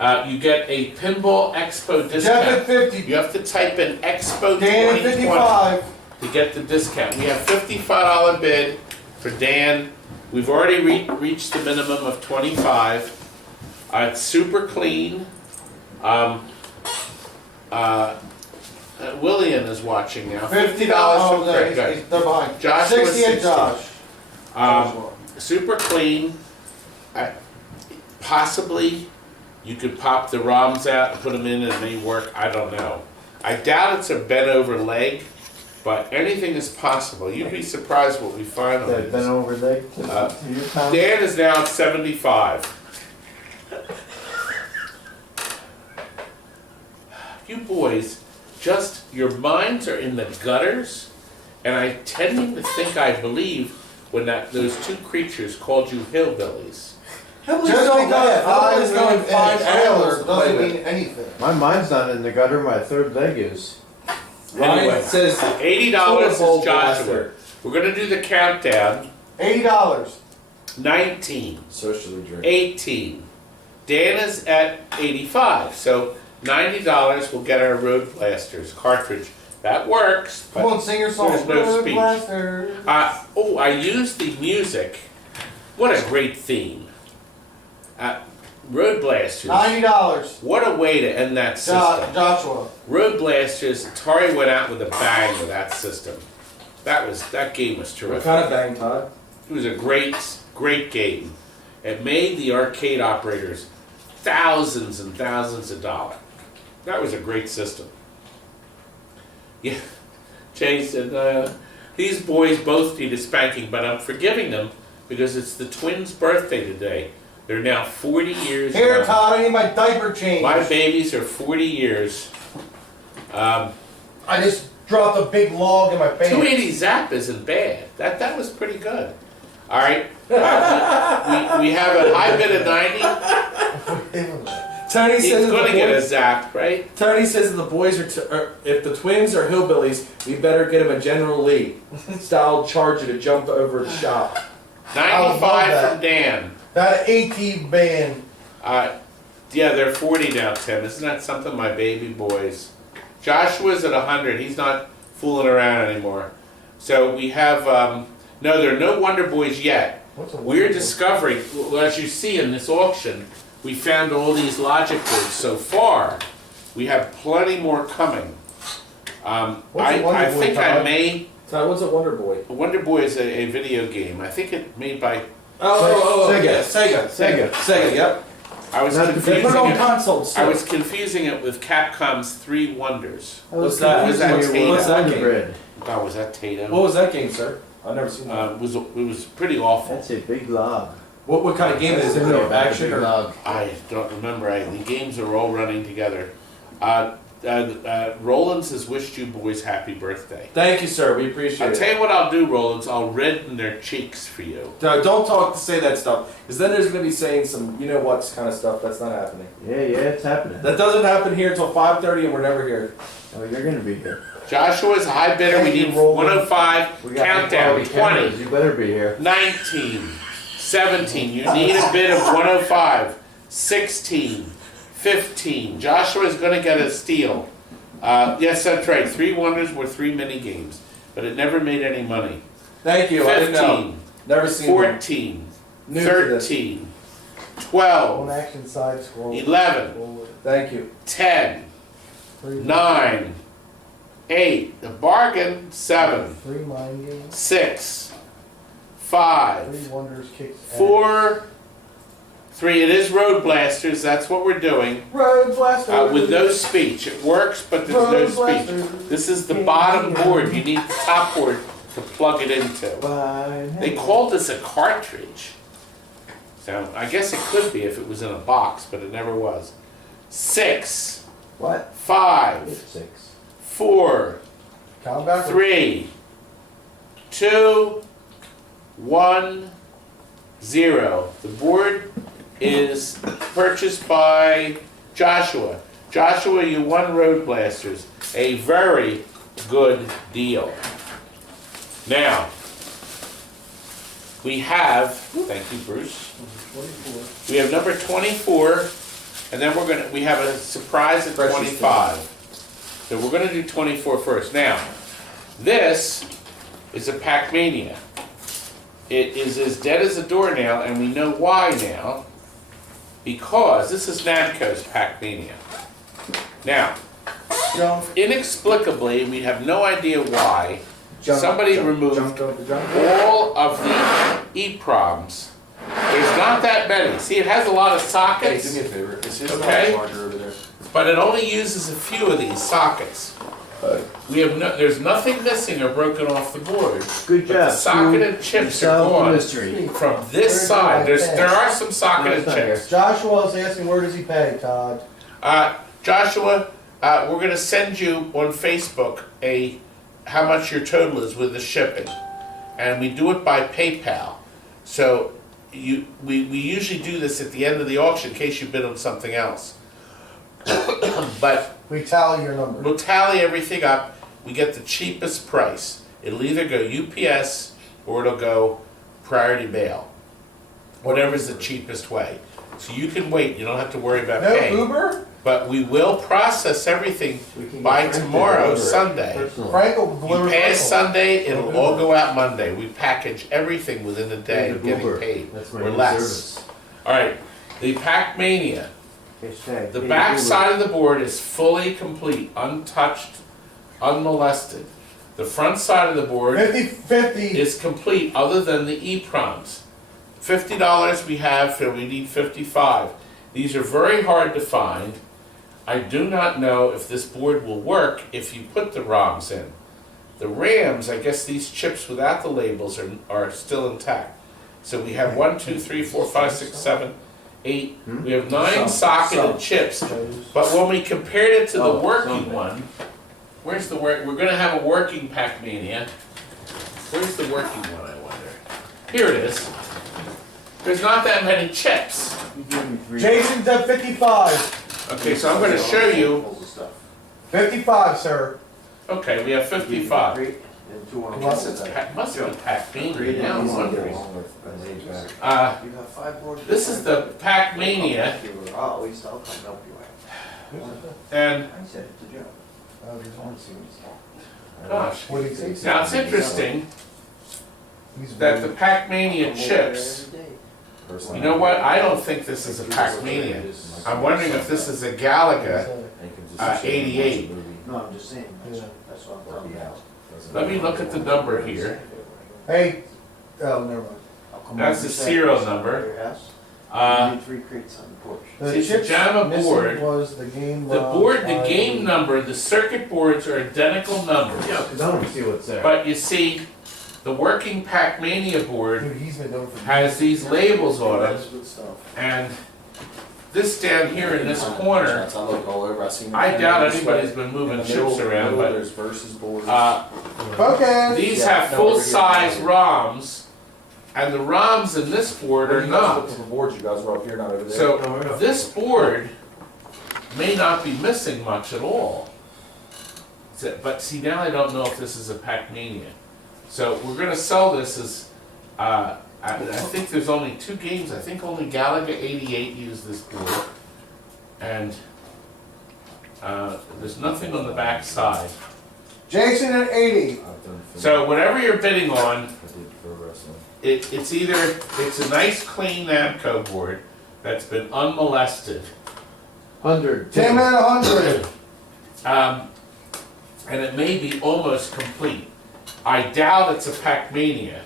You get a Pinball Expo Jeff discount. at 50. You have to type in Expo Dan at 2020 55. to get the discount. We have $55 bid for Dan. We've already reached the minimum of 25. It's super clean. William is watching now. $50. $50 Oh, for Craig. Good. they're behind. Josh was 60 and 60. Josh. Super clean. Possibly you could pop the ROMs out and put them in and it may work. I don't know. I doubt it's a bent over leg, but anything is possible. You'd be surprised what we find on That these. bent over leg to your town? Dan is now at 75. You boys, just your minds are in the gutters, and I tend to think I believe when those two creatures called you hillbillies. Just because I was going to find animals trailer to play doesn't with. mean anything. My mind's not in the gutter, my third leg is. Anyway, Ryan says $80 is Bowl Joshua. blaster. We're gonna do the countdown. $80. 19, socially drink. 18. Dan is at 85, so $90 will get our Road Blasters cartridge. That works, Come on, but sing your song. there's no Road speech. Blaster. I used the music. What a great theme. Road Blasters. $90. What a way to end that system. Joshua. Road Blasters, Atari went out with a bang with that system. That game was What terrific. kind of bang, Todd? It was a great game. It made the arcade operators thousands and thousands of dollars. That was a great system. Yeah, Jay said, these boys both need a spanking, but I'm forgiving them because it's the twins' birthday today. They're now 40 years Here, young. Todd, I need my diaper change. My babies are 40 years. I just dropped a big log in my pants. 280 zap isn't bad. That was pretty good. All right. We have a high bid of 90. Tony He's says going to get a boys, zap, right? Tony says the boys are if the twins are hillbillies, we better get them a General Lee style Charger to jump over the shop. I would love 95 that. from Dan. That AT band. Yeah, they're 40 now, Tim. Isn't that something, my baby boys? Joshua's at 100. He's not fooling around anymore. So we have, no, there are no Wonder Boys yet. What's a We're Wonder Boy? discovering, well, as you see in this auction, we found all these logic boards so far. We have plenty more coming. What's a Wonder I Boy, think I Todd? may. Todd, what's a Wonder Boy? Wonder Boy is a video game. I think it made by. Sega. yes. Sega. Sega. Yep. I was Not the They confusing put it on it. consoles. I was confusing it with Capcom's Three Wonders. What's that? Was that Tato? What's that game? Bread. God, was that Tato? What was that game, sir? I've never seen that. It was pretty awful. That's a big log. What kind of game is it? Action or? log. I don't remember. The games are all running together. Rollins has wished you boys happy birthday. Thank you, sir. We appreciate I'll it. tell you what I'll do, Rollins. I'll redden their cheeks for you. No, don't say that stuff, because then there's going to be saying some, you know what kind of stuff. That's not happening. Yeah, it's happening. That doesn't happen here until 5:30, and we're never here. Oh, you're gonna be here. Joshua's a high bidder. We Thank you, need Roland. 105. We got Countdown. quality cameras. 20. You better be here. 19, 17, you need a bid of 105, 16, 15. Joshua's going to get a steal. Yes, that's right. Three Wonders were 3 mini games, but it never made any money. Thank you. I didn't know. 15, Never seen one. 14, New to this. 13, One 12, action side scroll. 11, Forward. Thank you. 10, 9, 8, the bargain, 7, 3 mind games. 6, 3 5, wonders kicks. 4, 3. It is Road Blasters. That's what we're doing. Road Blaster. With no speech. It works, but there's no Road speech. Blasters. This is the bottom board. You need the top board to plug it into. They called this a cartridge. So I guess it could be if it was in a box, but it never was. 6, What? 5, It's 6. 4, Count back. 3, 2, 1, 0. The board is purchased by Joshua. Joshua, you won Road Blasters. A very good deal. Now, we have, thank you, Bruce. We have number 24, and then we have a surprise at Precious 25. So we're gonna do 24 first. Now, this is a Pac-Mania. It is as dead as a doornail, and we know why now, because this is Namco's Pac-Mania. Now, inexplicably, we have no idea why, somebody removed Jumped off the jump. all of the EEPROMs. There's not that many. See, it has a lot of Hey, sockets, do me a favor. Is his Okay. charger over there? but it only uses a few of these sockets. There's nothing missing or broken off the board. Good But job. the socket and chips are Solve the gone mystery. from this side. There are some socket and chips. Joshua was asking, where does he pay, Todd? Joshua, we're gonna send you on Facebook how much your total is with the shipping, and we do it by PayPal. So we usually do this at the end of the auction in case you bid on something else. But We tally your number. we'll tally everything up. We get the cheapest price. It'll either go UPS or it'll go priority mail, whatever's the cheapest way. So you can wait. You don't have to worry about No paying. Uber? But we will process everything by tomorrow, Sunday. Frank will You deliver. pay us Frank Sunday, it'll all go out Monday. We package everything within a day of getting paid, That's my or new less. service. All right, the Pac-Mania. Hashtag The Hey back Uber. side of the board is fully complete, untouched, unmolested. The front side of the board 50-50. is complete, other than the EEPROMs. $50 we have, so we need 55. These are very hard to find. I do not know if this board will work if you put the ROMs in. The RAMs, I guess these chips without the labels are still intact. So we have 1, 2, 3, 4, 5, 6, 7, 8. We have 9 socketed chips. But when we compared it to the working one, where's the work? We're going to have a working Pac-Mania. Where's the working one, I wonder? Here it is. There's not that many chips. You give me 3. Jason's at 55. Okay, so I'm going to show you. 55, sir. Okay, we have 55. And 2 on Plus the it's side. Must be Pac-Mania. Great Now I'm and wondering. along with a laid back. You got 5 boards. This is the Pac-Mania, I'll come help you out. and I said it to Joe. I want to see what he's talking. gosh, What do you say? now it's interesting He's that the Pac-Mania chips. You know what? I don't think this is a Pac-Mania. I'm wondering if this is a Galaga 88. No, I'm just saying, Yeah. that's what I'm telling you. Let me look at the number here. Hey, oh, never mind. I'll come That's over the and say, serial "At number. your house, Uh, you need 3 crates on the porch." The See, it's a chips JAMA missing board. was the game. The board, the game number, the circuit boards are identical numbers. Yeah, because I want to see what's there. But you see, the working Pac-Mania board Dude, he's been known for. has these labels on it, That's good stuff. and this down here in this corner, I look all over. I seen. I doubt anybody's been moving chips around, but There's versus boards. Focus! these Yeah, have no, we're full-size here. ROMs, and the ROMs in this board are not. The boards, you guys were up here, not over there. So this board may not be missing much at all. But see, now I don't know if this is a Pac-Mania. So we're gonna sell this as, I think there's only 2 games. I think only Galaga 88 used this board. And there's nothing on the back side. Jason at 80. So whatever you're bidding on, it's a nice clean Namco board that's been unmolested. 100. Tim at 100. And it may be almost complete. I doubt it's a Pac-Mania,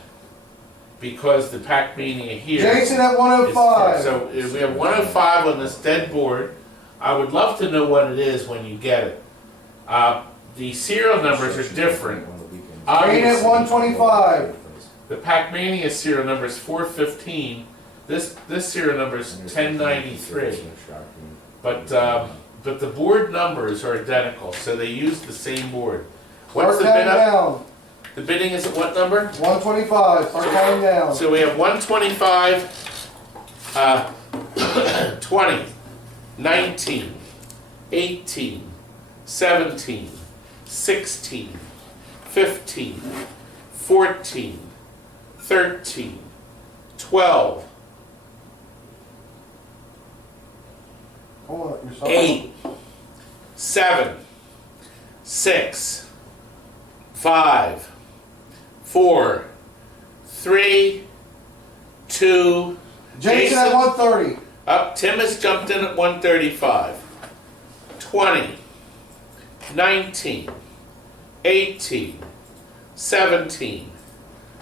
because the Pac-Mania here. Jason at is- 105. So we have 105 on this dead board. I would love to know what it is when you get it. The serial numbers are different. Jane at Obviously, 125. the Pac-Mania serial number is 415. This serial number is 1093. But the board numbers are identical, so they use the same board. What's the Start bid counting up? down. The bidding is at what number? 125. Start counting down. So we have 125, 20, 19, 18, 17, 16, 15, 14, 13, 12, Hold on, you're 8, 7, 6, 5, 4, 3, 2, Jason at 130. Up, Tim has jumped in at 135. 20, 19, 18, 17,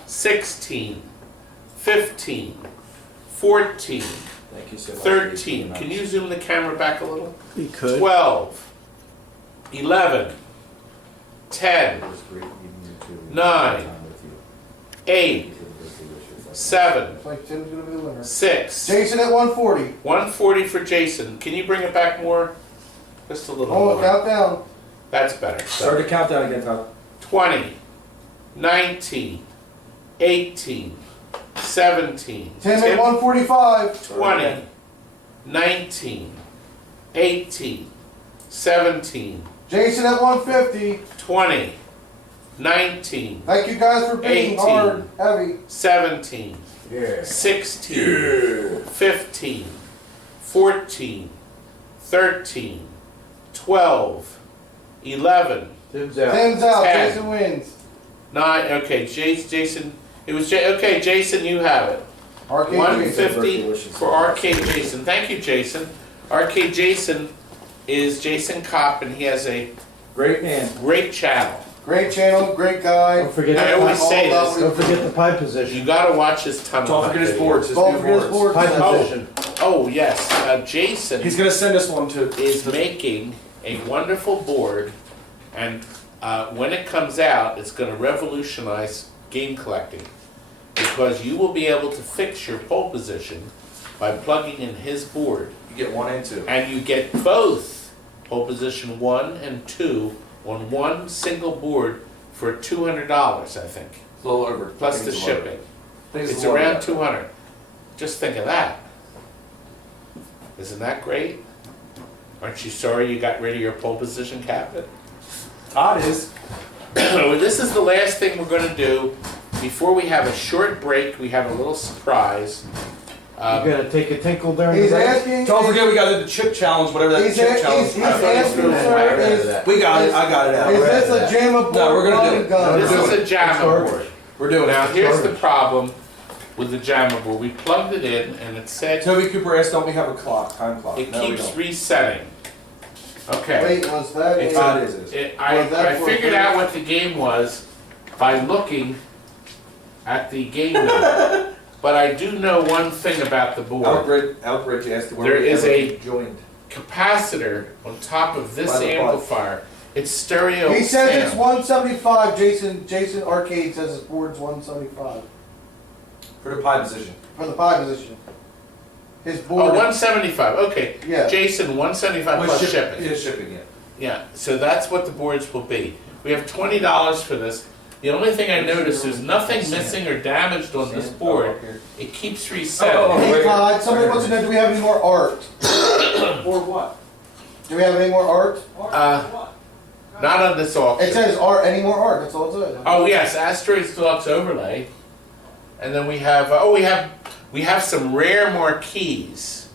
16, 15, 14, Thank you so much. 13. Can you zoom the camera back a little? You could. 12, 11, 10, 9, 8, 7, It's like Tim's gonna be the winner. 6. Jason at 140. 140 for Jason. Can you bring it back more? Just a little Oh, more. countdown. That's better. Start the countdown again, Tom. 20, 19, 18, 17. Tim at 145. 20, 19, 18, 17, Jason at 150. 20, 19, Thank you guys for being 18. hard, heavy. 17, Yeah. 16, 15, 14, 13, 12, 11, Tim's out. Tim's out. 10. Jason wins. 9. Okay, Jason. It was okay. Jason, you have it. Arcade Jason. 150 for Arcade Jason. Thank you, Jason. Arcade Jason is Jason Kopp, and he has a Great man. great channel. Great channel, great guy. Don't forget, I always say All this. about don't forget the pie You position. gotta watch his tunnel. Don't hunt forget his video. boards. His Don't new forget his boards. boards. Pie position. Oh yes, Jason He's gonna send us one too. is making a wonderful board, and when it comes out, it's going to revolutionize game collecting, because you will be able to fix your pole position by plugging in his board, You get 1 and 2. and you get both pole position 1 and 2 on one single board for $200, I think, A little over. plus I the think it's a little shipping. over. It's around 200. Just think of that. Isn't that great? Aren't you sorry you got rid of your pole position cabinet? Todd is. Well, this is the last thing we're going to do. Before we have a short break, we have a little surprise. You gonna take a tinkle during the He's break? asking. Don't forget we got the chip challenge, whatever that He's chip a- challenge. he's I thought it was asking, really sir, fire. is- We got it. I got it out. Is this a JAMA board? No, we're gonna do it. Gun? This is a JAMA board. We're doing Now, it. here's the problem with the JAMA board. We plugged it in, and it said Toby Cooper asked, don't we have a clock, time clock? it No, we keeps don't. resetting. Okay. Wait, was that It's a- Todd is. I Was that for- figured out what the game was by looking at the game number. But I do know one thing about the board. Outbridge asked where There we is ever a- joined. Capacitor on top of this By the bike. amplifier. It's stereo He says it's sound. 175. Jason Arcade says his board's 175 For the pie position. for the pie position. His Oh, board. 175. Okay. Yeah. Jason, 175 plus shipping. Yeah, shipping, yeah. Yeah, so that's what the boards will be. We have $20 for this. The only thing I noticed is nothing missing or damaged on this board. It keeps resetting. Oh, Hey Todd, somebody wants to know, do we have any more art? Or what? Do we have any more art? Not on this It auction. says art. Any more art? That's all it says. Oh yes, Asteroids Deluxe Overlay. And then we have, we have some rare marquees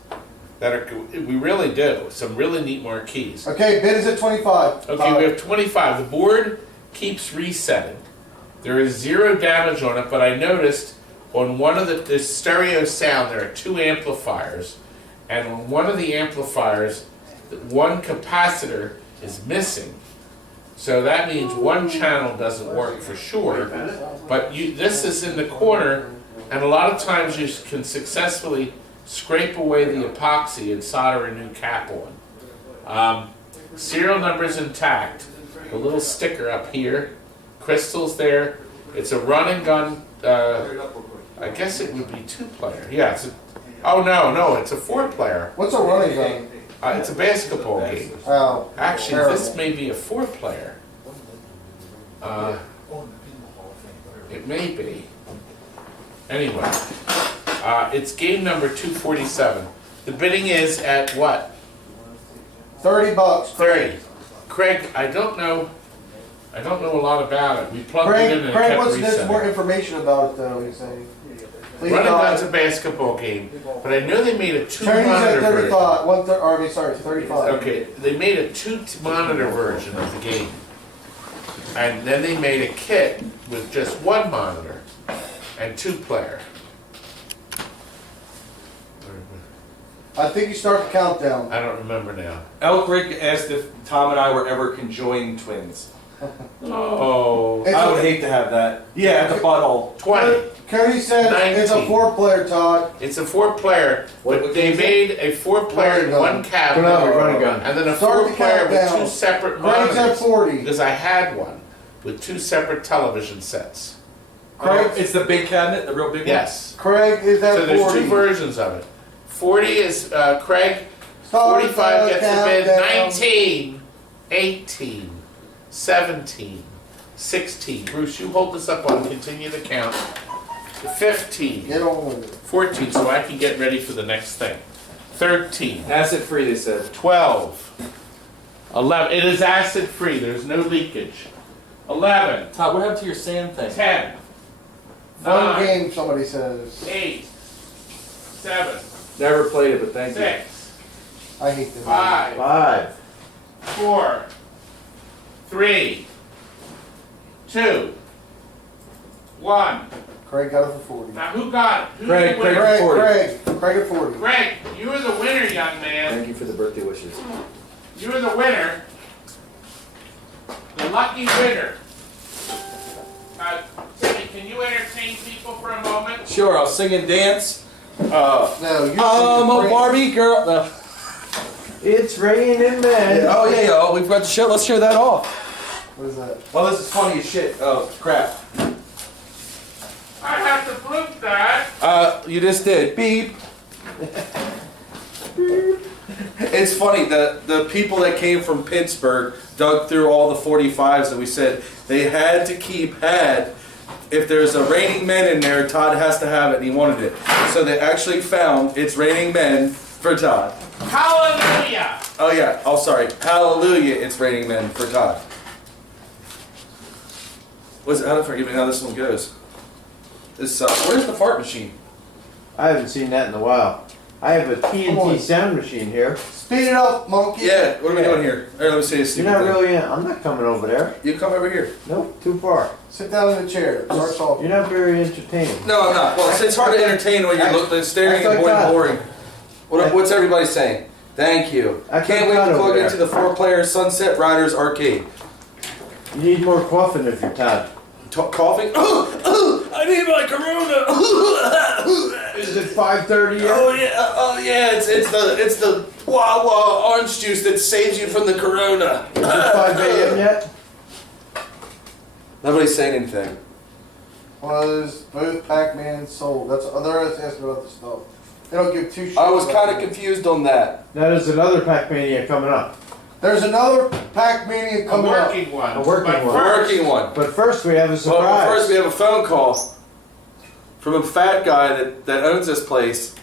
that are, we really do, some really neat marquees. Okay, bid is at 25. Okay, we have 25. The board keeps resetting. There is 0 damage on it, but I noticed on one of the stereo sound, there are 2 amplifiers. And on one of the amplifiers, one capacitor is missing. So that means one channel doesn't work for sure. But this is in the corner, and a lot of times you can successfully scrape away the epoxy and solder a new cap on. Serial number is intact. A little sticker up here. Crystals there. It's a run and gun. I guess it would be 2-player. Yeah. No, it's a 4-player. What's a running gun? It's a basketball game. Oh, Actually, terrible. this may be a 4-player. It may be. Anyway, it's game number 247. The bidding is at what? $30. 30. Craig, I don't know a lot about it. We plugged it in and it Craig kept wants to know some more resetting. information about it though, he's saying. Please Running Gun's a God. basketball game, but I know they made a Attorney's 2-monitor at version. 35, sorry, 35. Okay, they made a 2-monitor version of the game. And then they made a kit with just 1 monitor and 2-player. I think you start the countdown. I don't remember now. Elk Rick asked if Tom and I were ever conjoined twins. Oh, It's I would a- hate to have that. Yeah, the butthole. 20. Cody said it's a 19. 4-player, Todd. It's a 4-player, What but can they you say? made a 4-player in Running one gun. cabinet, No, running gun. and then a Start the 4-player with countdown. 2 separate Craig's at monitors. 40. Because I had one with 2 separate television sets. Craig, It's the big cabinet, the real big one? Yes. Craig is at So there's 40. 2 versions of it. 40 is Craig. Start 45 the gets the bid. countdown. 19, 18, 17, 16. Bruce, you hold this up on continue to count. 15, Get on with it. 14, so I can get ready for the next thing. 13, Acid free, they said. 12, 11. It is acid free. There's no leakage. 11, Todd, what happened to your sand thing? 10, Fun 9, game, somebody says. 8, 7, Never played it, but thank you. 6, I hate this. 5, 5. 4, 3, 2, 1. Craig got it for 40. Now who got it? Who's Craig, the winner? Craig. 40. Craig at 40. Greg, you are the winner, young man. Thank you for the birthday wishes. You are the winner. The lucky winner. Timmy, can you entertain people for a moment? Sure, I'll sing and dance. No, you I'm a Barbie girl. No. It's raining men. Oh yeah, yeah. We've got the show. Let's share that off. What is that? Well, this is funny as shit. Oh crap. I have to bloop that. You just did. Beep. It's funny, the people that came from Pittsburgh dug through all the 45s that we said they had to keep if there's a Raining Men in there, Todd has to have it, and he wanted it. So they actually found it's Raining Men for Todd. Hallelujah. Oh yeah, oh sorry. Hallelujah, it's Raining Men for Todd. What's it, I don't forget how this one goes. This where's the fart machine? I haven't seen that in a while. I have a Come TNT on. sound machine here. Speed it up, monkey. Yeah, what are we doing here? All right, let me see this. You're not really in. I'm not coming over there. You come over here. Nope, too far. Sit down in the chair. Start talking. You're not very entertaining. No, I'm not. Well, it's hard to entertain when you're looking, staring I and thought boring. What's everybody saying? Thank you. I Can't wait thought to over plug there. into the 4-player Sunset Riders arcade. You need more coughing if you're Todd. Coughing? I need my Corona. Is it 5:30 yet? Oh yeah. It's the Wawa orange juice that saves you from the Corona. Is it 5 a.m. yet? Nobody's saying anything. Was both Pac-Man and Soul. That's they're asking about the stuff. They don't give two shits. I was about kind of that. confused on that. Now there's another Pac-Mania coming up. There's another Pac-Mania A coming up. working one. A working But one. first- Working one. But first we have a surprise. Well, first we have a phone call from a fat guy that owns this place.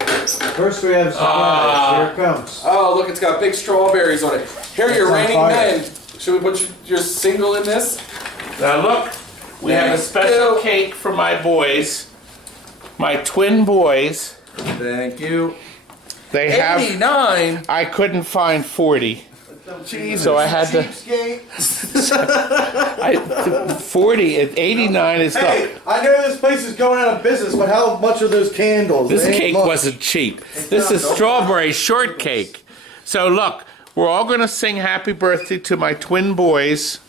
First we have a surprise. Here it comes. Oh, look, it's got big strawberries on it. Here are your It's on Raining fire. Men. Should we put your single in this? Now look, we have a Thank special you. cake for my boys, my twin boys. Thank you. They have. 89. I couldn't find 40, Jesus. so I had to. Cheapskate. 40 at 89 is Hey, the. I know this place is going out of business, but how much are those candles? This They ain't cake much. wasn't cheap. This is strawberry shortcake. So look, we're all gonna sing happy birthday to my twin boys.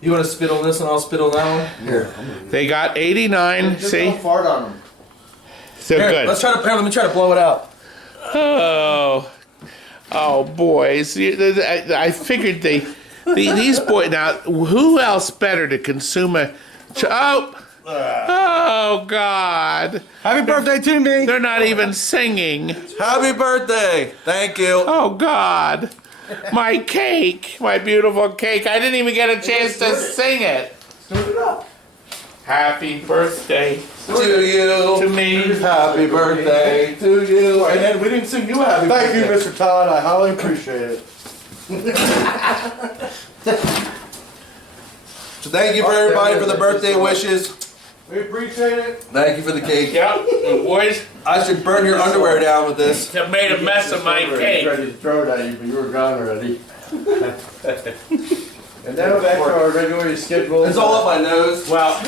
You want to spit on this and I'll spit on that one? Here. They got 89. Just See, don't fart on them. so Here, good. let's try to. Let me try to blow it out. Oh, boys! I figured these boys. Now, who else better to consume a? Oh God! Happy birthday to me. They're not even singing. Happy birthday! Thank you. Oh God! My cake, my beautiful cake. I didn't even get a chance to sing it. Happy birthday To you. to me. Happy birthday to you. And then we didn't sing you a happy birthday. Thank you, Mr. Todd. I highly appreciate it. So thank you for everybody for the birthday wishes. We appreciate it. Thank you for the cake. Yep, the boys I should burn your underwear down with this. have made a mess of my cake. Ready to throw it at you, but you were gone already. And now back to our regularly scheduled. It's all up my nose. Well,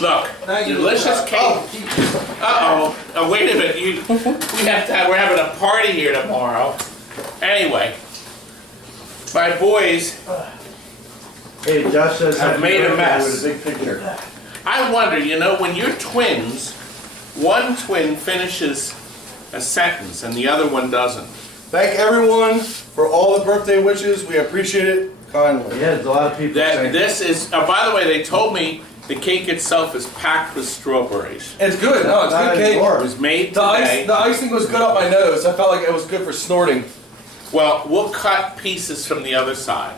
Look, delicious cake. Uh-oh. Oh, wait a minute. We're having a party here tomorrow. Anyway, my boys Hey, Josh says I've happy made a birthday mess. with a big picture. I wonder, when you're twins, one twin finishes a sentence and the other one doesn't. Thank everyone for all the birthday wishes. We appreciate it kindly. Yeah, there's a lot of people saying This is, by the way, they told me the cake itself is packed with strawberries. It's good. No, it's Not good cake. anymore. It was made The today. icing was good up my nose. I felt like it was good for snorting. Well, we'll cut pieces from the other side.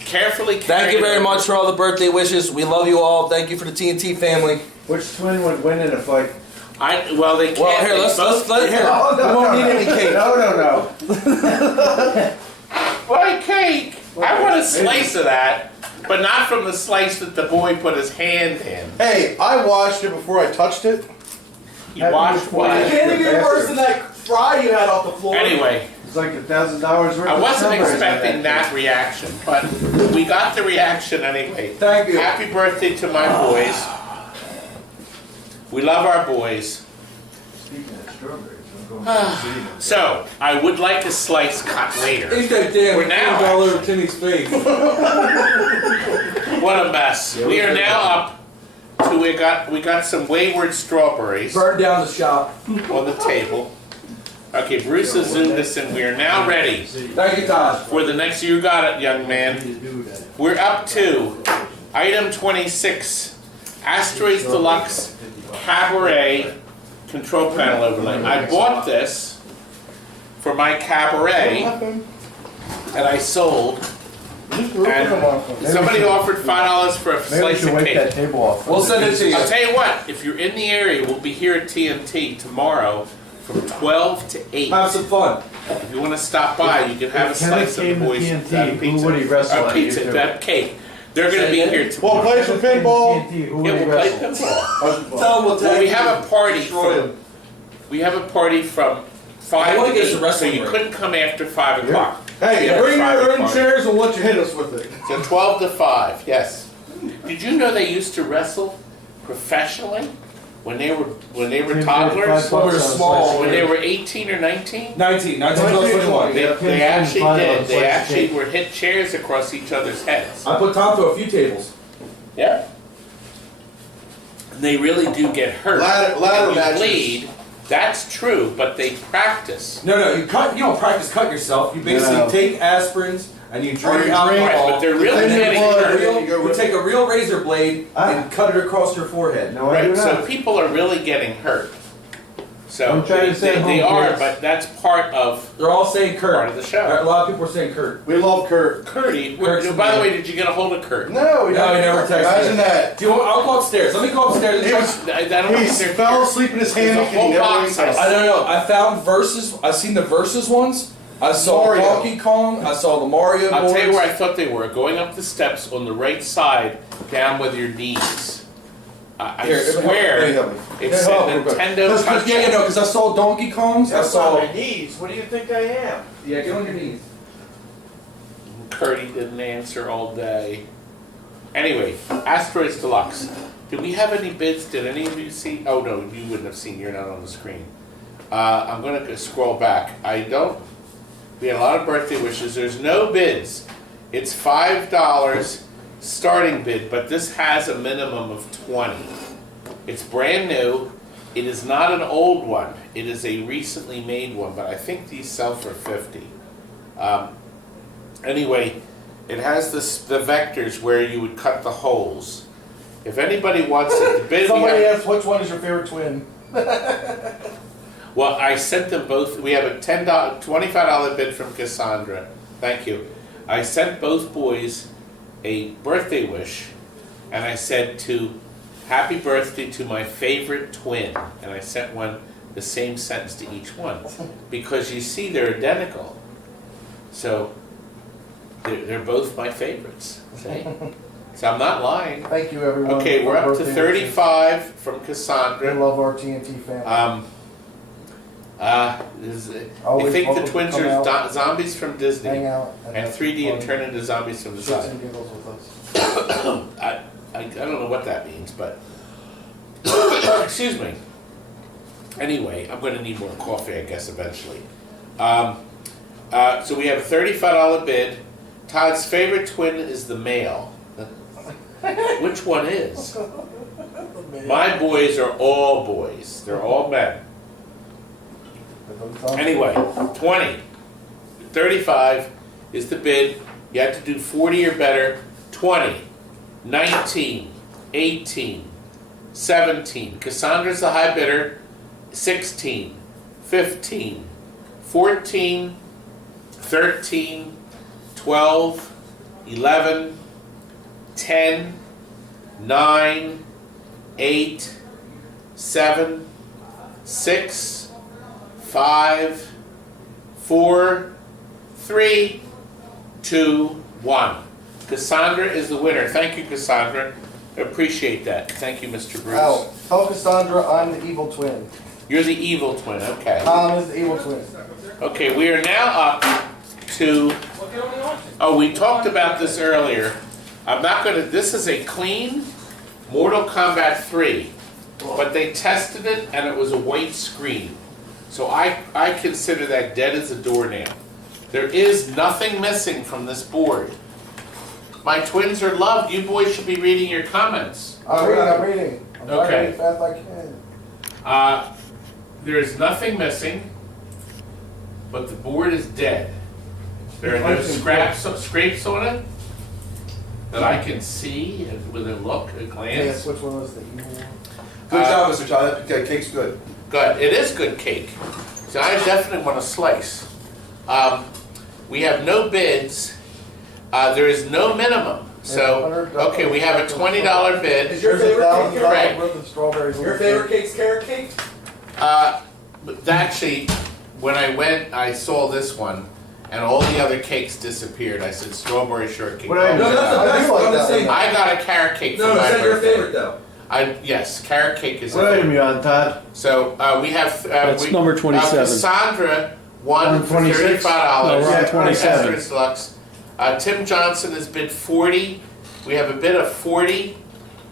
Carefully carry Thank you it very over. much for all the birthday wishes. We love you all. Thank you for the TNT family. Which twin would win in a fight? Well, they can't. Well, here, they let's both- here. Oh, We won't need any cake. No. Why cake? I want a slice of that, but not from the slice that the boy put his hand in. Hey, I washed it before I touched it. You watched what? It Can't even get worse than that fry you had off the floor. Anyway, It's like $1,000 worth I of wasn't strawberries on expecting that reaction, but we got the reaction anyway. Thank you. Happy birthday to my boys. We love our boys. Speaking of strawberries, I'm going to see them. So, I would like a slice cut later. He's got damn We're now all over Timmy's face. What a mess. We are now up to, we got some wayward strawberries Burn down the shop. on the table. Okay, Bruce has zoomed us in. We are now ready Thank you, Todd. for the next, you got it, young man. We're up to item 26, Asteroids Deluxe Cabaret Control Panel Overlay. I bought this for my cabaret, and I sold, and somebody offered $5 for a Maybe we slice should of wipe that cake. table off. We'll send it to you. I'll tell you what, if you're in the area, we'll be here at TNT tomorrow from 12 to 8. Have some fun. If you want to stop by, you can have a If Kenneth slice of the came to boys' TNT, who pizza. would he wrestle at? Pizza, You that cake. They're going to be here We'll tomorrow. play some pinball. TNT, who Yeah, would he we'll play wrestle? pinball. Tell them we'll Well, we tag have a party Destroy from, him. we have a party from 5 I wanna to get us 8, a so wrestling you ring. couldn't come after 5 o'clock. Hey, Yeah, bring Friday your own party. chairs and let you hit us with it. So 12 to 5, yes. Did you know they used to wrestle professionally when they were toddlers? When we were small. When they were 18 or 19? 19, 21. They actually did. They Slice of actually cake. were hit chairs across each other's heads. I put Tom through a few tables. Yeah. And they really do get hurt. Ladder And you matches. bleed. That's true, but they practice. No, you don't practice cut yourself. You basically No. take aspirins and you drink you alcohol. Right, but they're really Then you getting blood, hurt. then you go You with- take a real razor blade Ah. and cut it across your forehead. No, I do Right, so not. people are really getting hurt. So I'm trying to stay they home, are, kids. but that's part of They're all saying Kurt. Part of the show. A lot of people are saying Kurt. We love Kurt. Curdy. Kurt's By the the- way, did you get a hold of Kurt? No, No, he never texted Imagine me. that. Do you want? I'll go upstairs. Let me go upstairs. He was, I don't he think they're fell here. asleep in his There's a hammock and whole he never box wakes I up. I don't know. I found verses. I've seen the verses ones. I saw Mario. Donkey Kong. I saw the Mario I'll boards. tell you where I thought they were. Going up the steps on the right side, down with your knees. I Here, swear help me. it Here, said help me, bro. Nintendo Cause, Touch. yeah, no, because I saw Donkey Kongs. I That's saw. on my knees. What do you think I am? Yeah, get on your knees. Curdy didn't answer all day. Anyway, Asteroids Deluxe. Did we have any bids? Did any of you see? Oh no, you wouldn't have seen. You're not on the screen. I'm going to scroll back. We had a lot of birthday wishes. There's no bids. It's $5 starting bid, but this has a minimum of 20. It's brand new. It is not an old one. It is a recently made one, but I think these sell for 50. Anyway, it has the vectors where you would cut the holes. If anybody wants it, the bid we Somebody have, asked which one is your favorite twin. well, I sent them both. We have a $25 bid from Cassandra. Thank you. I sent both boys a birthday wish, and I said happy birthday to my favorite twin, and I sent the same sentence to each one, because you see they're identical. So they're both my favorites. See? So I'm not lying. Thank you, everyone. Okay, we're for up to birthday 35 from wishes. We Cassandra. love our TNT family. They Always think the welcome to twins come are out, zombies from Disney, hang out, and have 3D and fun, turn into zombies from the shits side. and giggles with us. I don't know what that means, but Excuse me. Anyway, I'm going to need more coffee, I guess, eventually. So we have a $35 bid. Todd's favorite twin is the male. Which one is? My boys are all boys. They're all men. Anyway, 20. 35 is the bid. You have to do 40 or better. 20, 19, 18, 17. Cassandra's the high bidder. 16, 15, 14, 13, 12, 11, 10, 9, 8, 7, 6, 5, 4, 3, 2, 1. Cassandra is the winner. Thank you, Cassandra. I appreciate that. Thank you, Mr. Bruce. Al, tell Cassandra I'm the evil twin. You're the evil twin. Okay. Tom is the evil twin. Okay, we are now up to... Oh, we talked about this earlier. I'm not going to... This is a clean Mortal Kombat 3. But they tested it and it was a white screen. So I consider that dead as a doornail. There is nothing missing from this board. My twins are loved. You boys should be reading your comments. I'm reading. I'm trying to read as fast as I can. There is nothing missing, but the board is dead. There are no scrapes on it that I can see with a look, a glance. Yes, which one was the evil one? Good job, Mr. Todd. That cake's good. Good. It is good cake. So I definitely want a slice. We have no bids. There is no minimum. So, okay, we have a $20 bid. Is your There's favorite $1,000 cake Correct. worth of strawberries. on Your the favorite cake. cake's carrot cake? But actually, when I went, I saw this one, and all the other cakes disappeared. I said strawberry shortcake. What I- No, that's the I best do like one. I'm that saying. one. I got a carrot cake for No, my it's not your birthday. favorite though. Yes, carrot cake is a What item favorite. you on, Todd? So we have That's number 27. Cassandra won for 126? $35. No, we're on 27. Esther's Deluxe. Tim Johnson has bid 40. We have a bid of 40.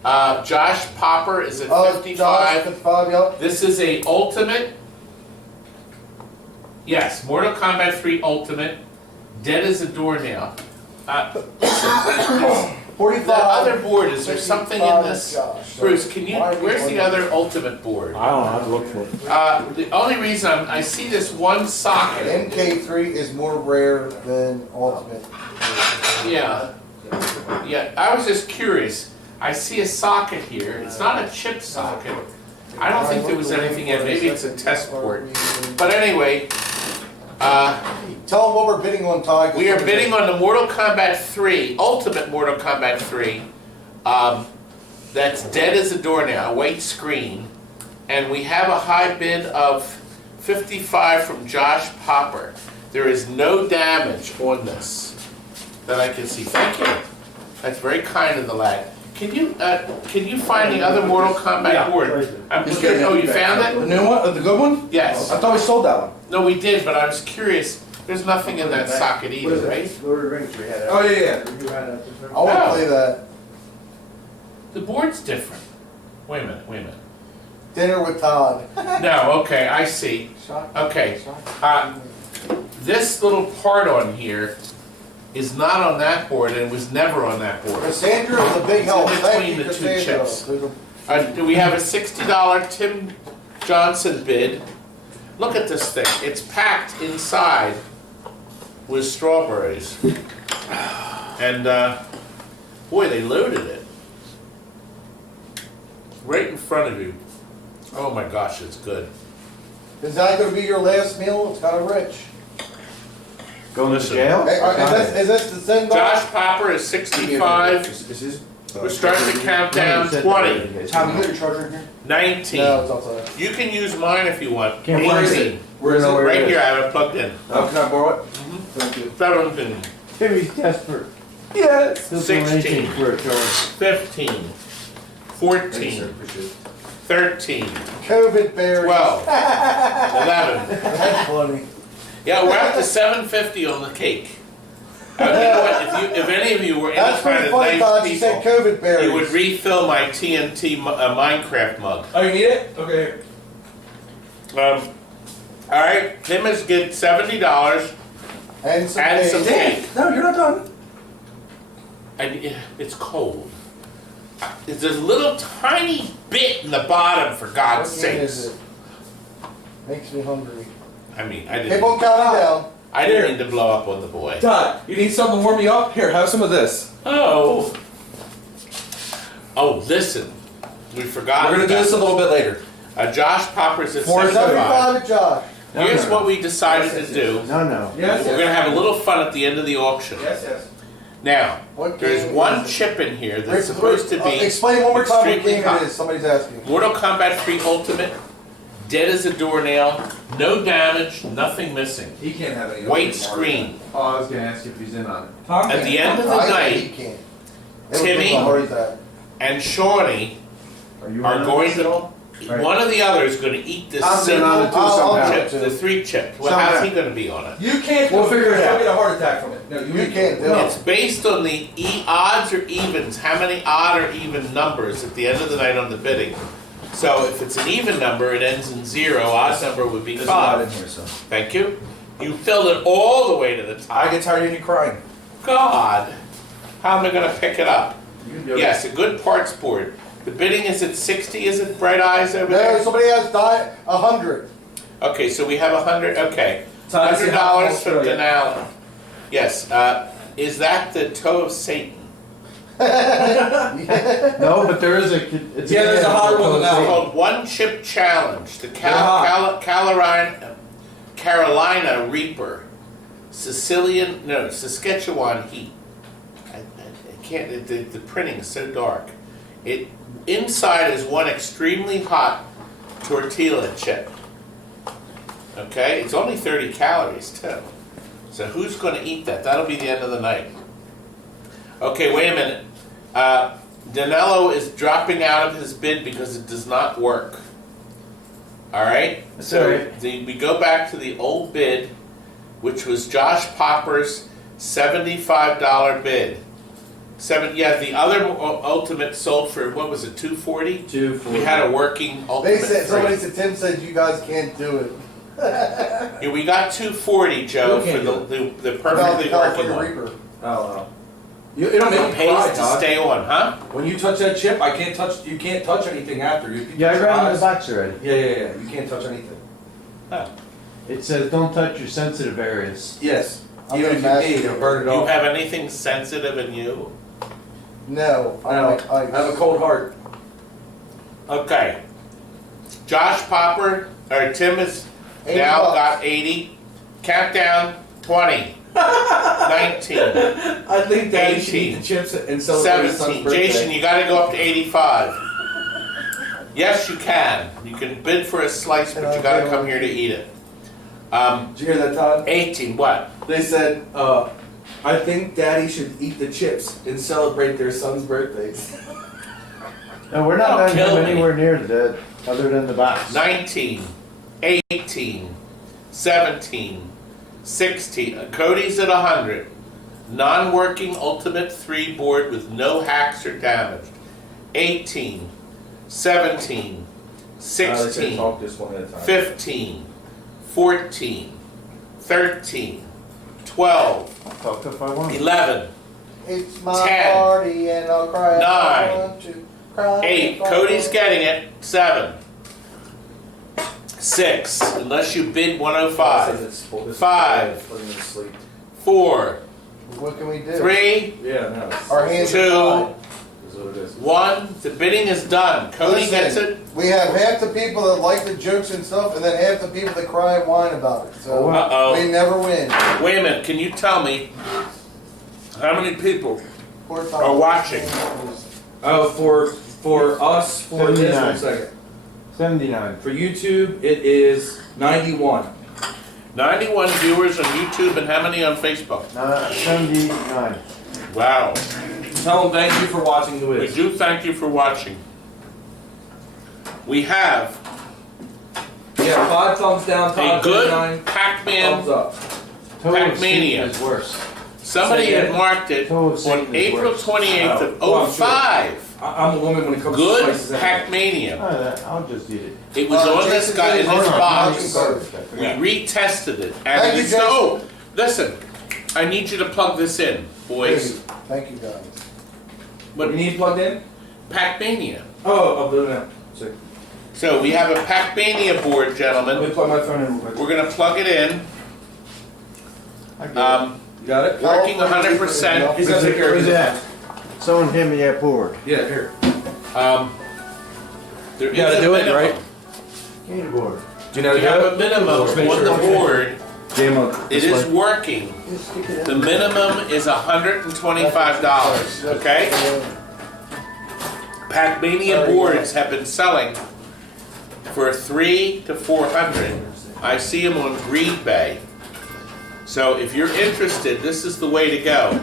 Josh Popper is at Oh, 55. Josh, 55, yep. This is a ultimate. Yes, Mortal Kombat 3 Ultimate. Dead as a doornail. The 45. other board, is there something in 55 this? Josh. Bruce, can you? Why are we Where's the on other Ultimate board? I don't know, I have to look for it. The only reason I see this one socket. MK3 is more rare than Ultimate. Yeah. Yeah, I was just curious. I see a socket here. It's not a chip socket. I don't think there was anything in it. Maybe it's a test port. But anyway, Tell them what we're bidding on, Todd. we are bidding on the Mortal Kombat 3, Ultimate Mortal Kombat 3. That's dead as a doornail, a white screen. And we have a high bid of 55 from Josh Popper. There is no damage on this that I can see. Thank you. That's very kind of the lad. Can you find the other Mortal Kombat board? I'm looking, oh, you found The it? new one? The good one? Yes. I thought we sold that one. No, we did, but I was curious. There's nothing in that socket either, right? Lord of the Rings we had. Oh yeah. You had a- I want to Oh. play that. The board's different. Wait a minute, wait a minute. Dinner with Todd. No, okay, I see. Okay. This little part on here is not on that board and was never on that board. Cassandra is a big It's help. in Thank between you, the two Cassandra. chips. There's a- Do we have a $60 Tim Johnson bid? Look at this thing. It's packed inside with strawberries. And boy, they loaded it. Right in front of you. Oh my gosh, it's good. Is that going to be your last meal? It's kind of rich. Going to jail? Hey, is this the send Josh Popper is 65. This is. We're starting to count down. 20, Tom, you got your charger in here? 19. No, it's outside. You can use mine if you want. Can't find 18. Where is it? Right here, I have it plugged in. Oh, can I borrow it? Thank you. 17, Timmy's desperate. Yes. 16. For a charge. 15, Thank you, 14, sir. Appreciate it. 13, COVID berries. 12, 11. That's funny. Yeah, we're up to $7.50 on the cake. You know what? If any of you were any That's kind pretty of funny, Todd. nice You said people, COVID berries. you would refill my TNT Minecraft mug. Oh, you need it? Okay. All right, Tim has get $70 and some and some cake. cake. No, you're not done. And it's cold. There's a little tiny bit in the bottom, for God's What game is sakes. it? Makes me hungry. I mean, I Keep didn't. on counting down. I didn't mean to blow up on the boy. Todd, you need something to warm you up? Here, have some of this. Oh. Oh, listen. We forgot. We're gonna do this a little bit later. Josh Popper's at 75 75. at Josh. Here's what we decided to do. No. Yes. We're gonna have a little fun at the end of the auction. Yes, yes. Now, What there's game one is it? chip in here that's Rick, supposed to be explain one more time what extremely game hot. it is. Somebody's asking. Mortal Kombat 3 Ultimate, dead as a doornail, no damage, nothing missing. He can't have any. White screen. Oh, I was gonna ask you if he's in on it. Tom, At the end of the I think night, he can't. Timmy- Where he's at. and Shawnee Are you are in on going this at to. all? Right. One or the other is going to eat this I'm in on it single too somehow. chip, the 3 chip. Well, Somehow. how's he going to be on it? you can't. We'll figure it You'll out. get a heart attack from it. No, You can't do No. It's based on the odds or evens, how many odd or even numbers at the end of the night on the bidding. So if it's an even number, it ends in 0. Odd number would be There's a lot 5. in here, so. Thank you. You filled it all the way to the top. I get tired of you crying. God, how am I going to pick it up? You can do it. Yes, a good parts board. The bidding is at 60. Is it Bright Eyes over No, there? somebody has died 100. Okay, so we have 100. Okay, Todd, is it $100 from Australia? Denali. Yes. Is that the toe of Satan? No, but there is a. It's Yeah, there's a hotter one than It's that. called One Chip Challenge. The They're hot. Carolina Reaper, Saskatchewan Heat. I can't. The printing is so dark. It inside is one extremely hot tortilla chip. Okay, it's only 30 calories too. So who's going to eat that? That'll be the end of the night. Okay, wait a minute. Danilo is dropping out of his bid because it does not work. All right. So we go back to the old bid, which was Josh Popper's $75 bid. The other Ultimate sold for what was it? $240. $240. We had a working Ultimate. They said, free. somebody said, Tim said you guys can't do it. Yeah, we got $240, Joe, Who for can't the About perfectly California working one. Reaper. Oh, it'll make It me pays cry, to Todd. stay on, huh? When you touch that chip, I can't touch. You can't touch anything after. You Yeah, I touch read your it in the eyes. box already. Yeah. You can't touch anything. It says don't touch your sensitive areas. Yes. I'm Even if gonna you mash eat, it. it'll burn it You off. have anything sensitive in you? No, I No, like ice. I have a cold heart. Okay. Josh Popper, or Tim has 80 now bucks. got 80. Countdown, 20, 19, I think Daddy should eat 18, the chips and celebrate his son's 17. birthday. Jason, you gotta go up to 85. Yes, you can. You can bid for a slice, but you gotta come here to eat it. Did you hear that, Todd? 18, what? They said, I think Daddy should eat the chips and celebrate their son's birthday. No, we're not Don't letting kill him me. anywhere near the other than the box. 19, 18, 17, 16. Cody's at 100. Non-working Ultimate 3 board with no hacks or damage. 18, 17, They said 16, talk this one at a time. 15, 14, 13, 12, I'll talk if I want. 11, It's my 10, party and I'll cry. if I 9, want to cry 8. if I Cody's want. getting it. 7, 6, unless you bid 105. 5, Put him to sleep. 4, What can we do? 3, Yeah, no. Our hands are 2, tied. Is what it is. 1. The bidding is done. Cody Listen, gets it. We have half the people that like the jokes and stuff, and then half the people that cry and whine about it. So Uh-oh. we never win. Wait a minute. Can you tell me how many people Poor Tom. are watching? Oh, for us, for this 79. 1 second. 79. For YouTube, it is 91. 91 viewers on YouTube and how many on Facebook? 79. Wow. Tell them thank you for watching the We Wiz. do thank you for watching. We have Yeah, 5 thumbs down, a Todd. good 39 Pac-Man thumbs up. Total Pac-Mania. is worse. Somebody had marked it Oh, same on as April worse. 28th of Oh, I'm sure. 05. I'm a woman when it comes to Good spices. Pac-Mania. I'll just eat it. It was on this Jason guy in says this hard box. knocking We retested it. Thank And you, it's Jason. oh, listen, I need you to plug this in, boys. Thank you guys. What do you need plugged in? Pac-Mania. Oh, I'll do it now. Sick. So we have a Pac-Mania board, Let gentlemen. me plug my phone in real quick. We're gonna plug it in. You got it? Working 100%. He's gonna take care of Where's it. that? Someone hand me that board. Yeah, here. There is gotta a do it, minimum. right? Need a board. Do you know We how to have do a it? minimum Let's make on sure. the Okay. board. Game up. It is working. Just stick it The in. minimum is $125, okay? Pac-Mania boards have been selling for $300 to $400. I see them on Greed Bay. So if you're interested, this is the way to go.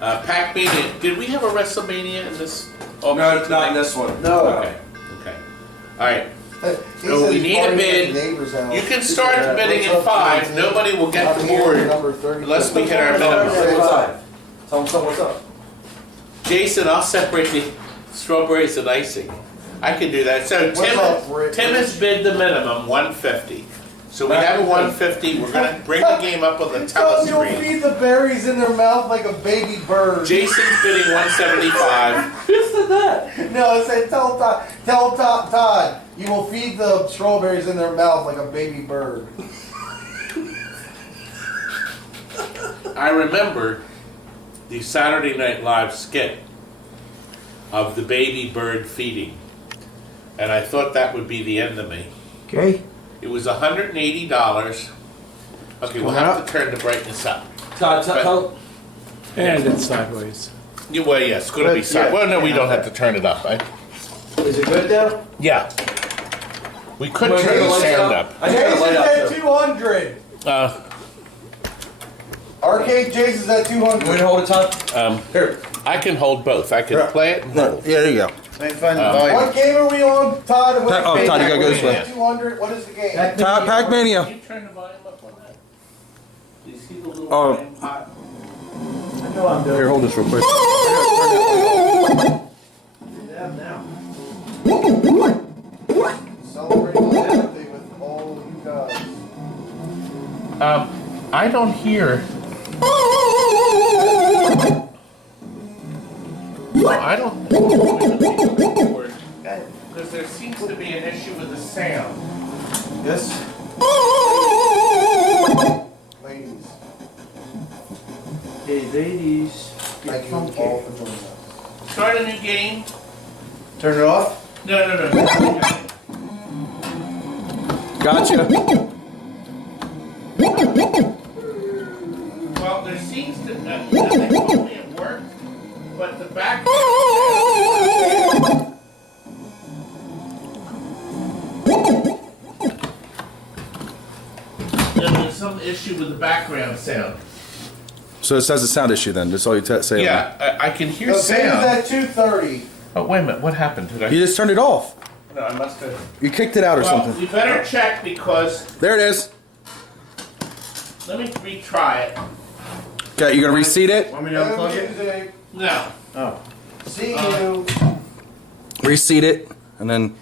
Pac-Mania, did we have a WrestleMania in this? No, not in this one. No. Okay, okay. All right. He So says we he's need a partying at bid. the neighbor's house. You can start bidding at 5. Nobody will get the board unless we hit our Say minimum. what's up. Tell him what's up. Jason, I'll separate the strawberries and icing. I can do that. So What's up, Rick? Tim has bid the minimum, 150. So we have a 150. We're gonna bring the game up on the You'll telescreen. feed the berries in their mouth like a baby bird. Jason's bidding 175. No, it said tell Todd, you will feed the strawberries in their mouth like a baby bird. I remember the Saturday Night Live skit of the baby bird feeding, and I thought that would be the end of me. Okay. It was $180. Okay, we'll have to turn the brightness up. Todd, tell. And it's sideways. Well, yes, it's going to be side. Well, no, we don't have to turn it up, right? Is it good now? Yeah. We could Wanna turn turn the the lights sound up? up. I just got a Jason's light out at there. 200. Arcade Jason's at You want me 200. to hold it, Todd? Here. I can hold both. I can play it and hold. Yeah, there you go. What game are we on, Todd? What Oh, Todd, you gotta go this way. 200. What is the game? Pac-Mania. Can you turn the volume up on that? Do you see the little Oh. volume pot? I know I'm doing Here, hold this real quick. that now. Celebrating my birthday with all you guys. I don't hear. I don't because there seems to be an issue with the sound. Yes. Ladies, Hey, ladies. thank you all for joining us. Start a new game. Turn it off. No. Gotcha. Well, there seems to they told me it worked, but the back. There's some issue with the background sound. So it says a sound issue then. That's all you say. Yeah, I can hear The game's sound. at 2:30. Oh, wait a minute. What happened? Did I? You just turned it off. No, I must have. You kicked it out or Well, something. you better check because. There it is. Let me retry it. Okay, you gonna reseat it? Want me to unplug it? Music. No. Oh. See you. Reseat it, and then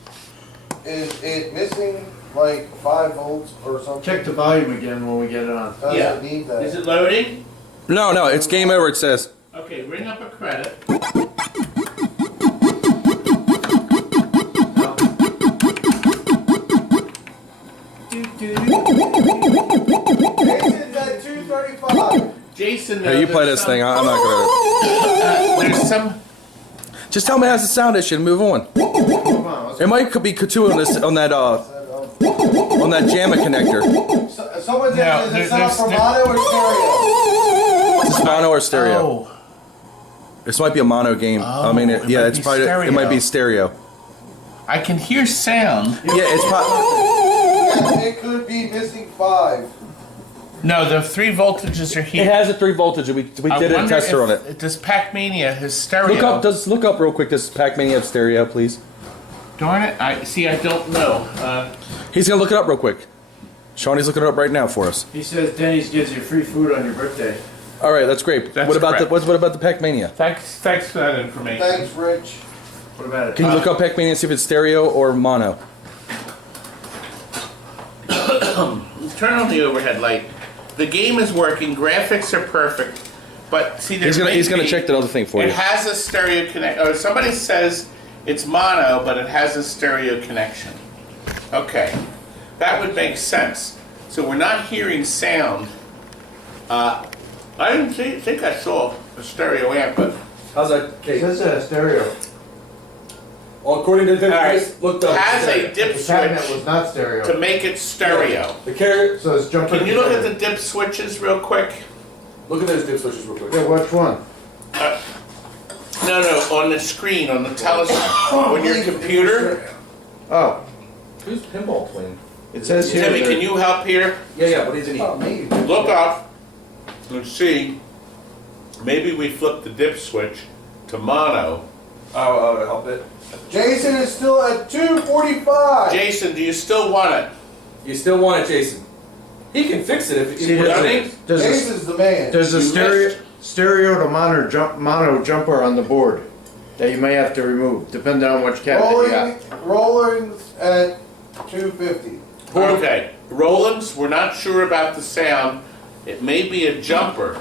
Is it missing like 5 volts or something? Check the volume again when we get it on. Does Yeah. it need that? Is it loading? no, it's game over. It says. Okay, ring up a credit. Jason's at 2:35. Jason, Hey, you play this thing. I'm not gonna. There's some. Just tell me it has a sound issue and move on. Come on, let's It might could be two on this on that JAMA connector. Someone said, No, is there- it sound there's- from there- mono or stereo? Is this mono or stereo? Oh, This might be a mono game. I mean, it yeah, might it's be probably it might be stereo. I can hear sound. Yeah, it's probably. Yes, it could be missing 5. No, the 3 voltages are It here. has a 3 voltage. We I did a wonder tester if on it. Does Pac-Mania has stereo? Look up real quick. Does Pac-Mania have stereo, please? Darn it! I don't know. He's gonna look it up real quick. Shawnee's looking it up right now for us. He says Denny's gives you free food on your birthday. All right, that's great. That's what about correct. what about the Pac-Mania? Thanks for that information. Thanks, Rich. What about it? Can you look up Pac-Mania and see if it's stereo or mono? Turn on the overhead light. The game is working. Graphics are perfect. But see, He's gonna check that other thing for It you. has a stereo connect. Oh, somebody says it's mono, but it has a stereo connection. Okay, that would make sense. So we're not hearing sound. I didn't think I saw a stereo amp, but How's that, It Kate? says stereo. Well, according to the All right. just looked up. has a stereo. dip The cabinet switch was not stereo. to make it stereo. The carrier. So it's jumper. Can you look at the dip switches real quick? Look at those dip switches real quick. Yeah, which one? No, on the screen, on the on your computer. Oh, Who's Pinball Twin? it says here. Timmy, that- can you help here? Yeah, what is it? Not me. Look up and see. Maybe we flip the dip switch to mono. Oh, to help it. Jason is still at 245. Jason, do you still want it? You still want it, Jason? He can fix it if See, you there's running. There's a, Jason's the man. there's a You stereo to mono jumper on the board that you may have to remove, depending on which cabinet you got. Rolling at 250. Okay. Roland's, we're not sure about the sound. It may be a jumper.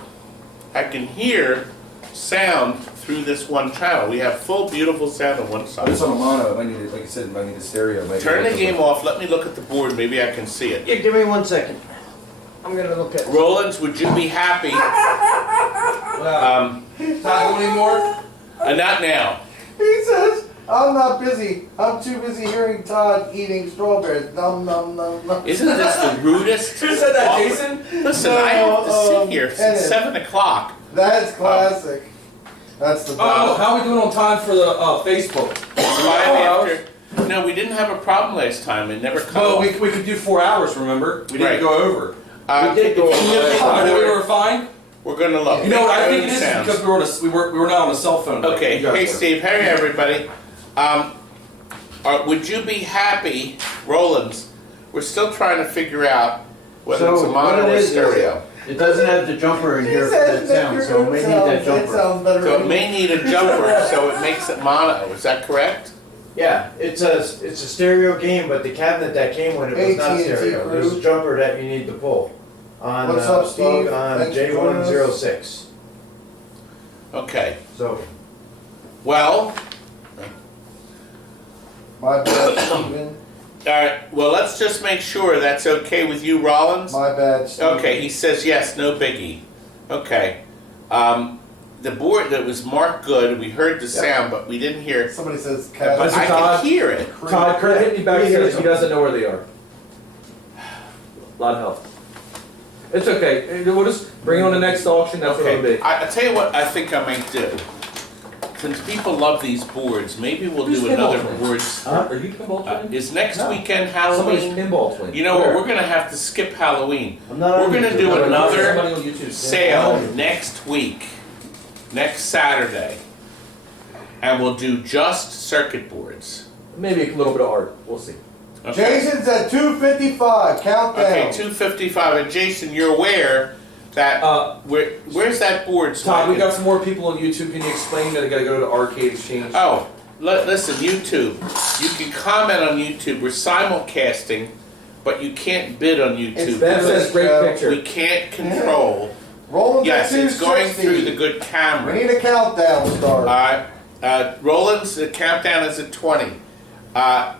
I can hear sound through this one channel. We have full, beautiful sound on one side. It's on a mono. It might need, like I said, it might need a stereo. Maybe. Turn the game off. Let me look at the board. Maybe I can see it. Yeah, give me 1 second. I'm gonna look at. Roland's, would you be happy? Wow. Not anymore. Not now. He says, I'm not busy. I'm too busy hearing Todd eating strawberries. Nom, nom, nom, nom. Isn't this the rudest? Who said that, offer? Jason? Listen, I have to sit here Kenneth. since 7 o'clock. That's classic. That's the Oh, best. how are we doing on time for the Facebook? 5 after. No, we didn't have a problem last time. It never come Well, up. we could do 4 hours. Remember, we didn't Right. go over. We did go I know we were fine. We're gonna look. You know what I think it Make is sounds. because we were not on a cell phone. like Okay, you guys hey were. Steve, hey everybody. Would you be happy, Roland's? We're still trying to figure out whether it's a mono or stereo. It doesn't have the jumper in He here for says that sound, so it may need that It jumper. sounds better. So it may need a jumper, so it makes it mono. Is that correct? Yeah, it's a stereo game, but the cabinet that came with it was not AT&T stereo. There's a Crew. jumper that you need to pull on What's up, Steve? on Thanks for joining us. J106. Okay. So Well, My bad, Steven. all right. Well, let's just make sure that's okay with you, Rollins. My bad, Steven. Okay, he says yes, no biggie. Okay. The board that was marked good, we heard the sound, but we didn't hear. Somebody says But Listen, I Todd. can hear it. Todd, Kurt hit me back Yeah, here. yeah. He doesn't know where they are. A lot of help. It's okay. We'll just bring it on the next auction. That's what it'll Okay. be. I tell you what I think I might do. Since people love these boards, maybe we'll Who's do Pinball another Twin? boards. Are you Pinball Twin? Is next No. weekend Somebody's Halloween? Pinball Twin. You know what? Where? We're gonna have to skip Halloween. I'm not We're on gonna YouTube. do No, no, another somebody on YouTube. sale next week, next Saturday, and we'll do just circuit boards. Maybe a little bit of art. We'll see. Okay. Jason's at 255. Countdown. Okay, 255. And Jason, you're aware that where's that board? So I Todd, we can- got some more people on YouTube. Can you explain that I gotta go to Arcade Exchange? Oh, listen, YouTube. You can comment on YouTube. We're simulcasting, but you can't bid on YouTube. That says great Yeah. picture. We can't control. Rolling Yes, at it's going 260. through the good We camera. need a countdown start. Roland's, the countdown is at 20.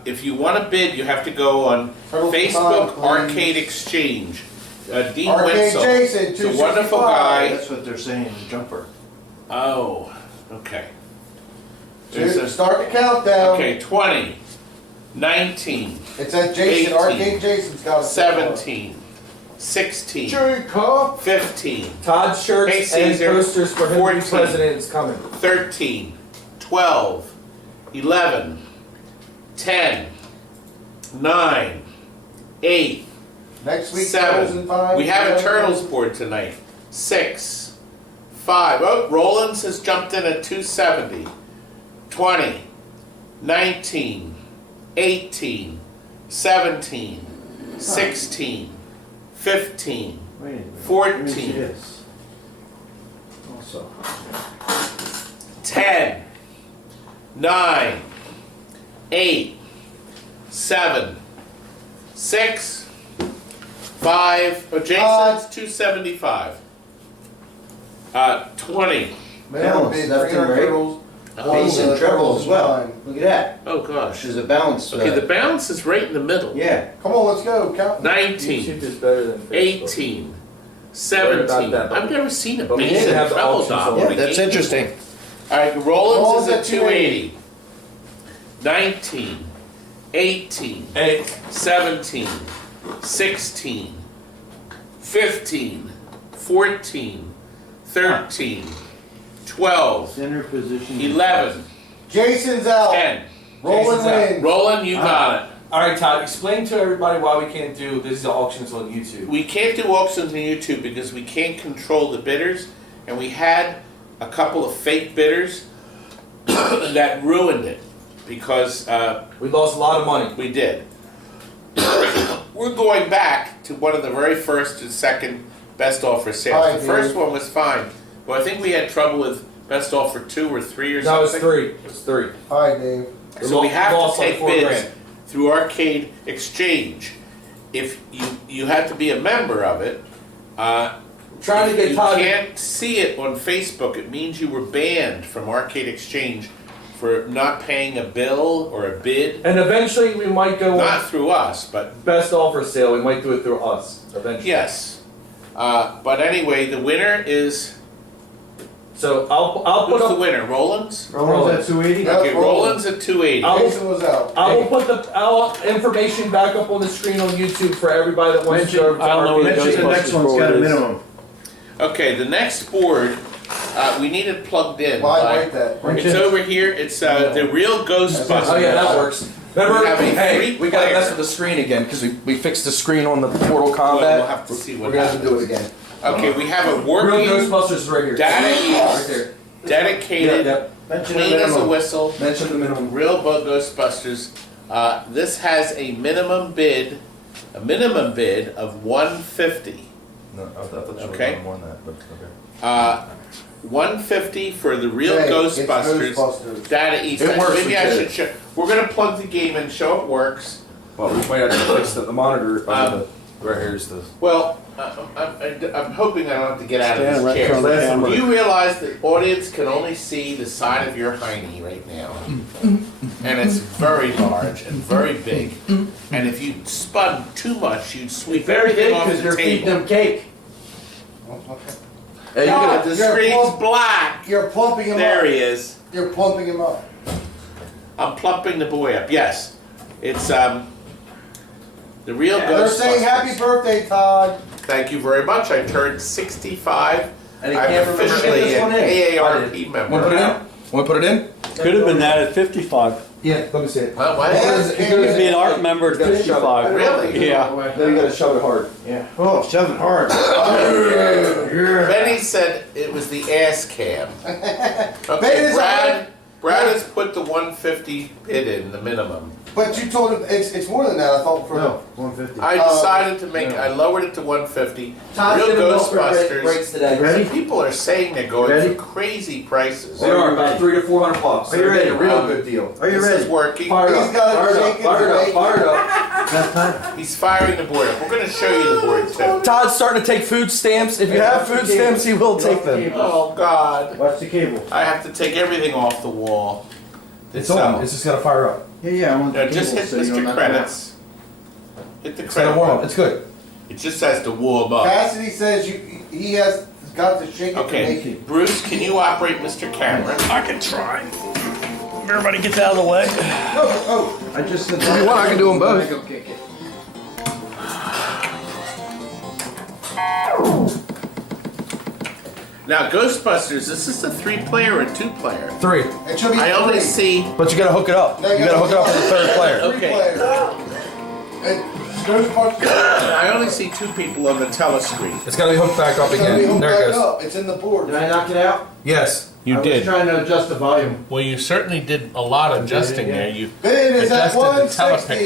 If you want to bid, you have to go on Turtle Facebook Time, Arcade Exchange. Dean Arcade Wenzel. Jason, He's a wonderful 265. guy. that's what they're saying, the jumper. Oh, okay. There's a- Start the countdown. okay, 20, 19, It's at Jason. 18, Arcade Jason's got it. 17, 16, Jacob. 15, Todd's shirts Hey, and Caesar. posters for him to 14. be president is coming. 13, 12, 11, 10, 9, 8, Next week, 7. 5. We have a Turtles board tonight. 6, 5. Oh, Rollins has jumped in at 270. 20, 19, 18, 17, 16, 15, Wait a minute. 14. Let me see this. so. 10, 9, 8, 7, 6, 5. Oh, Jason's 275. 20. Minimum bid, Left and 300 right. turtles. Bass and treble as well. Look at that. Oh gosh. There's a balance. Okay, the balance is right in the middle. Yeah. Come on, let's go. Count. 19, YouTube is better than Facebook. 18, Right 17. about that. I've never seen a But we bass didn't and have the treble options dial. on on it. a That's game. interesting. All right, Roland's Roland's is at at 280. 19, 18, Hey, 17, 16, 15, 14, 13, 12, Center position. 11, Jason's out. 10. Roland Jason's out. wins. Roland, you got it. all right, Todd. Explain to everybody why we can't do these auctions on YouTube. We can't do auctions on YouTube because we can't control the bidders, and we had a couple of fake bidders that ruined it because We lost a lot of money. we did. We're going back to one of the very first and second best offer sales. Hi, The first Dave. one was fine, but I think we had trouble with best offer 2 or 3 or No, it's something. 3. It's 3. Hi, Dave. So we have lost to like take 4 bids grand. through Arcade Exchange. If you have to be a member of it. Trying to get you Todd. can't see it on Facebook. It means you were banned from Arcade Exchange for not paying a bill or a bid. And eventually we might go on Not through us, but best offer sale. We might do it through us eventually. yes. But anyway, the winner is So I'll put who's the up. winner? Roland's. Roland's at 280. Yeah. Okay, Roland. Roland's at 280. I'll- Jason was out. I will put the information back up on the screen on YouTube for everybody that wants to go over to I don't know our what page. Mention the next one's got a minimum. Okay, the next board we need it plugged in. Why by- write that? It's over here. It's the real Ghostbusters. Oh yeah, that works. Remember, We have a hey, free we gotta player. mess with the screen again because we fixed the screen on the Mortal Well, Kombat. we'll have to see what We're gonna have to do happens. it again. Okay, we have a Real working, Ghostbusters is right here. Data right is- there. dedicated, Yep. Mention the clean as a minimum. whistle, Mention the minimum. real Ghostbusters. This has a minimum bid of 150. No, I thought you were Okay. going more than that, but okay. 150 for the real Hey, it's Ghostbusters. Ghostbusters. Data East. It works, Maybe we I get should it. show. We're gonna plug the game and show it works. But we might have to fix the monitor. Right here's the. Well, I'm hoping I don't have to get out of Stand this right chair. in front of the camera. You realize the audience can only see the side of your hiney right now. And it's very large and very big. And if you spun too much, you'd sweep everything off the table. cake. Hey, God, the You're screen's plump- black. You're plumping him There up. he is. You're plumping him up. I'm plumping the boy up. Yes. It's the real They're saying happy Ghostbusters. birthday, Todd. Thank you very much. I turned 65. And he I'm can't remember to get officially this an one in. AARP member. Want to put it in? Want to put it in? Could have been that at 55. Yeah. Let me see it. What? Yes, You could be an art member at You gotta shove it. 55. Really? Yeah. Then you gotta shove it hard. Yeah. Oh, shove it hard. Benny said it was the ass cam. Ben Okay, is Brad has put the 150 bid in, the minimum. But you told him it's more than that. I thought for No, 150. I decided to make, I lowered it to 150. Real Ghostbusters. today. Ready? People are saying they're going Ready? for crazy prices. They are about 300 to 400 bucks. Are you ready? A real good deal. Are you This is ready? working. Fire it He's up. got Fire it it up. shaking Fire it up. today. Fire it up. Last time? He's firing the board up. We're going to show you the board too. Todd's starting to take food stamps. If you have food stamps, he will take them. Oh God. Watch the cable. I have to take everything off the wall. It's on. It's just gotta fire up. Yeah, I want the No, just cable hit so you don't Mr. have Credits. Hit the It's gotta credit warm up. button. It's good. It just has to warm up. Cassidy says he has got to shake it to make Okay, it. Bruce, can you operate Mr. Cameron? I can try. Everybody gets out of the way. Oh, I just said. If you want, I can do them both. Go kick it. Now, Ghostbusters, is this a 3-player or 2-player? 3. it should be I only three. see. But you gotta hook it up. No, You gotta hook it up with the third player. Three Okay. players. And Ghostbusters. I only see 2 people on the telescreen. It's gotta be hooked back up It's gonna be again. hooked There it back goes. up. It's in the board. Did I knock it out? Yes. You I was trying to adjust the volume. Well, you certainly did a lot of adjusting there. You Bid is at adjusted the 160.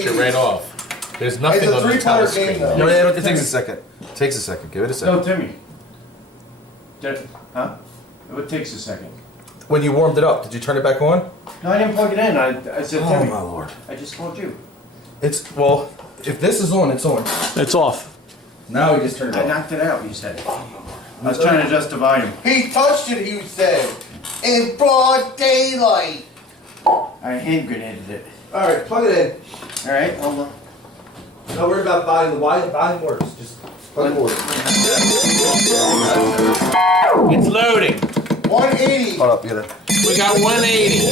telepicture right off. There's It's nothing a on the 3-player telescreen. game though. No, it takes a second. It takes a second. Give it a second. No, Timmy. Huh? It takes a second. When you warmed it up, did you turn it back on? No, I didn't plug it in. I said, Oh Timmy, my lord. I just told you. It's, well, if this is on, it's on. It's off. Now we just turned it I off. knocked it out, you said. I was trying to adjust the volume. He touched it, he said. In broad daylight. I hand grenaded it. Alright, plug it in. Alright, hold on. Don't worry about buying the why. Buying works. Just Plug it in. It's loading. 180. hold up, get it. We got 180.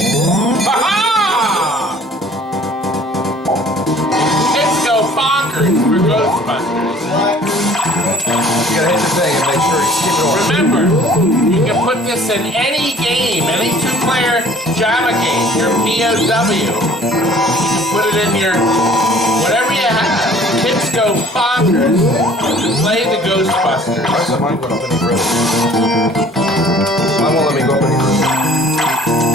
Ha-ha! Let's go bonkers for Ghostbusters. You gotta hit the thing and make sure you keep it on. Remember, you can put this in any game, any two-player Java game, your POW. You can put it in your, whatever you have. Kids go bonkers to play the Ghostbusters. Why is mine going up any further? Mine won't let me go up any further.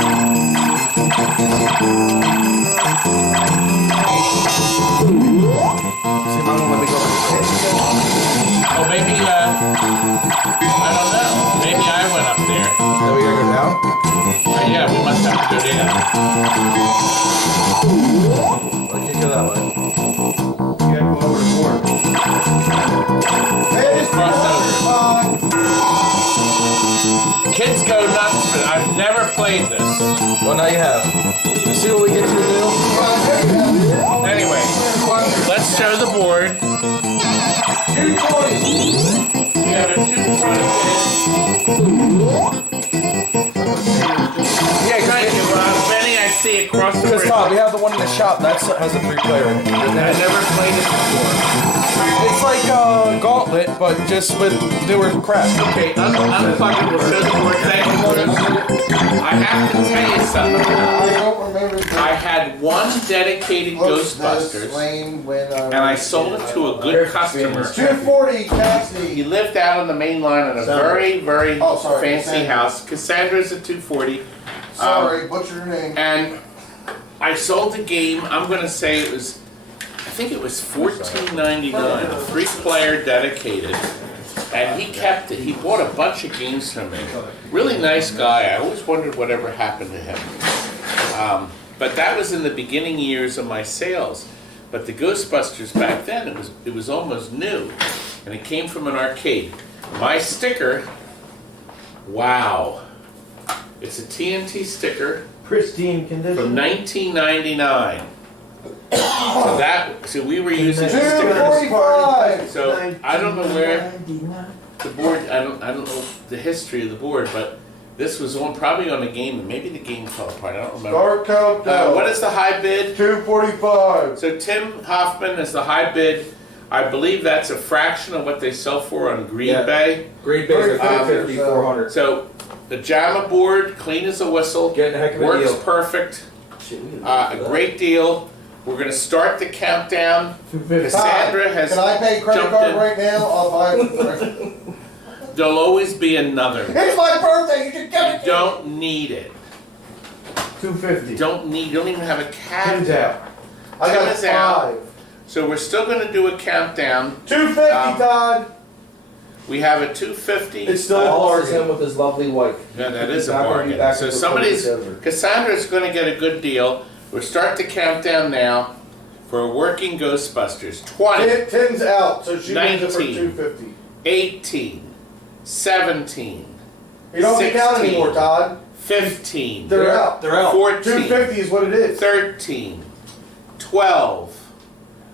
See, mine won't let me go up any further. Oh, maybe, I don't know. Maybe I went up there. Then we gotta go down? Yeah, we must have to go down. I can't go that way. You gotta go over the board. Hey, Cross Kids go nuts, but I've never played this. Well, now you have. You see what we get you to do? Anyway, let's show the board. We have a 220 Yeah, Thank you, Benny. I see across the because bridge. Todd, we have the one in the shop that has a 3-player in it. I never played it before. It's like Gauntlet, but just with newer crap. Okay, unplug it. We'll show the board. Thank you, Bruce. I have to tell you something. I don't remember. I had one dedicated Ghostbusters, and I sold it to a good customer. 240 taxi. He lived out on the main line in a very, very Oh, sorry, fancy Cassandra. house. Cassandra's at 240. Sorry, butcher your name. And I sold the game, I'm gonna say it was, I think it was $14.99, a 3-player dedicated. And he kept it, he bought a bunch of games from me. Really nice guy, I always wondered whatever happened to him. But that was in the beginning years of my sales. But the Ghostbusters back then, it was almost new. And it came from an arcade. My sticker, wow. It's a TNT sticker Pristine from condition. 1999. So we were using stickers. 245. So I don't know where the board. I don't know the history of the board, but this was probably on a game, and maybe the game fell apart. I don't remember. Start countdown. What is the high bid? 245. So Tim Hoffman is the high bid. I believe that's a fraction of what they sell for on Green Yeah. Bay. Green Bay's are 350, 400. So the JAMA board, clean as a whistle, Getting a heck of a works deal. perfect. A great deal. We're going to start the countdown. 250. Cassandra has Can I pay credit jumped card in. right now? I'll buy it. There'll always be another. It's my birthday. You should give it You to me. don't need it. 250. You don't even have a Tim's countdown. out. I got Tim's out. 5. So we're still going to do a countdown. 250, Todd. We have a 250. It's still a Follows bargain. him with his lovely wife. Yeah, that is a Not gonna be bargain. back So and forth somebody's, together. Cassandra's going to get a good deal. We'll start the countdown now for a working Ghostbusters. 20, Tim's out, so she wins it for 19. 250. 18, 17, You don't have to count 16. anymore, Todd. 15, They're out. They're out. 14, 250 is what it is. 13, 12,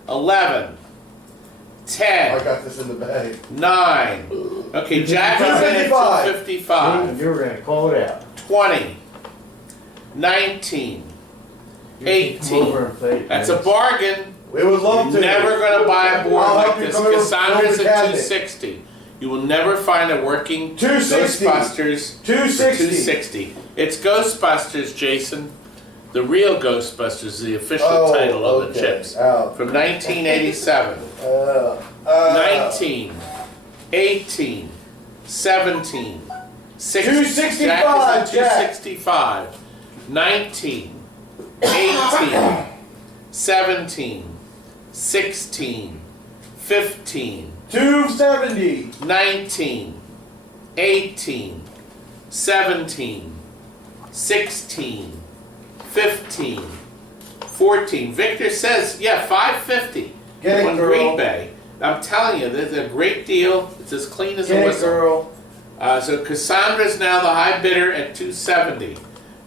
11, I 10, got this in the bag. 9. Okay, Jack is in at 255. You were gonna call it out. 20, 19, You can come over 18. and play it, That's a man. bargain. We would love You're to. never going to buy a board I'll like help you this. come over- Cassandra's come at over the 260. You will never find a working 260. Ghostbusters for 260. 260. It's Ghostbusters, Jason. The real Ghostbusters is the official Oh, title of the okay. chips. Out. From 1987. 19, 18, 17, 16. 265, Jack is at Jack. 265. 19, 18, 17, 16, 15, 270. 19, 18, 17, 16, 15, 14. Victor says, yeah, 550 Get it, on girl. Green Bay. I'm telling you, this is a great deal. It's as clean as a Get it, whistle. girl. So Cassandra's now the high bidder at 270.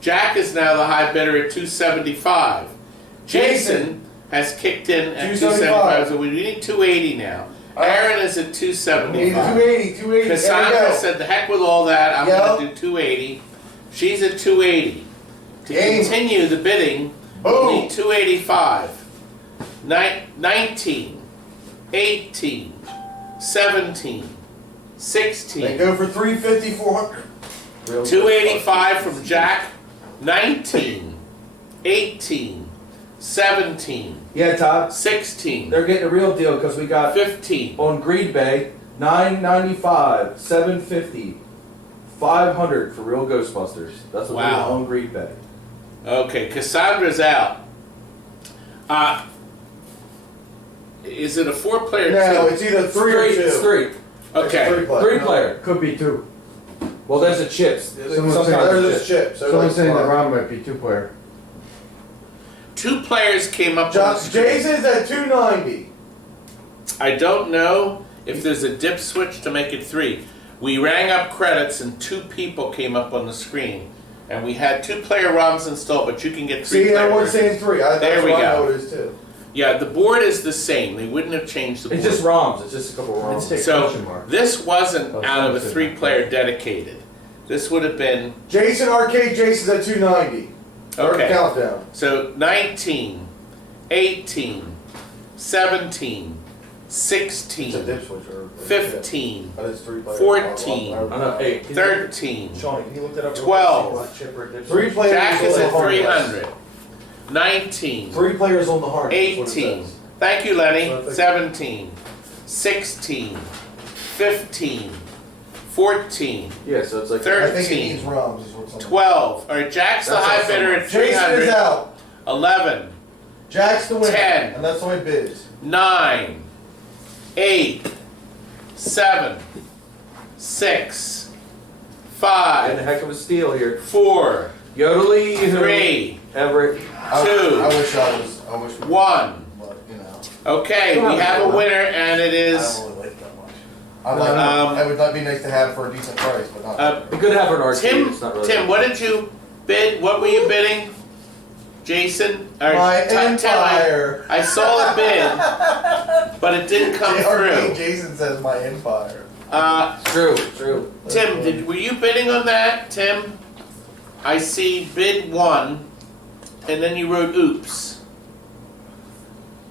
Jack is now the high bidder at 275. Jason has kicked in at 275, so we need 280 now. Aaron is at We need 275. 280, 280. Cassandra There we go. said, the heck with all that, I'm Yep. going to do 280. She's at 280. To Game. continue the bidding, we'll Boom. need 285. 19, 18, 17, They 16, go for 350, 400. 285 from Jack, 19, 18, 17, Yeah, Todd. 16, They're getting a real deal because we got 15. on Green Bay, $9.95, $7.50, $500 for real Ghostbusters. That's what Wow. we're on Green Bay. Okay, Cassandra's out. Is it a 4-player No, team? it's either 3 or 2. It's three. Okay. It's 3 player. Three player. Could be 2. Well, there's a chips. Someone's saying There's there's this chip. So Someone's saying the like, round might be 2-player. 2 players came up on the screen. Jason's at 290. I don't know if there's a dip switch to make it 3. We rang up credits and 2 people came up on the screen. And we had 2-player ROMs installed, but you can get 3 See, player everyone's versions. saying 3. There That's we what I go. know it is too. Yeah, the board is the same. They wouldn't have changed the board. It's just ROMs. It's just a couple ROMs. Let's take So question mark. this wasn't Oh, out of a someone said 3-player dedicated. This would have been, Jason Arcade, Jason's at 290. Start the okay. countdown. So 19, 18, 17, It's a 16, dip switch or 15, That is 3 players. 14. I know. Hey, 13. Shawnee, can you look that up? 12. 3 players. Jack is on the at hard 300. 19, 3 players on the hard. That's what it 18. says. Thank you, So I Lenny. think- 17, 16, 15, 14, Yeah, so it's like I think it 13, means ROMs is what's on 12. All right, Jack's the That's high awesome. bidder at Jason is 300. out. 11, Jack's the winner. 10. And that's the way it bids. 9, 8, 7, 6, and a 5, heck of a steal here. 4, Yodely, 3, Everett. I 2, wish I was. I wish. 1. But you know, Okay, we have a winner, and it I is. don't really like that much. I like. It would not be nice to have for a decent price, but not. Be good to have an arcade. Tim, It's not really Tim, what did you bid? What were you bidding? Jason? Or My Tim, empire. I saw a bid, but it didn't come through. Jason says my empire. True, true. Tim, were you bidding on that, Tim? I see bid 1, and then you wrote oops.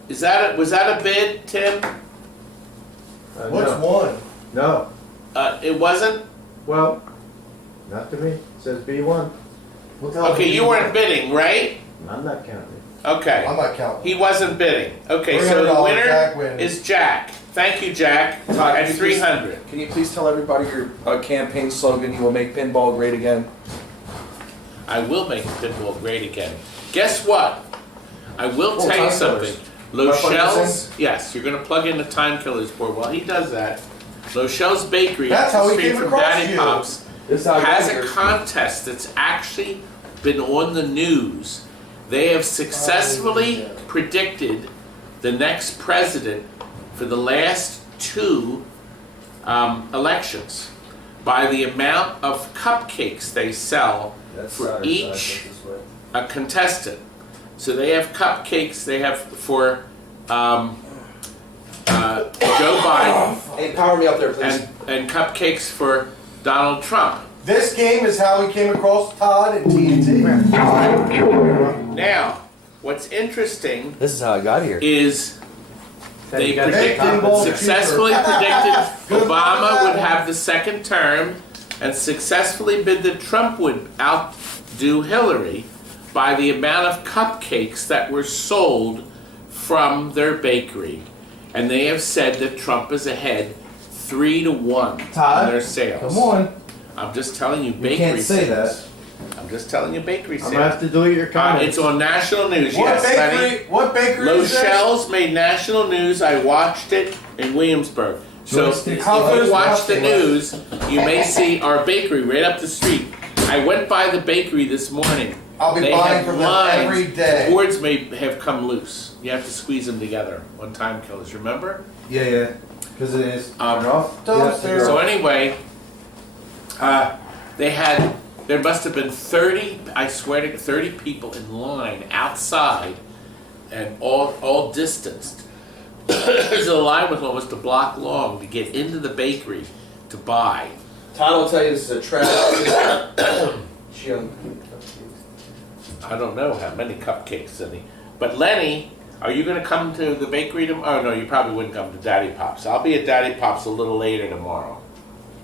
Was that a bid, Tim? What's No. 1? No. It wasn't? Well, not to me. It says B1. What the hell Okay, did you weren't bidding, right? I'm not counting. Okay. I'm not counting. He wasn't bidding. Okay, so the $300 winner Jack wins. is Jack. Thank you, Jack. Todd, At can you please- 300. Can you please tell everybody your campaign slogan? You will make pinball great again. I will make pinball great again. Guess what? I will Oh, tell you time something. killers. Am I plugging Lochelle's, this yes, you're going to plug in the time killers board. While he does that, Lochelle's Bakery, That's up how the he street came from across Daddy you. Pops, This is how I has got a here. contest that's actually been on the news. They have successfully predicted the next president for the last 2 elections by the amount of cupcakes they sell That's for side or each side, that's this way. a contestant. So they have cupcakes. They have for Joe Biden Hey, power me up there, please. and cupcakes for Donald Trump. This game is how we came across Todd and TNT. Now, what's interesting This is how I got here. is they You gotta take predicted, pinball successfully cheaper. predicted Good luck Obama with would that have the second term, and successfully bid that Trump would outdo Hillary by the amount of cupcakes that were sold from their bakery. And they have said that Trump is ahead 3-1 Todd, on their sales. Come on. I'm just telling you, You bakery can't say sales. I'm just telling you, bakery I'm gonna have sales. to delete your comments. It's on national news. What Yes, Lenny. bakery? What bakery is this? Lochelle's made national news. I watched it in Williamsburg. So if Joystick. you watch the news, you may see our bakery right up the street. I went by the bakery this morning. I'll be They buying have from them lines. every day. Boards may have come loose. You have to squeeze them together on time killers, remember? Yeah, because it is. Enough? Toaster. So anyway, there must have been 30, I swear to 30 people in line outside and all distanced. The line was almost a block long to get into the bakery to buy. Todd will tell you this is a trap. I don't know how many cupcakes any. But Lenny, are you going to come to the bakery tomorrow? Oh no, you probably wouldn't come to Daddy Pop's. I'll be at Daddy Pop's a little later tomorrow.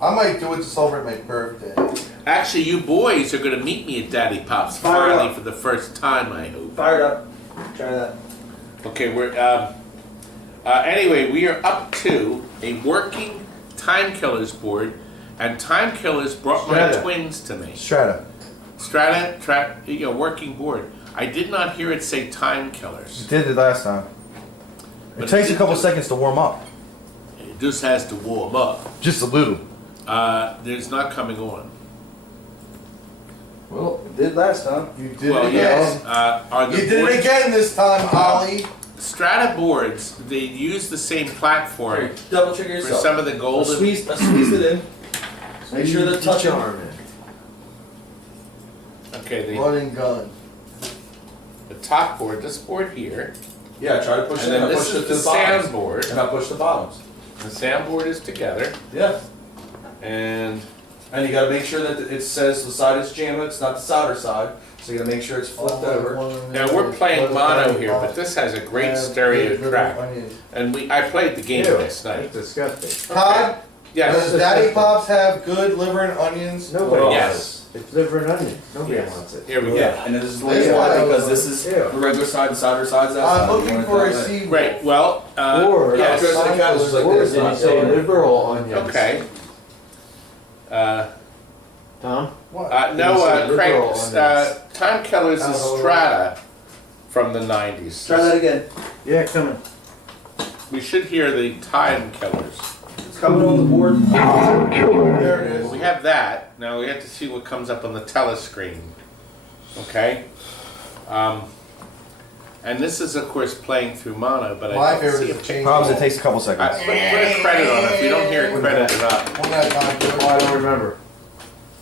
I might do it to celebrate my birthday. Actually, you boys are going to meet me at Daddy Pop's Fired finally up. for the first time, I hope. Fired up. Try that. Okay, anyway, we are up to a working time killers board, and time killers brought my Strata. twins to me. Strata. Working board. I did not hear it say time killers. You did it last time. But It takes it a couple did- seconds to warm up. It just has to warm up. Just a little. There's not coming on. Well, it did last time. You did Well, it yes. again. Are the You did boards- it again this time, Holly. Strata boards, they use the same platform Double trigger for yourself. some of the I golden. squeezed it in. Make sure they're touching. Okay, Run and gun. the top board, this board here, Yeah, try to push and it in. then I this pushed it is to the the bottoms. sound board. And I push the bottoms. The sound board is together, Yeah. and And you gotta make sure that it says the side is jammed, it's not the solder side. So you gotta make sure it's flipped over. now we're playing mono here, but this has a great stereo track. And I played the game last night. That's disgusting. Todd, Yes. does Daddy Pops have good liver and onions? Nobody Oh, Yes. It's liver and onion. Nobody Yes. wants it. Here we go. Yeah, and this is the That's way why I because was- this is Yeah. the regular side, the solder side's that side. I'm You looking want it for a that way. C. Great. Well, Or, yes. Goes to the couch, it's like or this, did you not say over. liver or onions? Okay. Tom? What? No, Did you say Craig. liver or onions? Time Killers is Oh. Strata from the 90s. Try that again. Yeah, coming. We should hear the Time Killers. It's coming on the board. There it is. We have that. Now we have to see what comes up on the telescreen. Okay? And this is, of course, playing through mono, but My I don't favorite see is a change. Problems, it takes a couple seconds. Put a credit on it. If you don't hear it, credit it up. One at a time. Oh, I don't remember.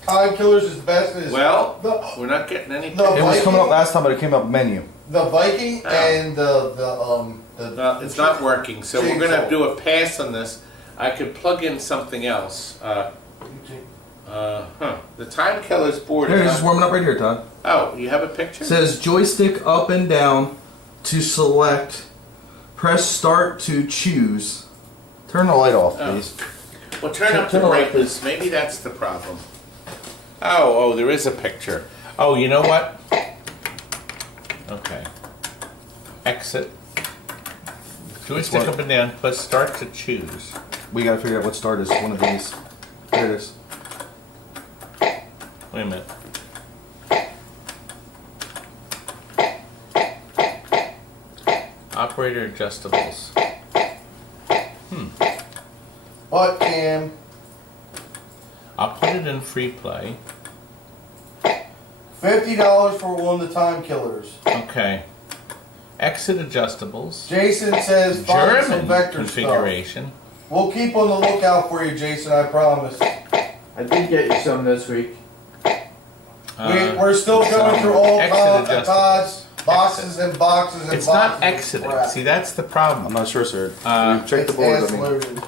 Time Killers is best. Is Well, the we're not getting any. No. It was coming up last time, but it came up menu. Viking Oh. and the No, it's not working, so we're going to do a pass on this. I could plug in something else. The Time Killers board Here, is it's just not... warming up right here, Todd. Oh, you have a picture? It says joystick up and down to select. Press start to choose. Turn the light off, Oh. please. Well, turn up the brightness. Maybe that's the problem. Oh, there is a picture. Oh, you know what? Okay. Exit. Joystick up and down, plus start to choose. We gotta figure out what start is one of these. Here it is. Wait a minute. Operator adjustables. butt cam. I'll put it in free play. $50 for one of the Time Killers. Okay. Exit adjustables. Jason says find some German vector stuff. configuration. We'll keep on the lookout for you, Jason. I promise. I did get you some this week. We're still going through all Exit adjustables. Todd's boxes and boxes and It's boxes. not of exiting. crap. See, that's the I'm problem. not sure, sir. Uh, Check the It's board. ass I mean. loaded.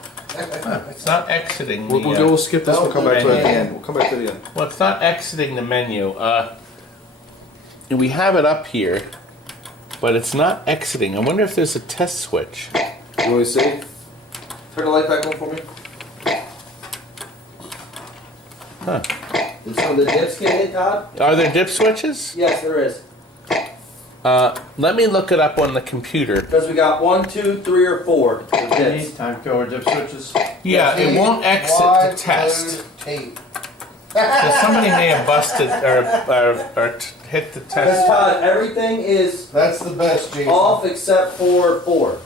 It's not exiting We'll, the. we'll skip this. We'll come back to it at the Yeah. end. We'll come back to the end. Well, it's not exiting the menu. We have it up here, but it's not exiting. I wonder if there's a test switch. You want to see? Turn the light back on for me. Huh. Did some of the dips get hit, Todd? Are there dip switches? Yes, there is. Let me look it up on the computer. Because we got 1, 2, 3, or 4 dips. Time killer dip switches. Yeah, it won't exit Wide to test. loaded tape. So somebody may have busted or hit the Because test. Todd, everything is That's the best, Jason. off except for 4.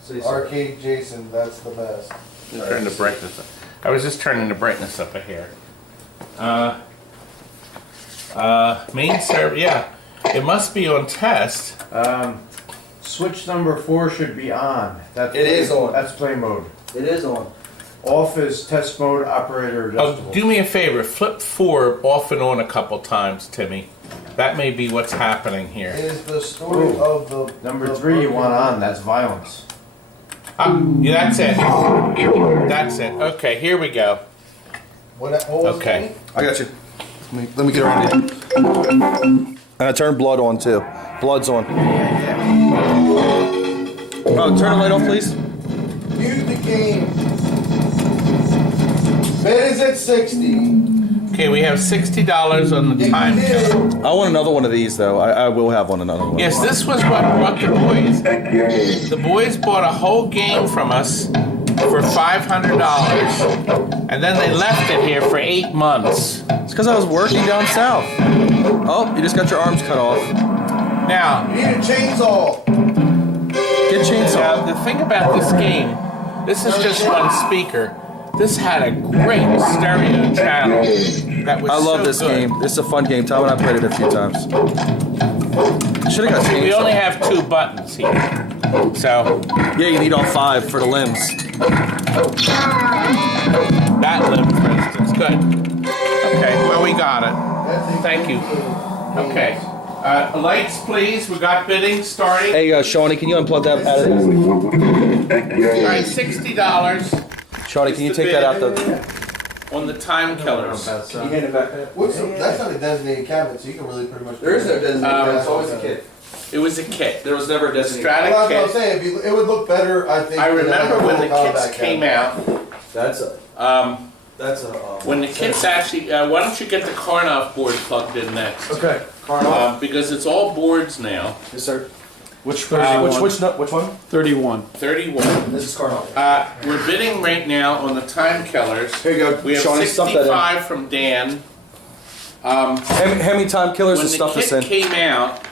So you see. Arcade Jason, that's the best. Turn the brightness up. I was just turning the brightness up a hair. Main server, yeah. It must be on test. Switch number 4 should be on. That's It is on. That's play mode. It is on. Off is test mode, operator Oh, adjustable. do me a favor. Flip 4 off and on a couple times, Timmy. That may be what's happening here. Is the story of the Number the 3 you want birthday- on. That's violence. Yeah, that's it. That's it. Okay, here we go. What was Okay. it? I got you. Let me get around here. And I turned blood on too. Blood's on. Oh, turn the light off, please. Mute the game. Bid is at 60. Okay, we have $60 on the If time you count. do, I want another one of these though. I will have another one. Yes, this was what brought the boys. The boys bought a whole game from us for $500, and then they left it here for 8 months. It's because I was working down south. Oh, you just got your arms cut off. Now, you need a chainsaw. Get chainsaw. the thing about this game, this is just one speaker. This had a great stereo channel that was I love so this good. game. It's a fun game. Tom and I played it a few times. Should have got We only chainsaw. have 2 buttons here. So, Yeah, you need all 5 for the limbs. that limb, for instance, good. Okay, well, we got it. Thank you. Okay. Lights, please. We got bidding starting. Hey, Shawnee, can you unplug that out of All right, $60 Shawnee, can you take that out the... on the time killers. Can you hand it back there? That's not a designated cabinet, so you can really pretty much. There is no designated cabinet. It's always a kit. kit. It was a kit. There was never a designated Strata Well, that's what I'm kit. saying. If you, it would look better, I think. I than remember a when the full kits combat came cabinet. out. That's a... When the kits actually, why don't you get the Karnoff board plugged in next? Okay. Because it's all boards now. Yes, sir. Which Which one? 31. 31. This is Carnal. We're bidding right now on the time killers. Here you go. We have Shawnee, stuff that in. 65 from Dan. Hand me time killers When and the stuff this kit in. came out,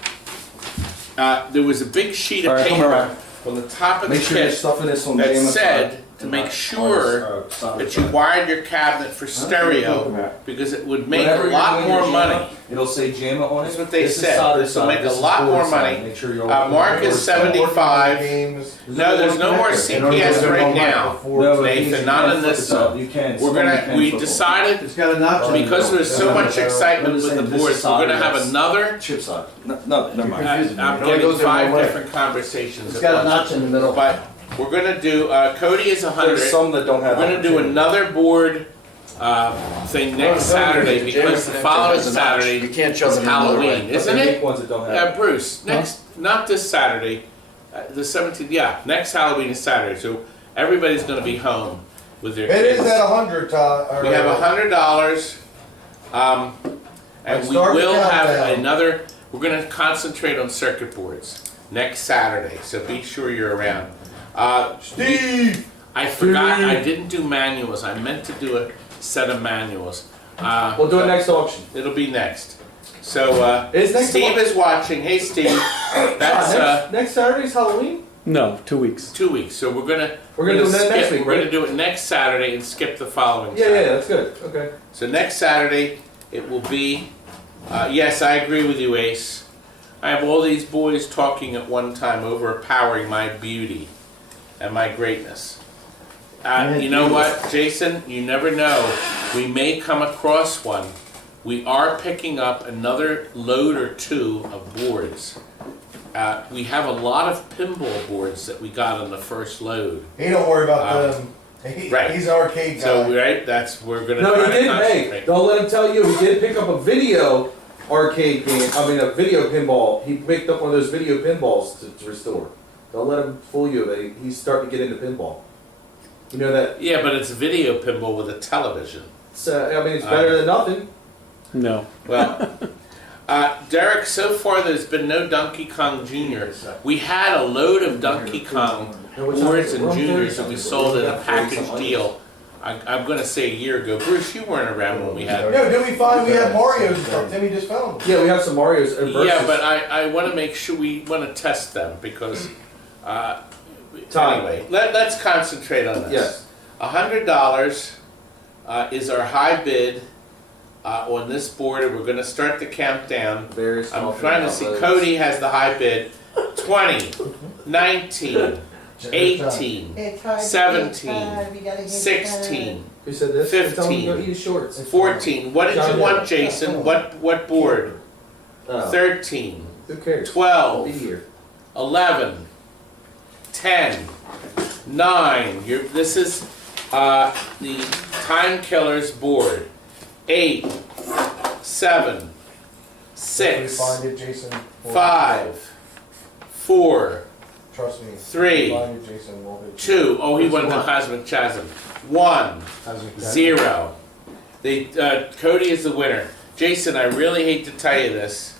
there was a big sheet of All right, come paper around. on the top of Make the sure you're kit stuffing this on that James. said to make sure that you wired your cabinet for stereo because it would make a lot more money. It'll say JAMA on it. That's what they said. This will make a lot more money. Make sure you're Mark is 75. Games. No, there's no more CPS right now. No, Nathan, not in this zone. You can. We decided It's got a notch in it. because there's so much excitement with the boards, we're gonna have another. Chip side. No, never mind. I'm getting 5 different conversations. It's at got a once. notch in the middle. But we're gonna do, Cody is 100. There's some that don't have. We're gonna do another board thing next Saturday because the following Saturday You can't show is them in the Halloween, light. isn't it? Ones that don't have. Bruce, not this Saturday, the 17th. Yeah, next Halloween is Saturday, so everybody's gonna be home with their It kids. is at 100, Todd. We have $100, and Let's we start the will have countdown. another. We're gonna concentrate on circuit boards next Saturday, so be sure you're around. Steve! I forgot, I didn't do manuals. I meant to do a set of manuals. We'll do it next auction. It'll be next. So, Is next Steve one- is watching. Hey, Steve. That's next Saturday's Halloween. No, 2 weeks. 2 weeks. So we're gonna We're gonna do it skip, next week, We're right? gonna do it next Saturday and skip the following. Yeah, Saturday. that's good. Okay. So next Saturday it will be. Yes, I agree with you, Ace. I have all these boys talking at one time, overpowering my beauty and my greatness. You know what, Jason? You never know. We may come across one. We are picking up another load or 2 of boards. We have a lot of pinball boards that we got on the first load. He don't worry about them. right. He's an arcade guy. So, right, we're gonna No, try he to did. concentrate. Hey, don't let him tell you. He did pick up a video arcade game. I mean, a video pinball. He picked up one of those video pinballs to restore. Don't let him fool you that he's starting to get into pinball. You know that? Yeah, but it's video pinball with a television. It's, I mean, it's better than nothing. No. Well, Derek, so far there's been no Donkey Kong Jr. We had a load of Donkey Kong boards and juniors that we sold in a package deal. I'm going to say a year ago. Bruce, you weren't around when we had. No, did we find we had Mario's and stuff? Timmy just found them. Yeah, we have some Mario's. Yeah, but I want to make sure we want to test them because. Time. Anyway, let's concentrate on this. Yes. $100 is our high bid on this board, and we're going to start the countdown. Very small I'm trying to see. things. Cody has the high bid. 20, 19, 18, 17, 16, Who said this? 15, Tell him to go eat his shorts. 14. What did you want, Jason? What board? Oh, 13, who cares? 12, Be here. 11, 10, 9. This is the Time Killers board. 8, 7, 6, Find it, Jason. 5, 4, Trust me. 3, Find it, Jason. We'll hit 2. Oh, he went to Cosmic Chasm. 1, you. 0. Cody is the winner. Jason, I really hate to tell you this.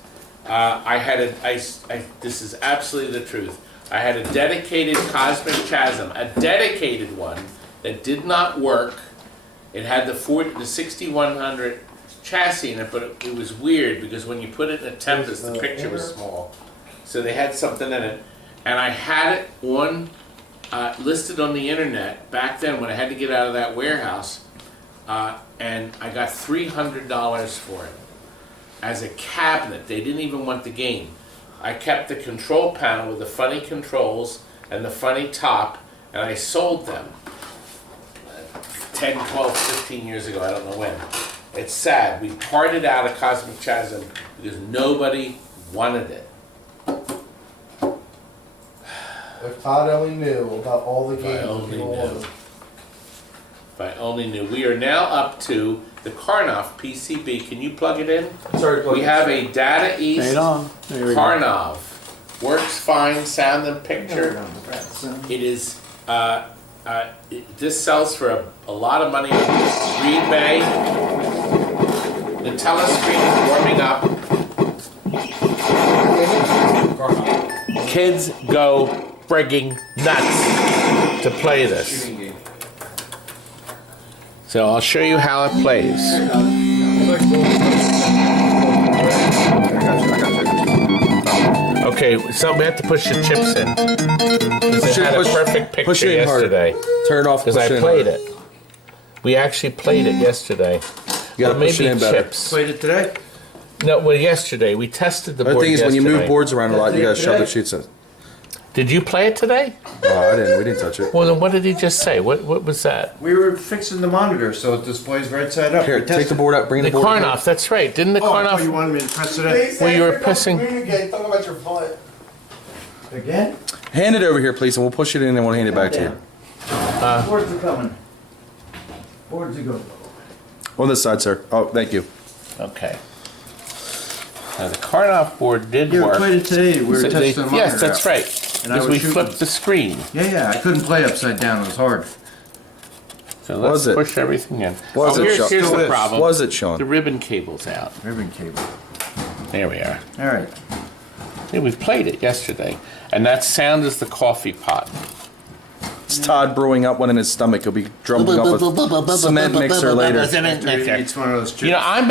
This is absolutely the truth. I had a dedicated Cosmic Chasm, a dedicated one that did not work. It had the 6100 chassis in it, but it was weird because when you put it in a Tempest, the picture was small. So they had something in it, and I had it on listed on the internet back then when I had to get out of that warehouse, and I got $300 for it as a cabinet. They didn't even want the game. I kept the control panel with the funny controls and the funny top, and I sold them 10, 12, 15 years ago. I don't know when. It's sad. We parted out of Cosmic Chasm because nobody wanted it. If Todd only knew about all the If I games only people knew. wanted. If I only knew. We are now up to the Karnov PCB. Can you plug it in? Sorry, plug We it. have a Data East Right on. There we go. Karnov. Works fine, sound and picture. It is, this sells for a lot of money on Green Bay. The telescreen is warming up. Kids go frigging nuts to play this. So I'll show you how it plays. Okay, so we have to push the chips in. Because it had a perfect push picture it in harder. yesterday. Turn it off. Because push I in played harder. it. We actually played it yesterday. You gotta But push it maybe in better. chips. Played it today? No, well, yesterday. We tested the The board thing is, when you move yesterday. boards around a lot, you gotta shove the sheets in. Did you play it today? Oh, I didn't. We didn't touch it. Well, then what did he just say? What was that? We were fixing the monitor so it displays right side up. Here, We take the tested- board out. Bring The the board. Karnoff, that's right. Didn't the Oh, I thought you Karnoff... wanted me to press it They in. say you were pick up pissing- the green again, talk about your foot. Again? Hand it over here, please, and we'll push it in and we'll hand it back to you. Boards are coming. Boards are going. On this side, sir. Oh, thank you. Okay. Now, the Karnoff board did Yeah, we work. played it today. We were So testing the monitor yes, that's out. right. And I Because was we shooting. flipped the screen. Yeah, I couldn't play upside down. It was hard. So let's Was it? push everything in. Was it, here's, Sean? here's Still the is. problem. Was it, The Sean? ribbon cable's out. Ribbon cable. There we are. All right. Yeah, we played it yesterday. And that sound is the coffee pot. It's Todd brewing up one in his stomach. He'll be drumming up a cement mixer later. Cement mixer. It's one of those chips. You know, I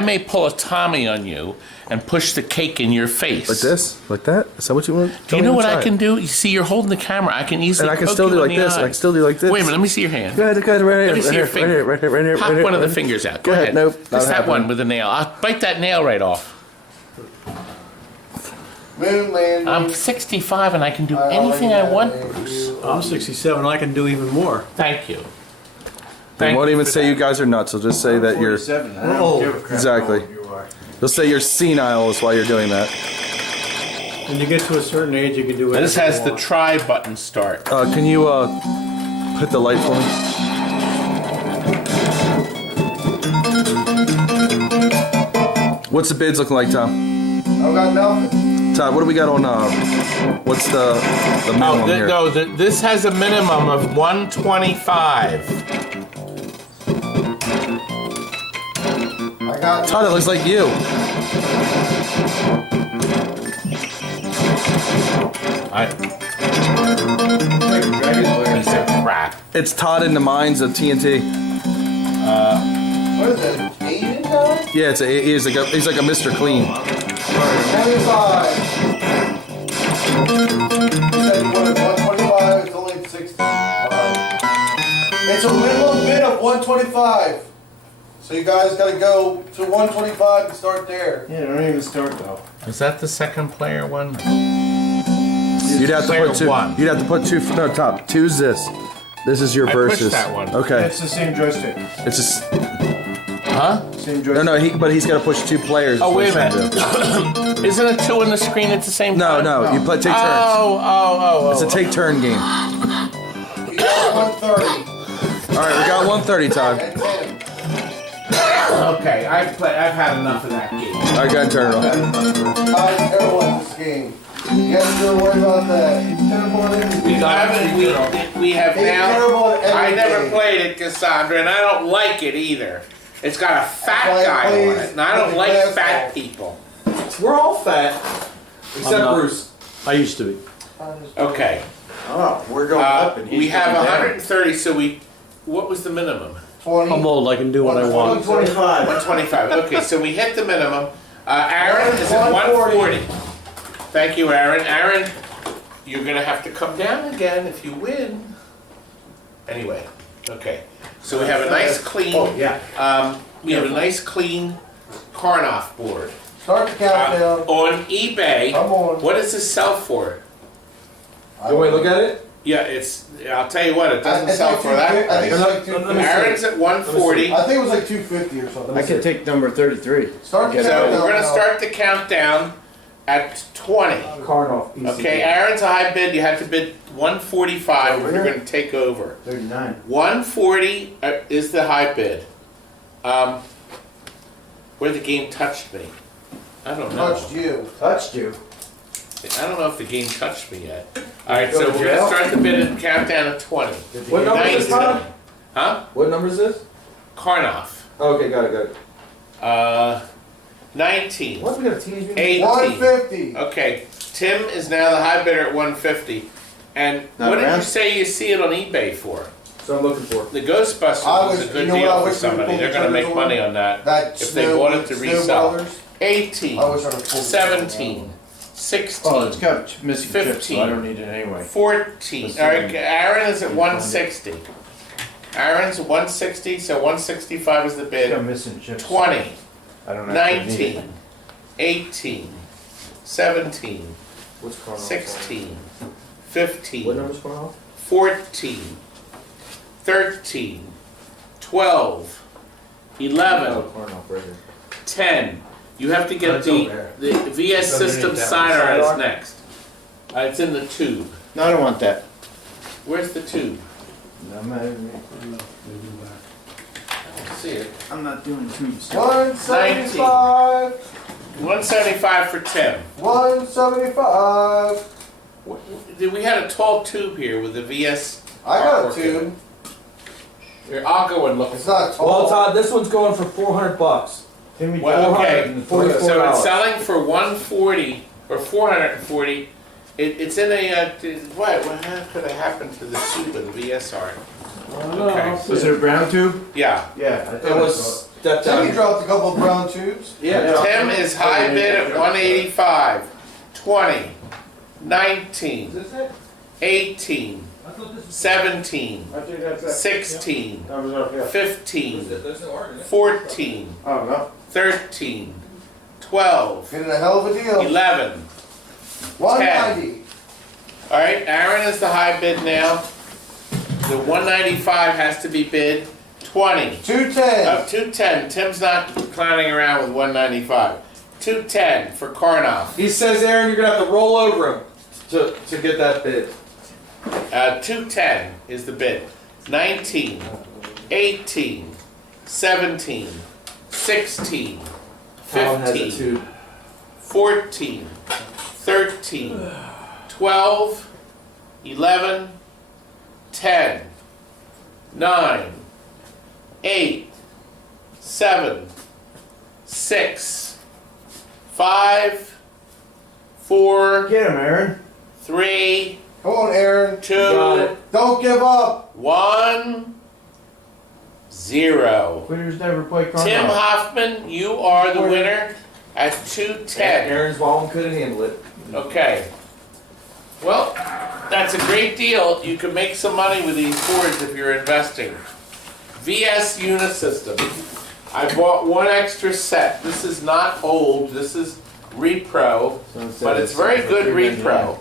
may pull a Tommy on you and push the cake in your face. Like this? Like that? Is that what you want? Do you know what I can do? You see, you're holding the camera. I can easily And I can poke still you do in like the this. eye. And I can still do like this. Wait a minute, let me see your hand. Go ahead, right Let me see your finger. Right here. Pop one of the fingers out. Go ahead. Nope. Just that one with a nail. I'll bite that nail right off. Moon landing. I'm 65 and I can do anything I want, Bruce. I'm 67. I can do even more. Thank you. They Thank won't you even for say that. you guys are nuts. They'll just say that you're. 47. I don't Oh, give a crap exactly. how old you are. They'll say you're senile is why you're doing that. When you get to a certain age, you can do it. This has the try button start. Can you put the light for me? What's the bids looking like, Tom? I got nothing. Todd, what do we got on? What's the minimum here? No, this has a minimum of 125. I got Todd, it looks like you. Piece of crap. It's Todd in the Mines of TNT. what is it? Asian guy? Yeah, he's like a Mr. Clean. 75. He said, what, 125? It's only 60. It's a minimum bid of 125. So you guys gotta go to 125 and start there. Yeah, don't even start though. Is that the second player one? You'd have to Player put two. one. You'd have to put two. No, top. Two's this. This is your I pushed versus. that one. Okay. It's the same joystick. It's just. Huh? Same joystick. No, no. But he's got to push 2 players. Oh, wait a That's what he's trying to do. Isn't it 2 on the screen at the same No, time? no. You play take turns. Oh. It's a take turn game. You got 130 All right, we got 130, Todd. and 10. Okay, I've had enough of that game. All right, go ahead and turn it off. Todd's terrible at this game. You guys don't worry about that. He's terrible at everything. We have He's now. terrible at I never everything. played it, Cassandra, and I don't like it either. It's got a fat Play, guy on please. it, and I don't Play like basketball. fat people. We're all fat, except not. Bruce. I used to be. Okay, Oh, we're going up and he's we have going down. 130. So what was the minimum? 20. I'm old. I can do what I want. 125. 125. Okay, so we hit the minimum. Aaron is at 140. Thank you, Aaron. Aaron, you're gonna have to come down again if you win. Anyway, okay. So we have a nice clean. Oh, yeah. We have a nice clean Karnoff board. Start the countdown. On eBay, Come on. what does this sell for? You want me to look at it? Yeah, I'll tell you what, it doesn't It's sell like for that 250. I think price. it's like Let me see. 250. Aaron's at 140. I think it was like 250 or something. I can take number 33. Start the So countdown. we're gonna now. start the countdown at 20. Karnoff. Okay, Aaron's a high bid. You have to bid 145 if you're gonna take over. 39. 140 is the high bid. Where the game touched me. I don't know. Touched you. Touched you. I don't know if the game touched me yet. Alright, so we're gonna start the bid and countdown at 20. What number is this, Todd? 19. Huh? What number is this? Karnoff. Okay, got it. 19. What? We got a Teenage Mutant 18. 150. Okay, Tim is now the high bidder at 150. And Not what did bad. you say you see it on eBay for? So I'm looking for. The Ghostbusters I was was- a good you know what I deal for wish we somebody. pulled They're the gonna trigger make on? money on that That if they wanted to Snow resell. Brothers. 18, I wish I would pull 17, 16, Oh, it's got missing chips, so 15. I don't need it anyway. 14. All right, Aaron is at 160. Aaron's 160, so 165 is the It's got bid. missing chips. 20, I don't actually need it. 19, 18, 17, What's Karnoff? 16, What 15, number's Karnoff? 14, 13, 12, 11, Oh, Karnoff right here. 10. You have to get That's the, over the VS It's System underneath that signer one. as next. It's in the tube. No, I don't want that. Where's the tube? I'm not, See it. I'm not doing tubes. 175. 175 for Tim. 175. We had a tall tube here with the VS. I got artwork a in it. tube. Here, I'll go and look. It's not tall. Well, Todd, this one's going for $400. Timmy, Well, okay. 444. So it's selling for 140 or 440. It's in a what could have happened to the tube of the VS art? Okay. was it a brown tube? Yeah. Yeah, I thought It was stepped Timmy down. dropped a couple of brown tubes. Yeah. Tim is high bid at 185. 20, 19, Is this it? 18, 17, I think that's it. 16, That was up, yeah. 15, There's no argument. 14, Oh, no. 13, 12, Getting a hell of a deal. 11. 190. All right, Aaron is the high bid now. The 195 has to be bid. 20. 210. Up 210. Tim's not clowning around with 195. 210 for Karnoff. He says, Aaron, you're gonna have to roll over him to get that bid. 210 is the bid. 19, 18, 17, 16, Alan has it 15, too. 14, 13, 12, 11, 10, 9, 8, 7, 6, 5, 4, Get him, Aaron. 3, Come on, Aaron. 2, Got it. Don't give up. 1, 0. Quitters never play Karnoff. Tim Hoffman, you are the winner at 210. Aaron's Wallen couldn't handle it. Okay. Well, that's a great deal. You can make some money with these boards if you're investing. VS Unisystem. I bought one extra set. This is not old. This is repro, but it's very good repro.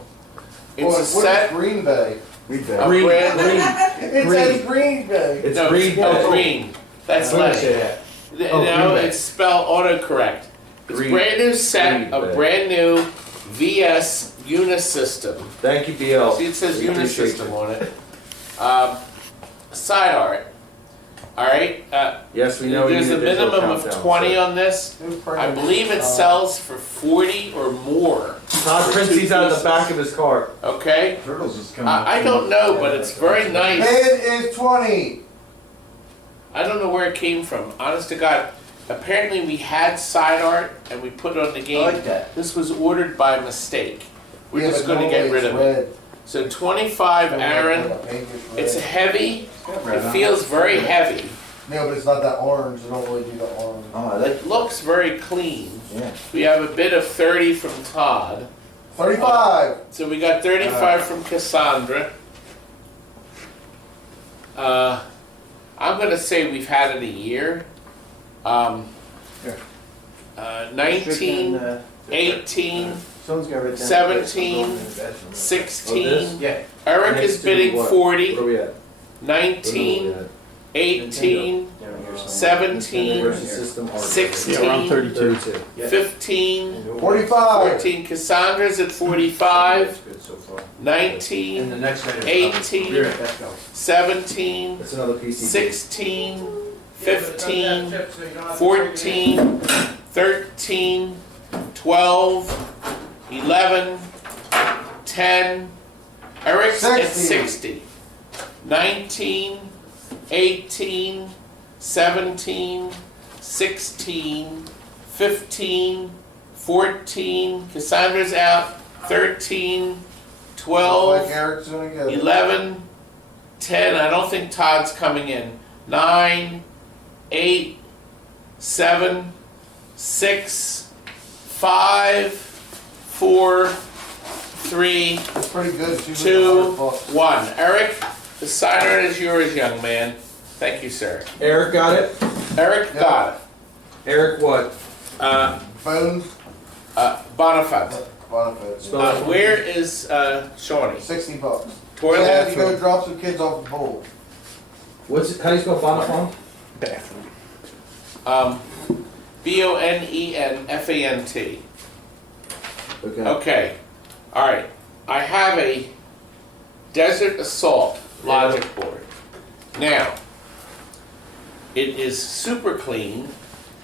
It's a set. Green Bay. Read A that. brand new. It says Green Bay. It's No, green. oh, green. That's lead. No, Green Bay. it's spelled autocorrect. It's Green- brand new set Green of Bay. brand new VS Unisystem. Thank you, BL. See, it says We appreciate Unisystem you. on it. Side art. All right. Yes, we know. you There's need a digital minimum of countdown, 20 so. on this. I believe it sells for 40 or more. Todd prints these out of the back of his car. Okay. Turtles is coming. I don't know, but it's very nice. Bid is 20. I don't know where it came from. Honest to God. Apparently we had side art and we put it on the game. I like that. This was ordered by mistake. We're Yeah, just but going to get normally rid of it's it. red. So 25, Aaron. It's heavy. It feels very heavy. No, but it's not that orange. They don't really do that orange. Oh, I like. It looks very clean. Yeah. We have a bid of 30 from Todd. 35. So we got 35 from Cassandra. I'm going to say we've had it a year. Here. 19, 18, Someone's got to write down. 17, 16. Yeah. Eric Next is to bidding what? 40, Where are we at? 19, 18, 17, Versus system art. 16, Yeah, around 32. 15, 45. 14. Cassandra's at 45, Good so far. 19, And the next item. 18, Here, let's go. 17, That's another PC. 16, 15, 14, 13, 12, 11, 10. Eric's at 60. 60. 19, 18, 17, 16, 15, 14. Cassandra's out. 13, 12, Like Eric's doing good. 11, 10, I don't think Todd's coming in. 9, 8, 7, 6, 5, 4, 3, It's pretty good. It's usually 2, 100 bucks. 1. Eric, the side art is yours, young man. Thank you, sir. Eric got it. Eric got it. Eric what? Phone. Bonifant. Bonafide. Where is Shawnee? 60 bucks. Toilet. Yeah, if you go drop some kids off the bowl. What's it, how do you spell Bonafont? Bonenfant. Okay. Okay. All right. I have a Desert Assault logic board. Now, it is super clean.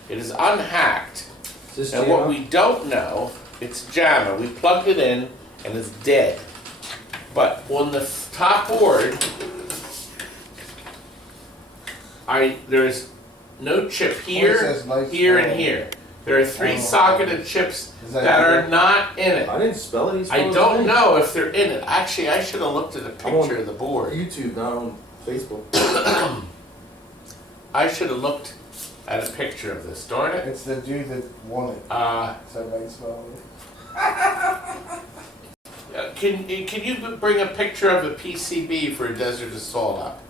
It is unhacked. Is this And what Gemma? we don't know, it's JAMA. We plugged it in and it's dead. But on the top board, there's no chip here, says nice here, spell. and here. There are 3 socketed chips Is that that are good? not in it. I didn't spell it. He I spelled his don't name. know if they're in it. Actually, I should have looked at a I'm on picture of the board. YouTube, not on Facebook. I should have looked at a picture of this. Darn it. It's the dude that won it. So nice spell. Can you bring a picture of a PCB for a Desert Assault up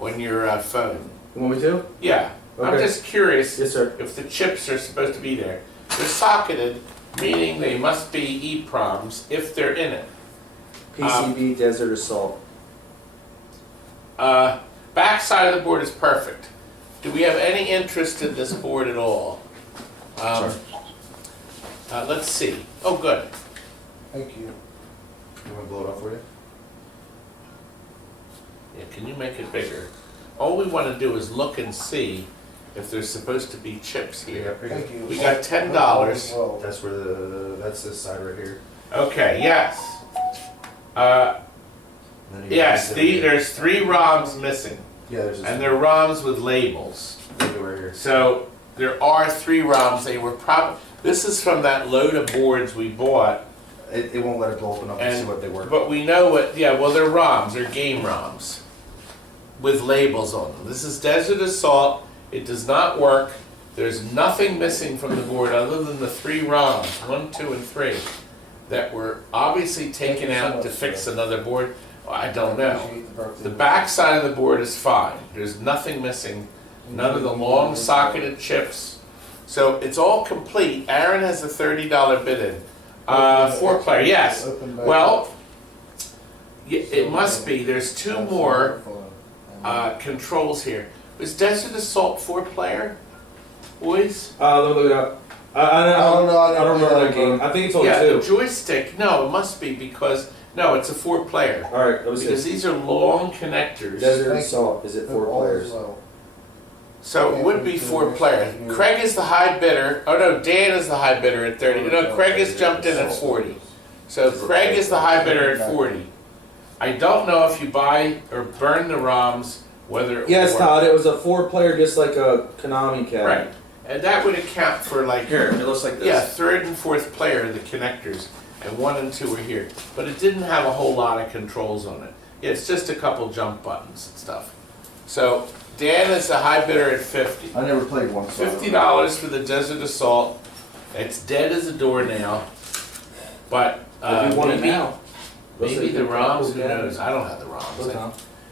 on your phone? You want me to? Yeah. I'm Okay. just curious Yes, sir. if the chips are supposed to be there. They're socketed, meaning they must be EPROMs if they're in it. PCB Desert Assault. Back side of the board is perfect. Do we have any interest in this board at all? Let's see. Oh, good. Thank you. You want to blow it up for you? Yeah, can you make it bigger? All we want to do is look and see if there's supposed to be chips here. Thank you. We got $10. Well, That's where that's this side right here. Okay, yes. Yes, there's 3 ROMs missing, Yeah, there's and they're ROMs with labels. right here. So there are 3 ROMs. They were this is from that load of boards we bought, It won't let it open up and see what they were. but we know what. Yeah, well, they're ROMs. They're game ROMs with labels on them. This is Desert Assault. It does not work. There's nothing missing from the board other than the 3 ROMs, 1, 2, and 3. that were obviously taken you so out to much, fix sir. another board? I don't know. Appreciate the birthday The wish. back side of the board is fine. There's nothing missing. None of the long socketed chips. So it's all complete. Aaron has a $30 bid in. 4-player, yes. Open back Well, it must be. There's 2 more controls here. Was Desert Assault 4-player, boys? Let me look it up. I don't know. I don't remember that game. I think it's only Yeah, the 2. joystick. No, it must be because no, it's a 4-player. All right, let me Because see. these are long connectors. Desert Assault, is it 4 All players? is well. So it would be 4-player. Craig is the high bidder. Oh no, Dan is the high bidder at 30. No, Craig has jumped in at 40. So Craig is the high bidder at 40. I don't know if you buy or burn the ROMs, whether it Yes, will Todd, work. it was a 4-player, just like a Konami cat. Right. And that would account for like, Here, it looks like this. yeah, 3rd and 4th player, the connectors, and 1 and 2 are here. But it didn't have a whole lot of controls on it. It's just a couple jump buttons and stuff. So Dan is the high bidder at 50. I never played one. so I don't know. $50 for the Desert Assault. It's dead as a door now. But If you want it maybe, now. maybe the ROMs, who knows? I don't have the Look, ROMs. huh?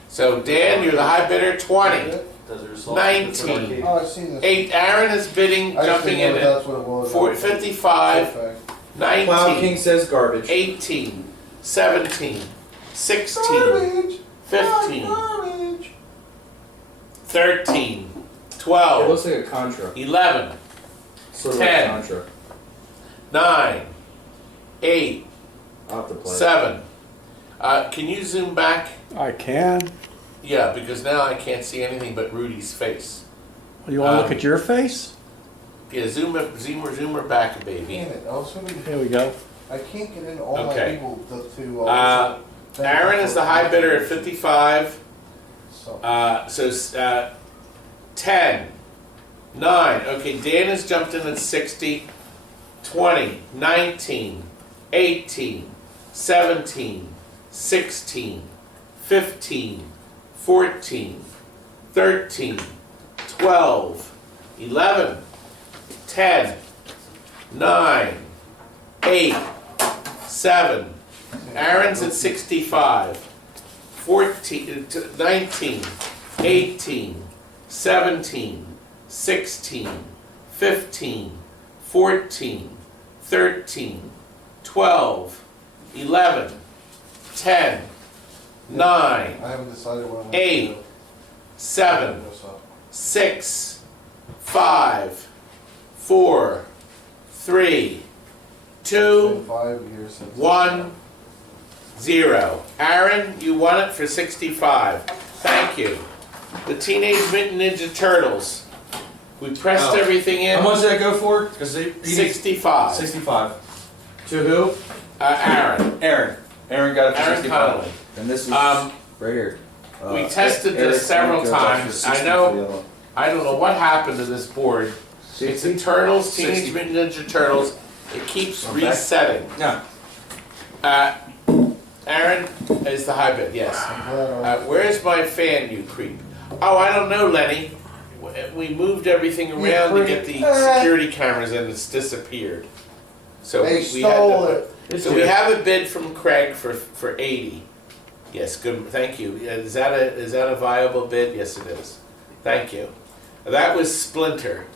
So Dan, you're the high bidder, 20. Desert Assault. 19. Oh, I've seen this. 8, Aaron is bidding, I just jumping didn't in know at that's what it was. 55, Perfect. Cloud 19, King says garbage. 18, 17, 16, Garbage. 15, Garbage. 13, It 12, looks like a Contra. 11, Sort of 10. like Contra. 9, 8, I'll have to play. 7. Can you zoom back? I can. Yeah, because now I can't see anything but Rudy's face. You want to look at your face? Yeah, zoom her back, baby. Damn it. I was gonna There we go. I can't get in all Okay. my people to Aaron is the high bidder at 55. So, 10, 9. Okay, Dan has jumped in at 60. 20, 19, 18, 17, 16, 15, 14, 13, 12, 11, 10, 9, 8, 7. Aaron's at 65. 14, 19, 18, 17, 16, 15, 14, 13, 12, 11, 10, 9, I haven't decided what I'm gonna 8, do. 7, So, 6, 5, 4, 3, it's 2, been 5 years since. 1, 0. Aaron, you won it for 65. Thank you. The Teenage Mutant Ninja Turtles. We pressed Oh. everything in. How much did that go for? Because 65. 65. To who? Aaron. Aaron got it for Aaron 65. Connolly. And this is Um, right here. we tested this several times. I know. I don't know what happened to this board. It's a Turtles, Teenage Mutant Ninja Turtles. It keeps Okay. resetting. Yeah. Aaron is the high bid, yes. I'm glad I- Where's my fan, you creep? Oh, I don't know, Lenny. We moved everything around to get the security cameras and it's disappeared. So They we had stole to, it. so we have a bid from Craig for 80. Yes, good. Thank you. Is that a viable bid? Yes, it is. Thank you. That was Splinter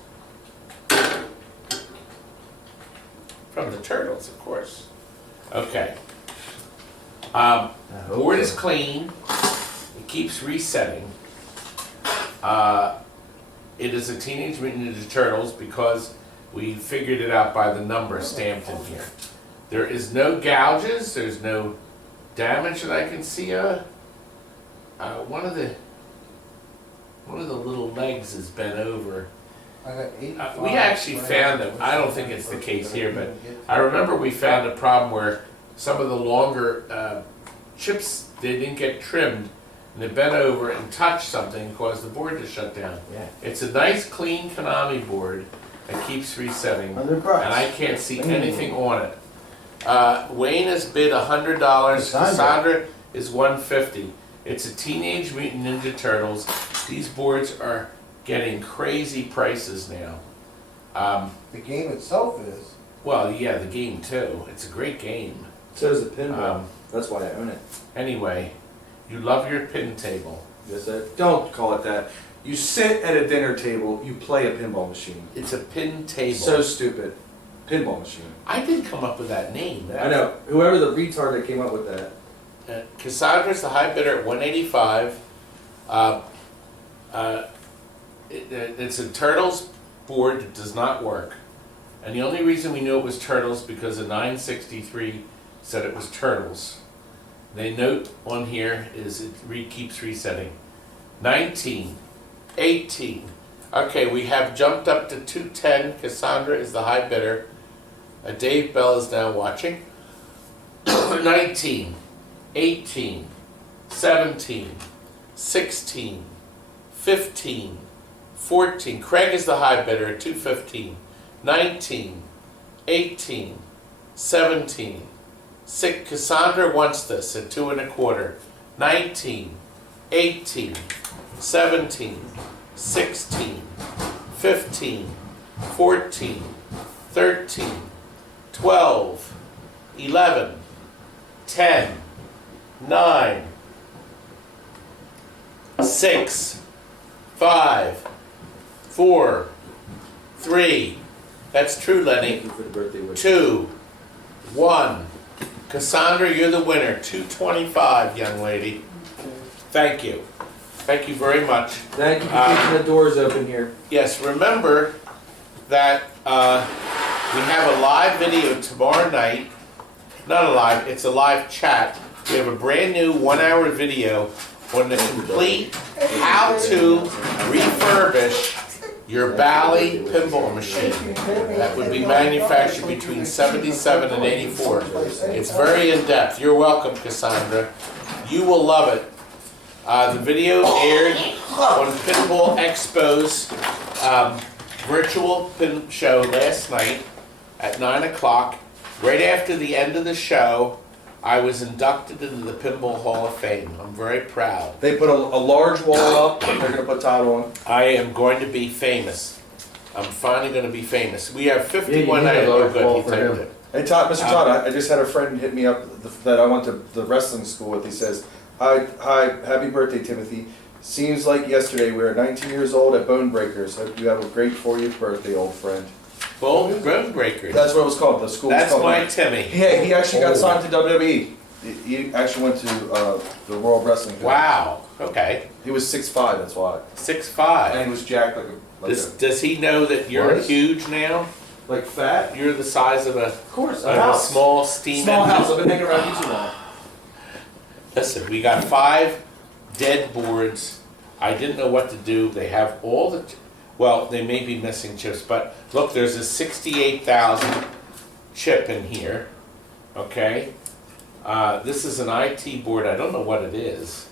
from the Turtles, of course. Okay. Board is clean. It keeps resetting. It is a Teenage Mutant Ninja Turtles because we figured it out by the number stamped in here. There is no gouges. There's no damage that I can see. One of the little legs is bent over. I got 85. We actually found that. I don't think it's the case here, but I remember we found a problem where some of the longer chips, they didn't get trimmed, and they bent over and touched something and caused the board to shut down. Yeah. It's a nice, clean Konami board that keeps resetting, and $100. I can't see anything on it. Wayne has bid $100. Cassandra is $150. It's a Teenage Mutant Ninja Turtles. These boards are getting crazy prices now. The game itself is. Well, yeah, the game too. It's a great game. So does the pinball. Um, That's why I own it. Anyway, you love your pin table. Yes, don't call it that. You sit at a dinner table, you play a pinball machine. It's a pin table. So stupid. Pinball machine. I did come up with that name. I know. Whoever the retard that came up with that. Cassandra's the high bidder at 185. It's a Turtles board that does not work. And the only reason we knew it was Turtles because the 963 said it was Turtles. They note on here is it keeps resetting. 19, 18. Okay, we have jumped up to 210. Cassandra is the high bidder. Dave Bell is now watching. 19, 18, 17, 16, 15, 14. Craig is the high bidder at 215. 19, 18, 17. Cassandra wants this at 2 1/4. 19, 18, 17, 16, 15, 14, 13, 12, 11, 10, 9, 6, 5, 4, 3. That's true, Lenny. Thank you for the birthday wish. 2, 1. Cassandra, you're the winner. 225, young lady. Thank you. Thank you very much. Thank you for keeping the doors open here. Yes, remember that we have a live video tomorrow night. Not a live, it's a live chat. We have a brand new 1-hour video on the complete how to refurbish your Bally pinball machine that would be manufactured between 77 and 84. It's very in-depth. You're welcome, Cassandra. You will love it. The video aired on Pinball Expo's virtual pin show last night at 9 o'clock. Right after the end of the show, I was inducted into the Pinball Hall of Fame. I'm very proud. They put a large wall up, they're going to put Todd on. I am going to be famous. I'm finally going to be famous. We have 51 Yeah, you need a large good. wall He for typed him. it. Hey, Todd, Mr. Todd, I just had a friend hit me up that I went to the wrestling school with. He says, hi, happy birthday, Timothy. Seems like yesterday we were 19 years old at Bone Breakers. Hope you have a great 40th birthday, old friend. Bone Breakers. That's what it was called. The school was That's called. my Timmy. Yeah, he actually got signed to WWE. He actually went to the World Wrestling. Wow. Okay. He was 6'5", that's why. 6'5". And he was jacked Does he know that you're What? huge now? like fat. You're the size of Of course, a small steam Small engine? house. I've been hanging around you too long. Listen, we got 5 dead boards. I didn't know what to do. They have all the, well, they may be missing chips, but look, there's a 68,000 chip in here. Okay, this is an IT board. I don't know what it is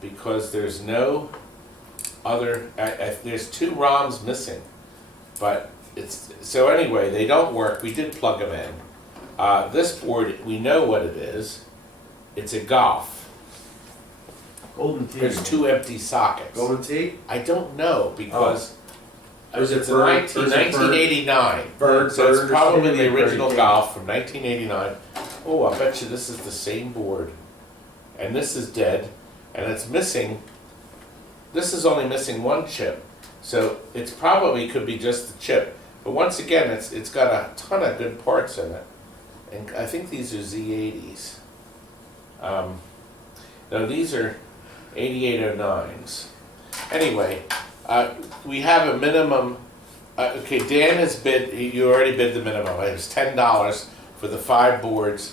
because there's no other. There's 2 ROMs missing, but it's so anyway. They don't work. We did plug them in. This board, we know what it is. It's a golf. Golden Tee. There's 2 empty sockets. Golden Tee? I don't know because Is it it's a bird? 1989. Bird, So it's bird, probably the bird, original bird. golf from 1989. Oh, I bet you this is the same board. And this is dead. And it's missing, this is only missing 1 chip. So it's probably could be just the chip. But once again, it's got a ton of good parts in it. And I think these are Z80s. No, these are 8809s. Anyway, we have a minimum. Okay, Dan has bid. You already bid the minimum. It was $10 for the 5 boards.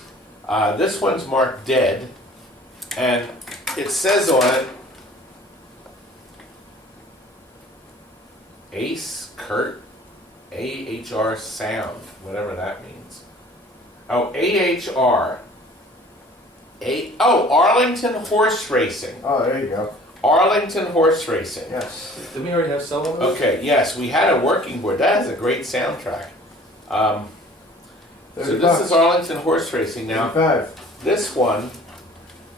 This one's marked dead, and it says on it, Ace Kurt, AHR Sound, whatever that means. Oh, AHR. Arlington Horse Racing. Oh, there you go. Arlington Horse Racing. Yes. Didn't we already have some of those? Okay, yes, we had a working board. That has a great soundtrack. So this is Arlington Horse Racing. Now, 55.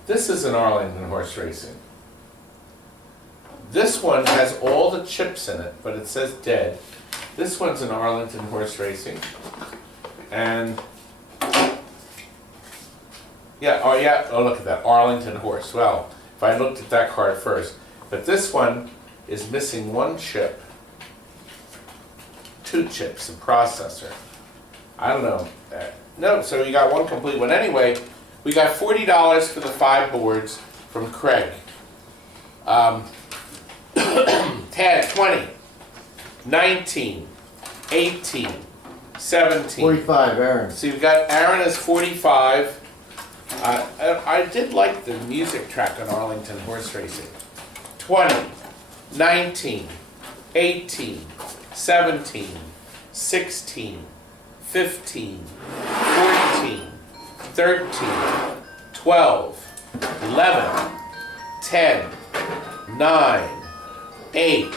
this is an Arlington Horse Racing. This one has all the chips in it, but it says dead. This one's an Arlington Horse Racing. And yeah, oh yeah, oh look at that, Arlington horse. Well, if I looked at that card first. But this one is missing one chip, 2 chips, and processor. I don't know. No, so you got one complete one. Anyway, we got $40 for the 5 boards from Craig. 10, 20, 19, 18, 17. 45, Aaron. So you've got Aaron is 45. I did like the music track on Arlington Horse Racing. 20, 19, 18, 17, 16, 15, 14, 13, 12, 11, 10, 9, 8,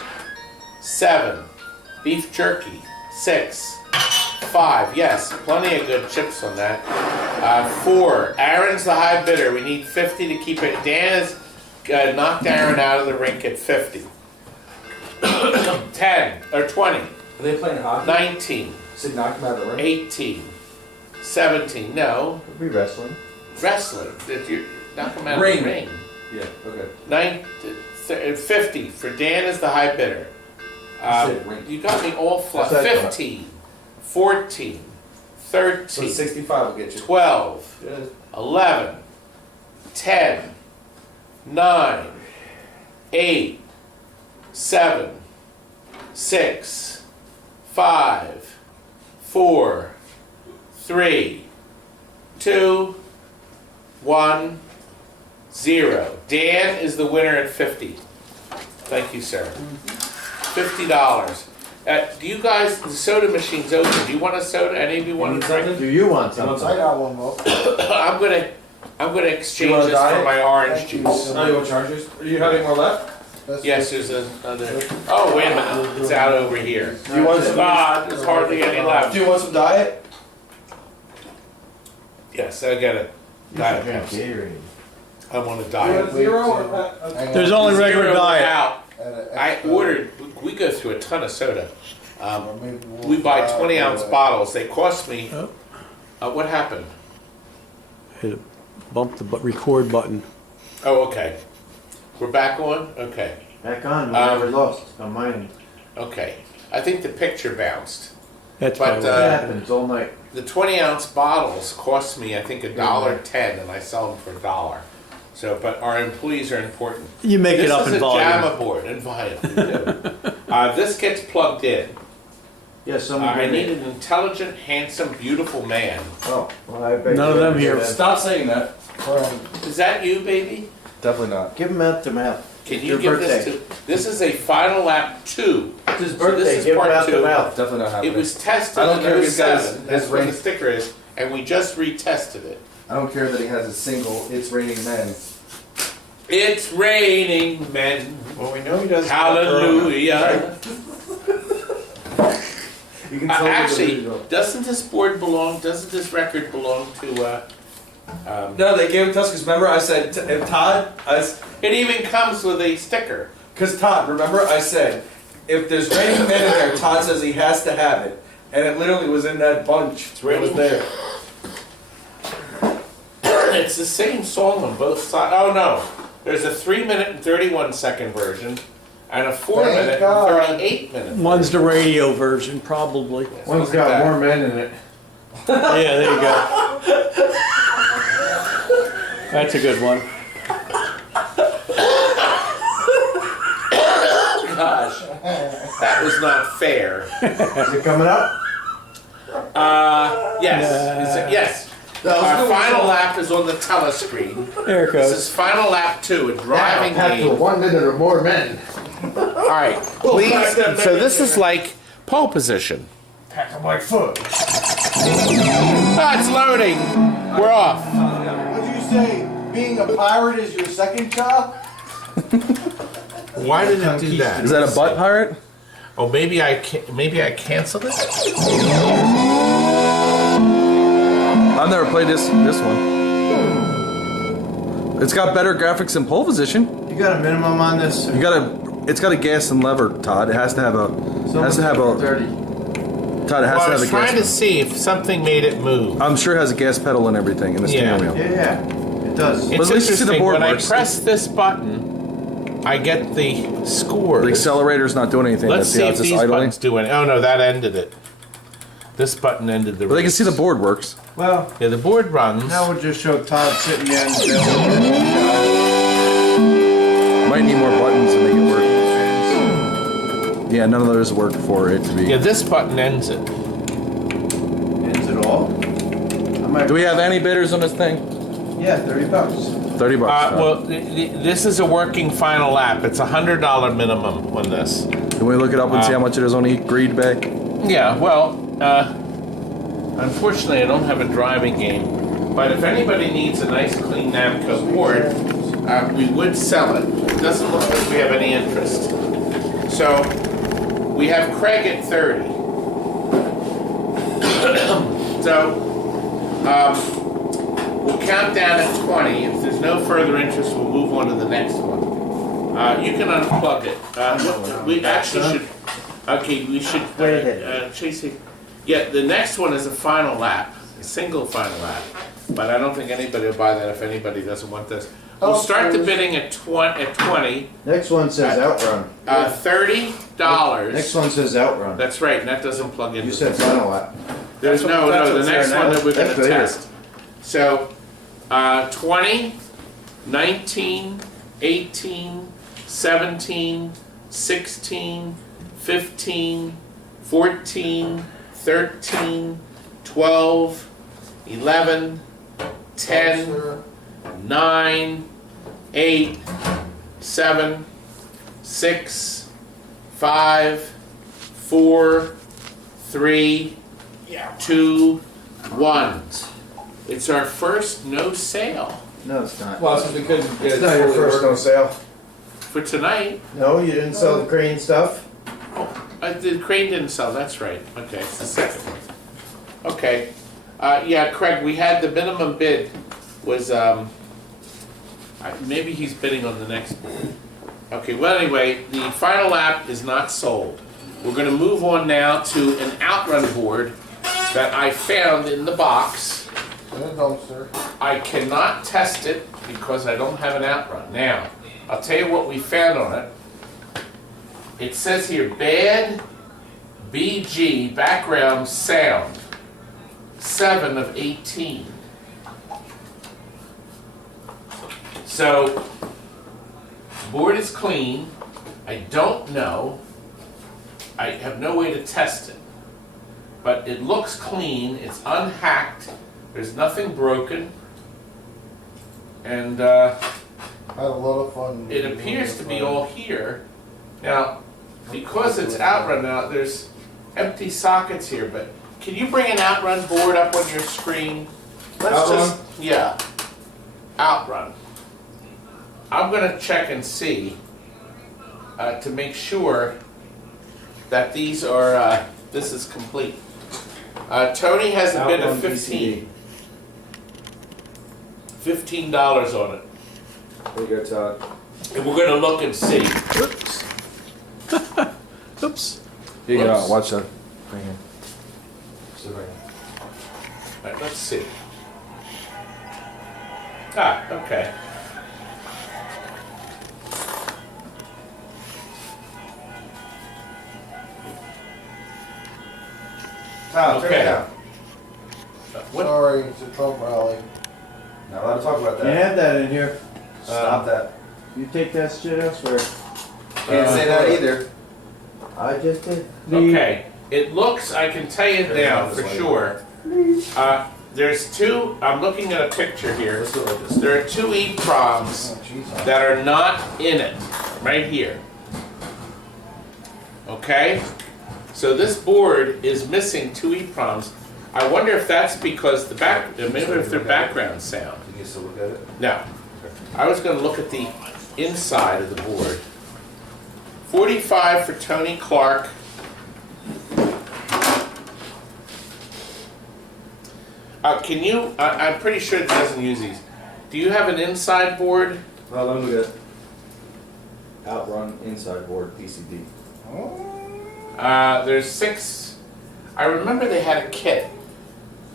7, beef jerky, 6, 5, yes, plenty of good chips on that. 4, Aaron's the high bidder. We need 50 to keep it. Dan has knocked Aaron out of the rink at 50. 10 or 20. Are they playing hockey? 19. Sid knocked him out of the ring. 18. 17. No. Could be wrestling. Wrestling. Did you knock him out Ring. of the ring? Yeah, okay. 50 for Dan is the high bidder. said ring. You got me all flush. That's that 15. 14. 13. So 65 will get you. 12. Yeah. 11, 10, 9, 8, 7, 6, 5, 4, 3, 2, 1, 0. Dan is the winner at 50. Thank you, sir. $50. Do you guys, the soda machine's open. Do you want a soda? Any of you want a drink? Do you want I something? got one, Mo. I'm gonna exchange You want a this for diet? my orange Thank you. juice. Oh, you want chargers? Do you have any more left? Yes, there's another. Oh, wait a minute. It's out over here. Do you want some? There's hardly any left. Do you want some diet? Yes, I get it. Diet Drink Pepsi. Gatorade. I'm on a You diet. want 0 or Hang There's on. only regular Zero diet. out. At an I extra- ordered. We go through a ton of soda. or maybe we'll We buy try 20-ounce it. bottles. They cost me. Oh. What happened? Hit bump the record button. Oh, okay. We're back on. Okay. Back on, we never lost on mine. Okay. I think the picture bounced. That's But, probably It Uh, happens all night. The 20-ounce bottles cost me, I think, $1.10, and I sell them for $1. So, but our employees are important. you make it up in This is a volume. JAMA board, and volume. We do. This gets plugged in. Yeah, someone. I give need me- an intelligent, handsome, beautiful man. Oh, well, I bet None you of them would here. do that. Stop saying that. Is that you, baby? Definitely not. Give him mouth to mouth. Can It's you your give this birthday. to? This is a final lap 2. It's his So birthday. this is Give him part mouth 2. to mouth. Definitely not happening. It was tested I don't in care if he's got his- 07. That's his what the ring. sticker is, and we just retested it. I don't care that he has a single It's Raining Men. It's raining men. Well, we know he doesn't. Hallelujah. You can tell Actually, doesn't this record belong to, No, they gave it to us because remember I said, and Todd, it even comes with a sticker. because Todd, remember I said, if there's Raining Men in there, Todd says he has to have it. And it literally was in that bunch. It was Raining there. It's the same song on both sides. Oh no, there's a 3-minute and 31-second version, and a 4-minute and God. 38-minute. One's the radio version, probably. One's Look at got that. more men in it. Yeah, there you go. That's a good one. Gosh, that was not fair. Is it coming up? Yes, yes. Our final lap is on the telescreen. There it This goes. is final lap 2, a driving Now, game. 1 minute or more men. All right, please. So this is like pole position. Pack on my foot. Ah, it's loading. We're off. What'd you say? Being a pirate is your second job? Why did it do that? Is that a butt pirate? Oh, maybe I canceled it. I've never played this one. It's got better graphics than pole position. You got a minimum on this? It's got a gas and lever, Todd. It has to have a 30. Todd, it has Well, I to have was a trying to gas see if something made it move. pedal. I'm sure it has a gas pedal and everything in the Yeah. steering wheel. Yeah, it does. It's at least you see the interesting, board when works. I press this button, I get the scores. The accelerator's not doing anything. Let's see how if it's just these idling. buttons do it. Oh no, that ended it. This button ended the But they can race. see the board works. Well, Yeah, the board runs. now we'll just show Todd sitting behind the Might need more buttons to make it work. Yeah, none of those work for it to be. Yeah, this button ends it. Ends it all? Do we have any bidders on this thing? Yeah, $30. 30 bucks. Well, this is a working final lap. It's a $100 minimum on this. Can we look it up and see how much it is on each greed bay? Yeah, well, unfortunately, I don't have a driving game. But if anybody needs a nice, clean Namco board, we would sell it. It doesn't look like we have any interest. So, we have Craig at 30. So, we'll count down at 20. If there's no further interest, we'll move on to the next one. You can unplug it. We actually should. Okay, we should. Tracy. Yeah, the next one is a final lap, a single final lap. But I don't think anybody will buy that if anybody doesn't want this. We'll start the bidding at 20. Next one says outrun. $30. Next one says outrun. That's right, and that doesn't plug into. You said final lap. There's That's no, what- that's the what's next there one now. that we're That's gonna later. test. So, 20, 19, 18, 17, 16, 15, 14, 13, 12, 11, 10, 9, 8, 7, 6, 5, 4, 3, 2, 1. It's our first no sale No, it's not. Well, since we couldn't get It's it not your fully first working. no sale. for tonight. No, you didn't sell the crane stuff? The crane didn't sell, that's right. Okay, it's the second one. Okay. Yeah, Craig, we had the minimum bid was, maybe he's bidding on the next board. Okay, well, anyway, the final lap is not sold. We're gonna move on now to an outrun board that I found in the box. In a dumpster. I cannot test it because I don't have an outrun. Now, I'll tell you what we found on it. It says here, bad BG background sound, 7 of 18. So, board is clean. I don't know. I have no way to test it. But it looks clean, it's unhacked, there's nothing broken. And I had a lot of fun. it appears to be all here. Now, because it's outrun now, there's empty sockets here, but can you bring an outrun board up on your screen? Yeah, outrun. I'm gonna check and see to make sure that these are, this is complete. Tony has a bid of 15. $15 on it. There you go, Todd. And we're gonna look and see. Oops. Oops. Here you go. Whoops. Watch that. Right here. Sit right here. All right, let's see. Ah, okay. Tom, turn it Okay. down. What? Sorry, it's a Trump rally. Not allowed to talk about You that. have that in here. Stop that. You take that shit elsewhere. Can't say that either. I just did. Okay, it looks, I can tell you now for sure. There's two, I'm looking at a picture here. There are two EEPROMs Oh, jeez. that are not in it, right here. Okay? So this board is missing two EEPROMs. I wonder if that's because maybe if they're background sound. You can still look at it. No. I was gonna look at the inside of the board. 45 for Tony Clark. Can you, I'm pretty sure it doesn't use these. Do you have an inside board? Well, let me look at Outrun inside board PCB. There's 6. I remember they had a kit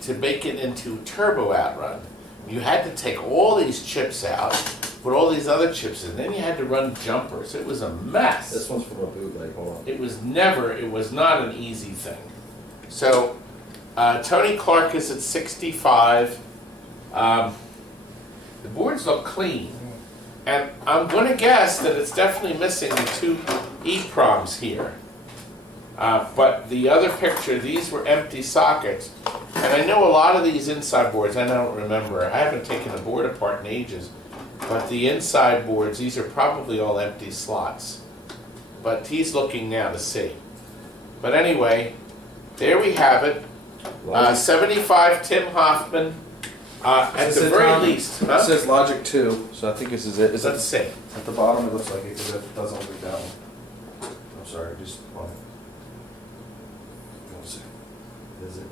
to make it into Turbo Outrun. You had to take all these chips out, put all these other chips in, then you had to run jumpers. It was a mess. This one's from a bootleg. Hold on. It was not an easy thing. So, Tony Clark is at 65. The boards look clean. And I'm going to guess that it's definitely missing the 2 EEPROMs here. But the other picture, these were empty sockets. And I know a lot of these inside boards, I don't remember. I haven't taken a board apart in ages. But the inside boards, these are probably all empty slots. But he's looking now to see. But anyway, there we have it. 75 Tim Hoffman. At the very least. It says Logic 2, so I think this is it. Is Let's see. at the bottom? It looks like it, because it doesn't look that one. I'm sorry, just one. One second. Is it?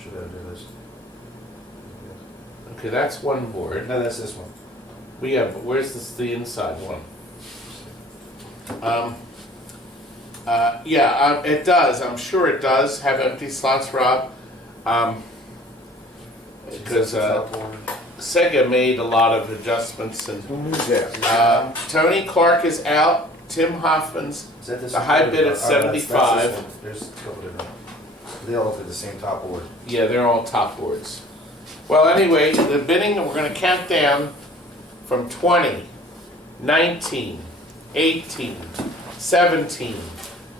Should I do this? Okay, that's one board. No, that's this one. Where's the inside one? It does. I'm sure it does have empty slots, Rob. Because Sega made a lot of adjustments. And Tony Clark is out. Tim Hoffman's Is that this the one? high bid at Oh, that's this 75. one. There's a couple different. They all look at the same top board. Yeah, they're all top boards. Well, anyway, the bidding, we're going to count down from 20, 19, 18, 17,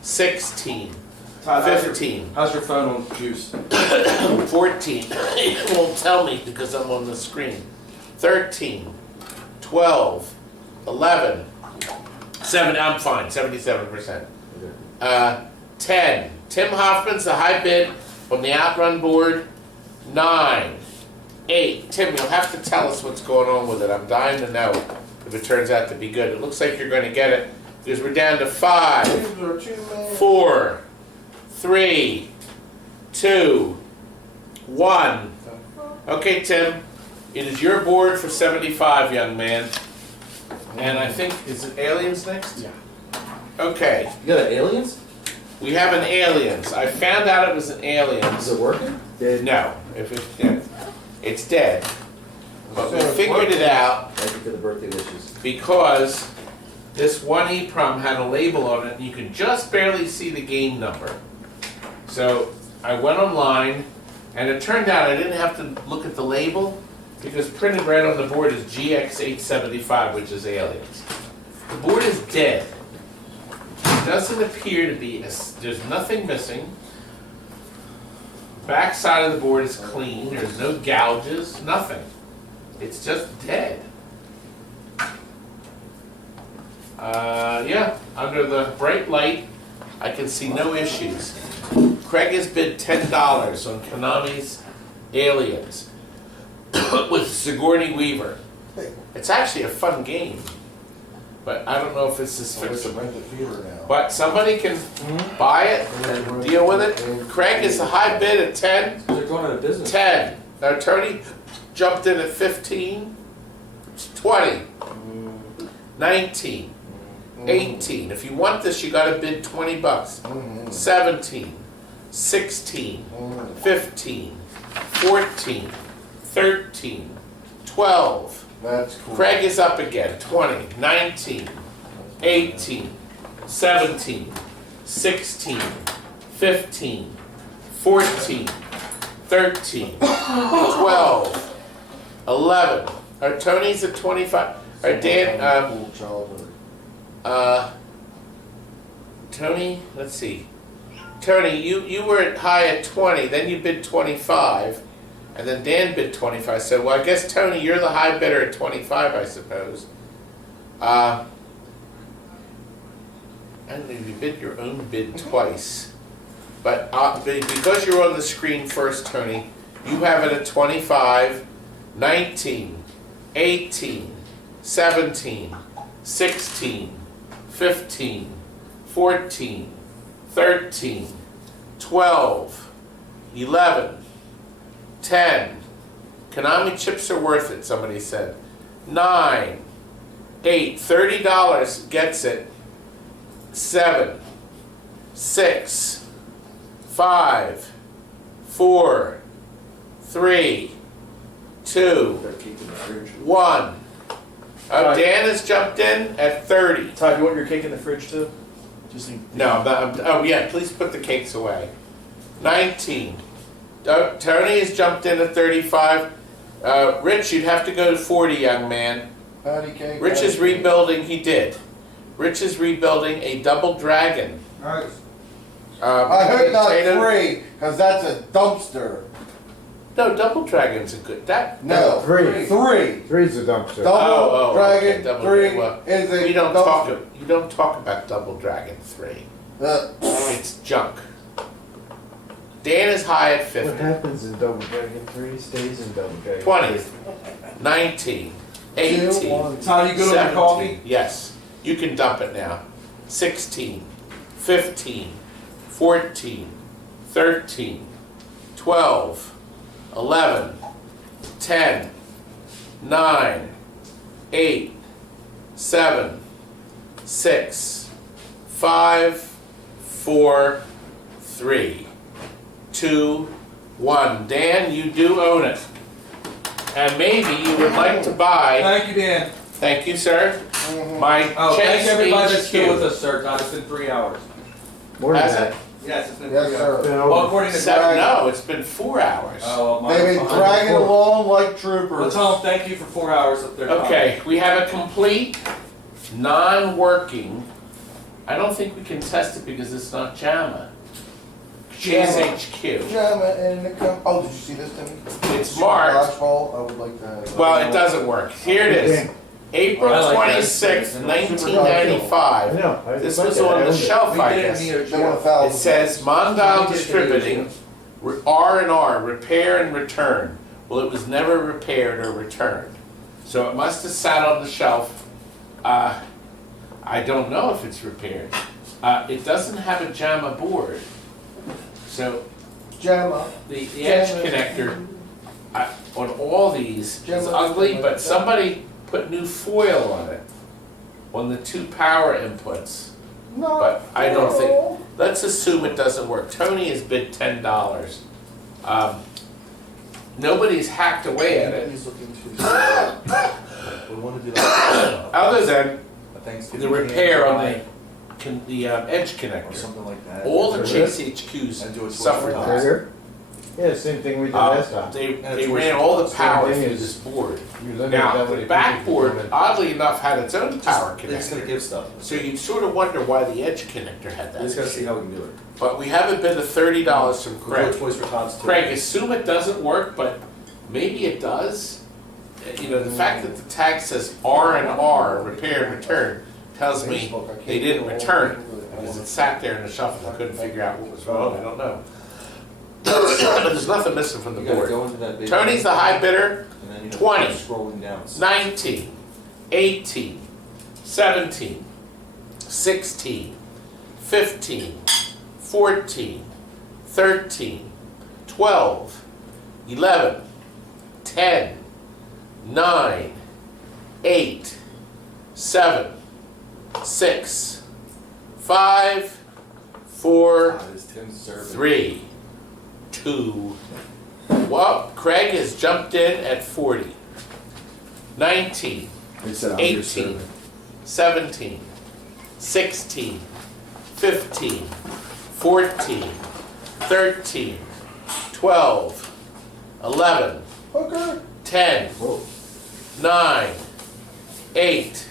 16, Todd, 15. How's your phone on juice? 14. It won't tell me because I'm on the screen. 13, 12, 11, 7, I'm fine, 77%. 10, Tim Hoffman's the high bid on the Outrun board. 9, 8, Tim, you'll have to tell us what's going on with it. I'm dying to know if it turns out to be good. It looks like you're going to get it because we're down to 5, 4, 3, 2, 1. Okay, Tim, it is your board for 75, young man. And I think, is it Aliens next? Yeah. Okay, You got aliens? we have an Aliens. I found out it was an Is Aliens. it working? No, it's dead. But we figured it out Thank you for the birthday wishes. because this one EEPROM had a label on it and you could just barely see the game number. So I went online and it turned out I didn't have to look at the label because printed right on the board is GX875, which is Aliens. The board is dead. It doesn't appear to be, there's nothing missing. Back side of the board is clean, there's no gouges, nothing. It's just dead. Under the bright light, I can see no issues. Craig has bid $10 on Konami's Aliens with Sigourney Weaver. It's actually a fun game, but I don't know if it's as fixable. But somebody can buy it and deal with it. Craig is the high bid at 10. They're going out of business. 10. Now Tony jumped in at 15, 20, 19, 18. If you want this, you gotta bid $20. 17, 16, 15, 14, 13, 12. That's cool. Craig is up again. 20, 19, 18, 17, 16, 15, 14, 13, 12, 11. Our Tony's at 25. Our Dan, Cool childhood. Tony, let's see. Tony, you were at high at 20, then you bid 25, and then Dan bid 25. So, well, I guess, Tony, you're the high bidder at 25, I suppose. I don't know if you bid your own bid twice. But because you're on the screen first, Tony, you have it at 25, 19, 18, 17, 16, 15, 14, 13, 12, 11, 10. Konami chips are worth it, somebody said. 9, 8. $30 gets it. 7, 6, 5, 4, 3, 2, 1. Dan has jumped in at 30. Todd, you want your cake in the fridge too? Just in, No, oh yeah, please put the cakes away. 19. Tony has jumped in at 35. Rich, you'd have to go to 40, young man. Patty cake. Rich is rebuilding, he did. Rich is rebuilding a double dragon. Nice. I hope not potato- 3, because that's a dumpster. No, double dragon's a good. No, Three. 3. Three's a dumpster. Double dragon, okay, double 3 dragon. Well, is a You don't dumpster. talk about double dragon 3. Uh, It's junk. Dan is high at What 50. happens in Double Dragon 3 stays in Double Dragon 20, 3. 19, 18, Todd, you good on your 17. coffee? Yes. You can dump it now. 16, 15, 14, 13, 12, 11, 10, 9, 8, 7, 6, 5, 4, 3, 2, 1. Dan, you do own it. And maybe you would like to buy, Thank you, Dan. thank you, sir, my Oh, thank Chess everybody that's still with HQ. us, sir. Todd, it's been 3 hours. More than Has that. it? Yes, it's been Yes, 3 sir. hours. Been Well, over. according to Seven, Greg. no, it's been 4 hours. Oh, my. They've been dragging along like troopers. Well, tell them thank you for 4 hours up there. Todd. Okay, we have a complete, non-working, I don't think we can test it because it's not JAMA. Chess HQ. Jama in the oh, did you see this, Timmy? It's marked, Dodgeball. I would like to. well, it doesn't work. Here it is. April I like that. 26th, I 1995. know. I This like was that. on I the owned it. shelf, We I did it guess. in the It They want 1,000. says Mondale We did it Distributing, R&R, repair and return. Well, it was never repaired or returned. So it must have sat on the shelf. I don't know if it's repaired. It doesn't have a JAMA board. So Jama. the edge connector on all these is ugly, but somebody put new foil on it, on the 2 power inputs. No. But I don't think, let's assume it doesn't work. Tony has bid $10. Nobody's hacked away at it, He's looking to. We want to do that. other than Thanksgiving. the repair on the edge Or connector. something like that. All the Is Chase And do HQs it suffered twice. that. Trigger? Yeah, same thing we did last time. They ran all the power Same thing through is- this board. You limit Now, how the many people backboard, can come in. oddly enough, had its own power They're just gonna connector. give stuff. So you sort of wonder why the edge connector had We're just gonna that. see how we can do it. But we have a bid of $30 from We'll do Craig. a Toys for Tots too. Craig, assume it doesn't work, but maybe it does. You know, the fact that the tag says R&R, repair and return, tells me they didn't return it because it sat there in the shelf and I couldn't figure out what was wrong. I don't know. There's nothing missing from the You gotta board. go into that big. Tony's the high bidder. and then you have to 20. keep scrolling down. 19, 18, 17, 16, 15, 14, 13, 12, 11, 10, 9, 8, 7, 6, 5, 4, God, it's Tim's serving. 3, 2, well, Craig has jumped in at 40. 19, They said I'm your 18, servant. 17, 16, 15, 14, 13, 12, 11, Hooker. 10, 9, 8,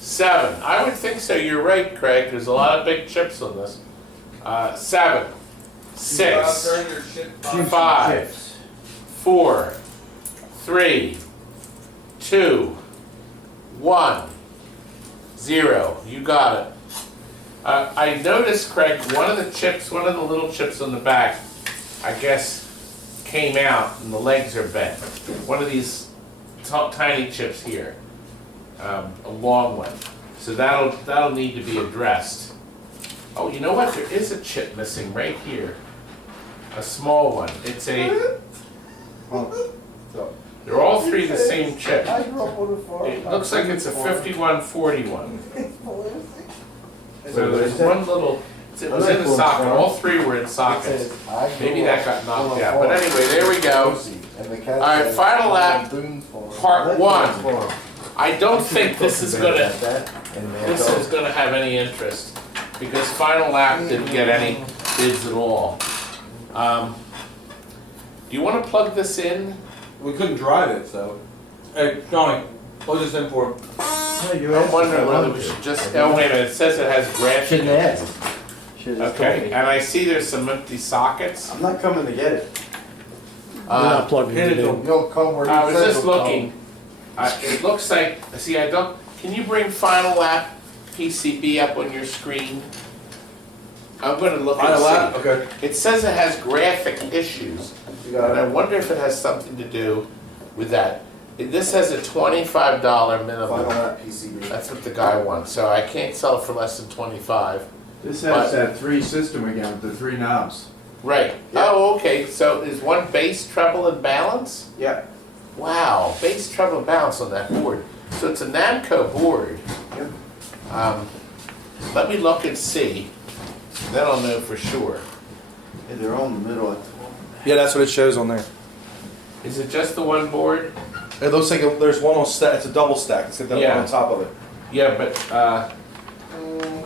7. I would think so. You're right, Craig. There's a lot of big chips on this. 7, 6, 5, 4, 3, 2, 1, 0. You got it. I noticed, Craig, one of the chips, one of the little chips on the back, I guess, came out and the legs are bent. One of these tiny chips here, a long one. So that'll need to be addressed. Oh, you know what? There is a chip missing right here. A small one. It's a They're all three the same chip. I grew up with a farm. It looks like it's a 5141. So there's one little, it was in the socket, all three were in sockets. Maybe that got knocked out, but anyway, there we go. Alright, final lap, part 1. I don't think this is gonna have any interest, because final lap didn't get any bids at all. Do you wanna plug this in? We couldn't drive it, so. Hey, Johnny, plug this in for him. I'm wondering whether we should just, oh wait a minute, it says it has graphic. Okay, and I see there's some empty sockets. I'm not coming to get it. We're not plugging it in. You'll come where you I was said just you'll come. looking. It looks like, see, I don't, can you bring Final Lap PCB up on your screen? I'm gonna look and Final lap, see. okay. It says it has graphic issues, You and got I it. wonder if it has something to do with that. This has a $25 Final minimum. lap PCB. That's what the guy wants, so I can't sell it for less than 25. This has that 3 system again with the 3 knobs. Right. Oh, okay, so is one bass, treble, and balance? Yeah. Wow, bass, treble, and balance on that board. So it's a Namco board. Yep. Let me look and see, then I'll know for sure. Yeah, they're all in the middle. Yeah, that's what it shows on there. Is it just the one board? It looks like there's one on stack. It's a double stack. It's got that Yeah. one on top of it. Yeah, but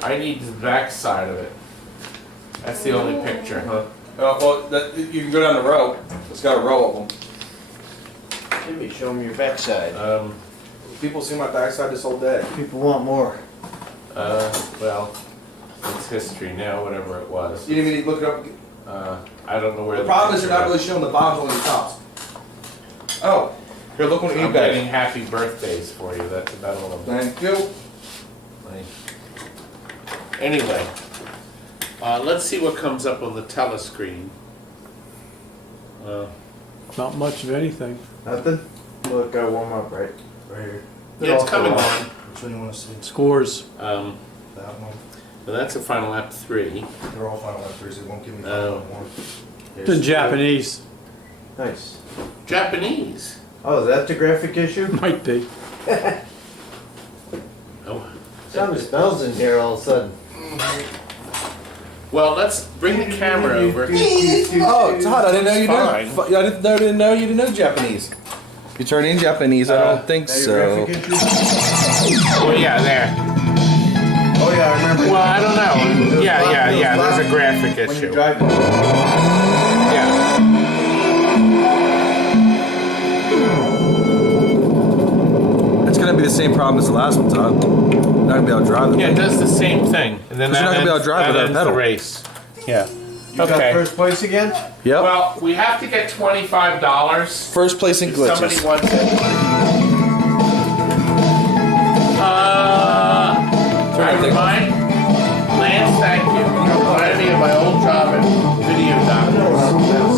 I need the back side of it. That's the only picture, huh? Well, you can go down the row. It's got a row of them. Jimmy, show me your backside. People see my backside this whole day. People want more. Well, it's history now, whatever it was. You didn't even look it up. I don't know where The problem is you're not really showing the bottoms, only the tops. Oh, here, look on the I'm eBay. getting happy birthdays for you, that's about all I'm doing. Thank you. Anyway, let's see what comes up on the telescreen. Not much of anything. Nothing? Look, I warm up right here. Yeah, it's coming on. Which one you want to see? Scores. That one. But that's a Final Lap 3. They're all final lap 3s. They won't give me Oh. final lap 1. It's in Japanese. Nice. Japanese. Oh, is that the graphic issue? Might be. Oh. Sound smells in here all of a sudden. Well, let's bring the camera over. Oh, Todd, I didn't know you Fine. knew. I didn't know you didn't know Japanese. You turn in Japanese? I don't think That your so. graphic issue? Oh yeah, there. Oh yeah, I remember. Well, I don't know. Yeah. There's a graphic When issue. you're driving. Yeah. It's gonna be the same problem as the last one, Todd. Not gonna be able to drive it. Yeah, it does the same thing, and then But you're not gonna be able to drive that without a ends pedal. the race. Yeah. You got Okay. first place again? Yep. Well, we have to get $25. First place in If somebody glitches. wants it.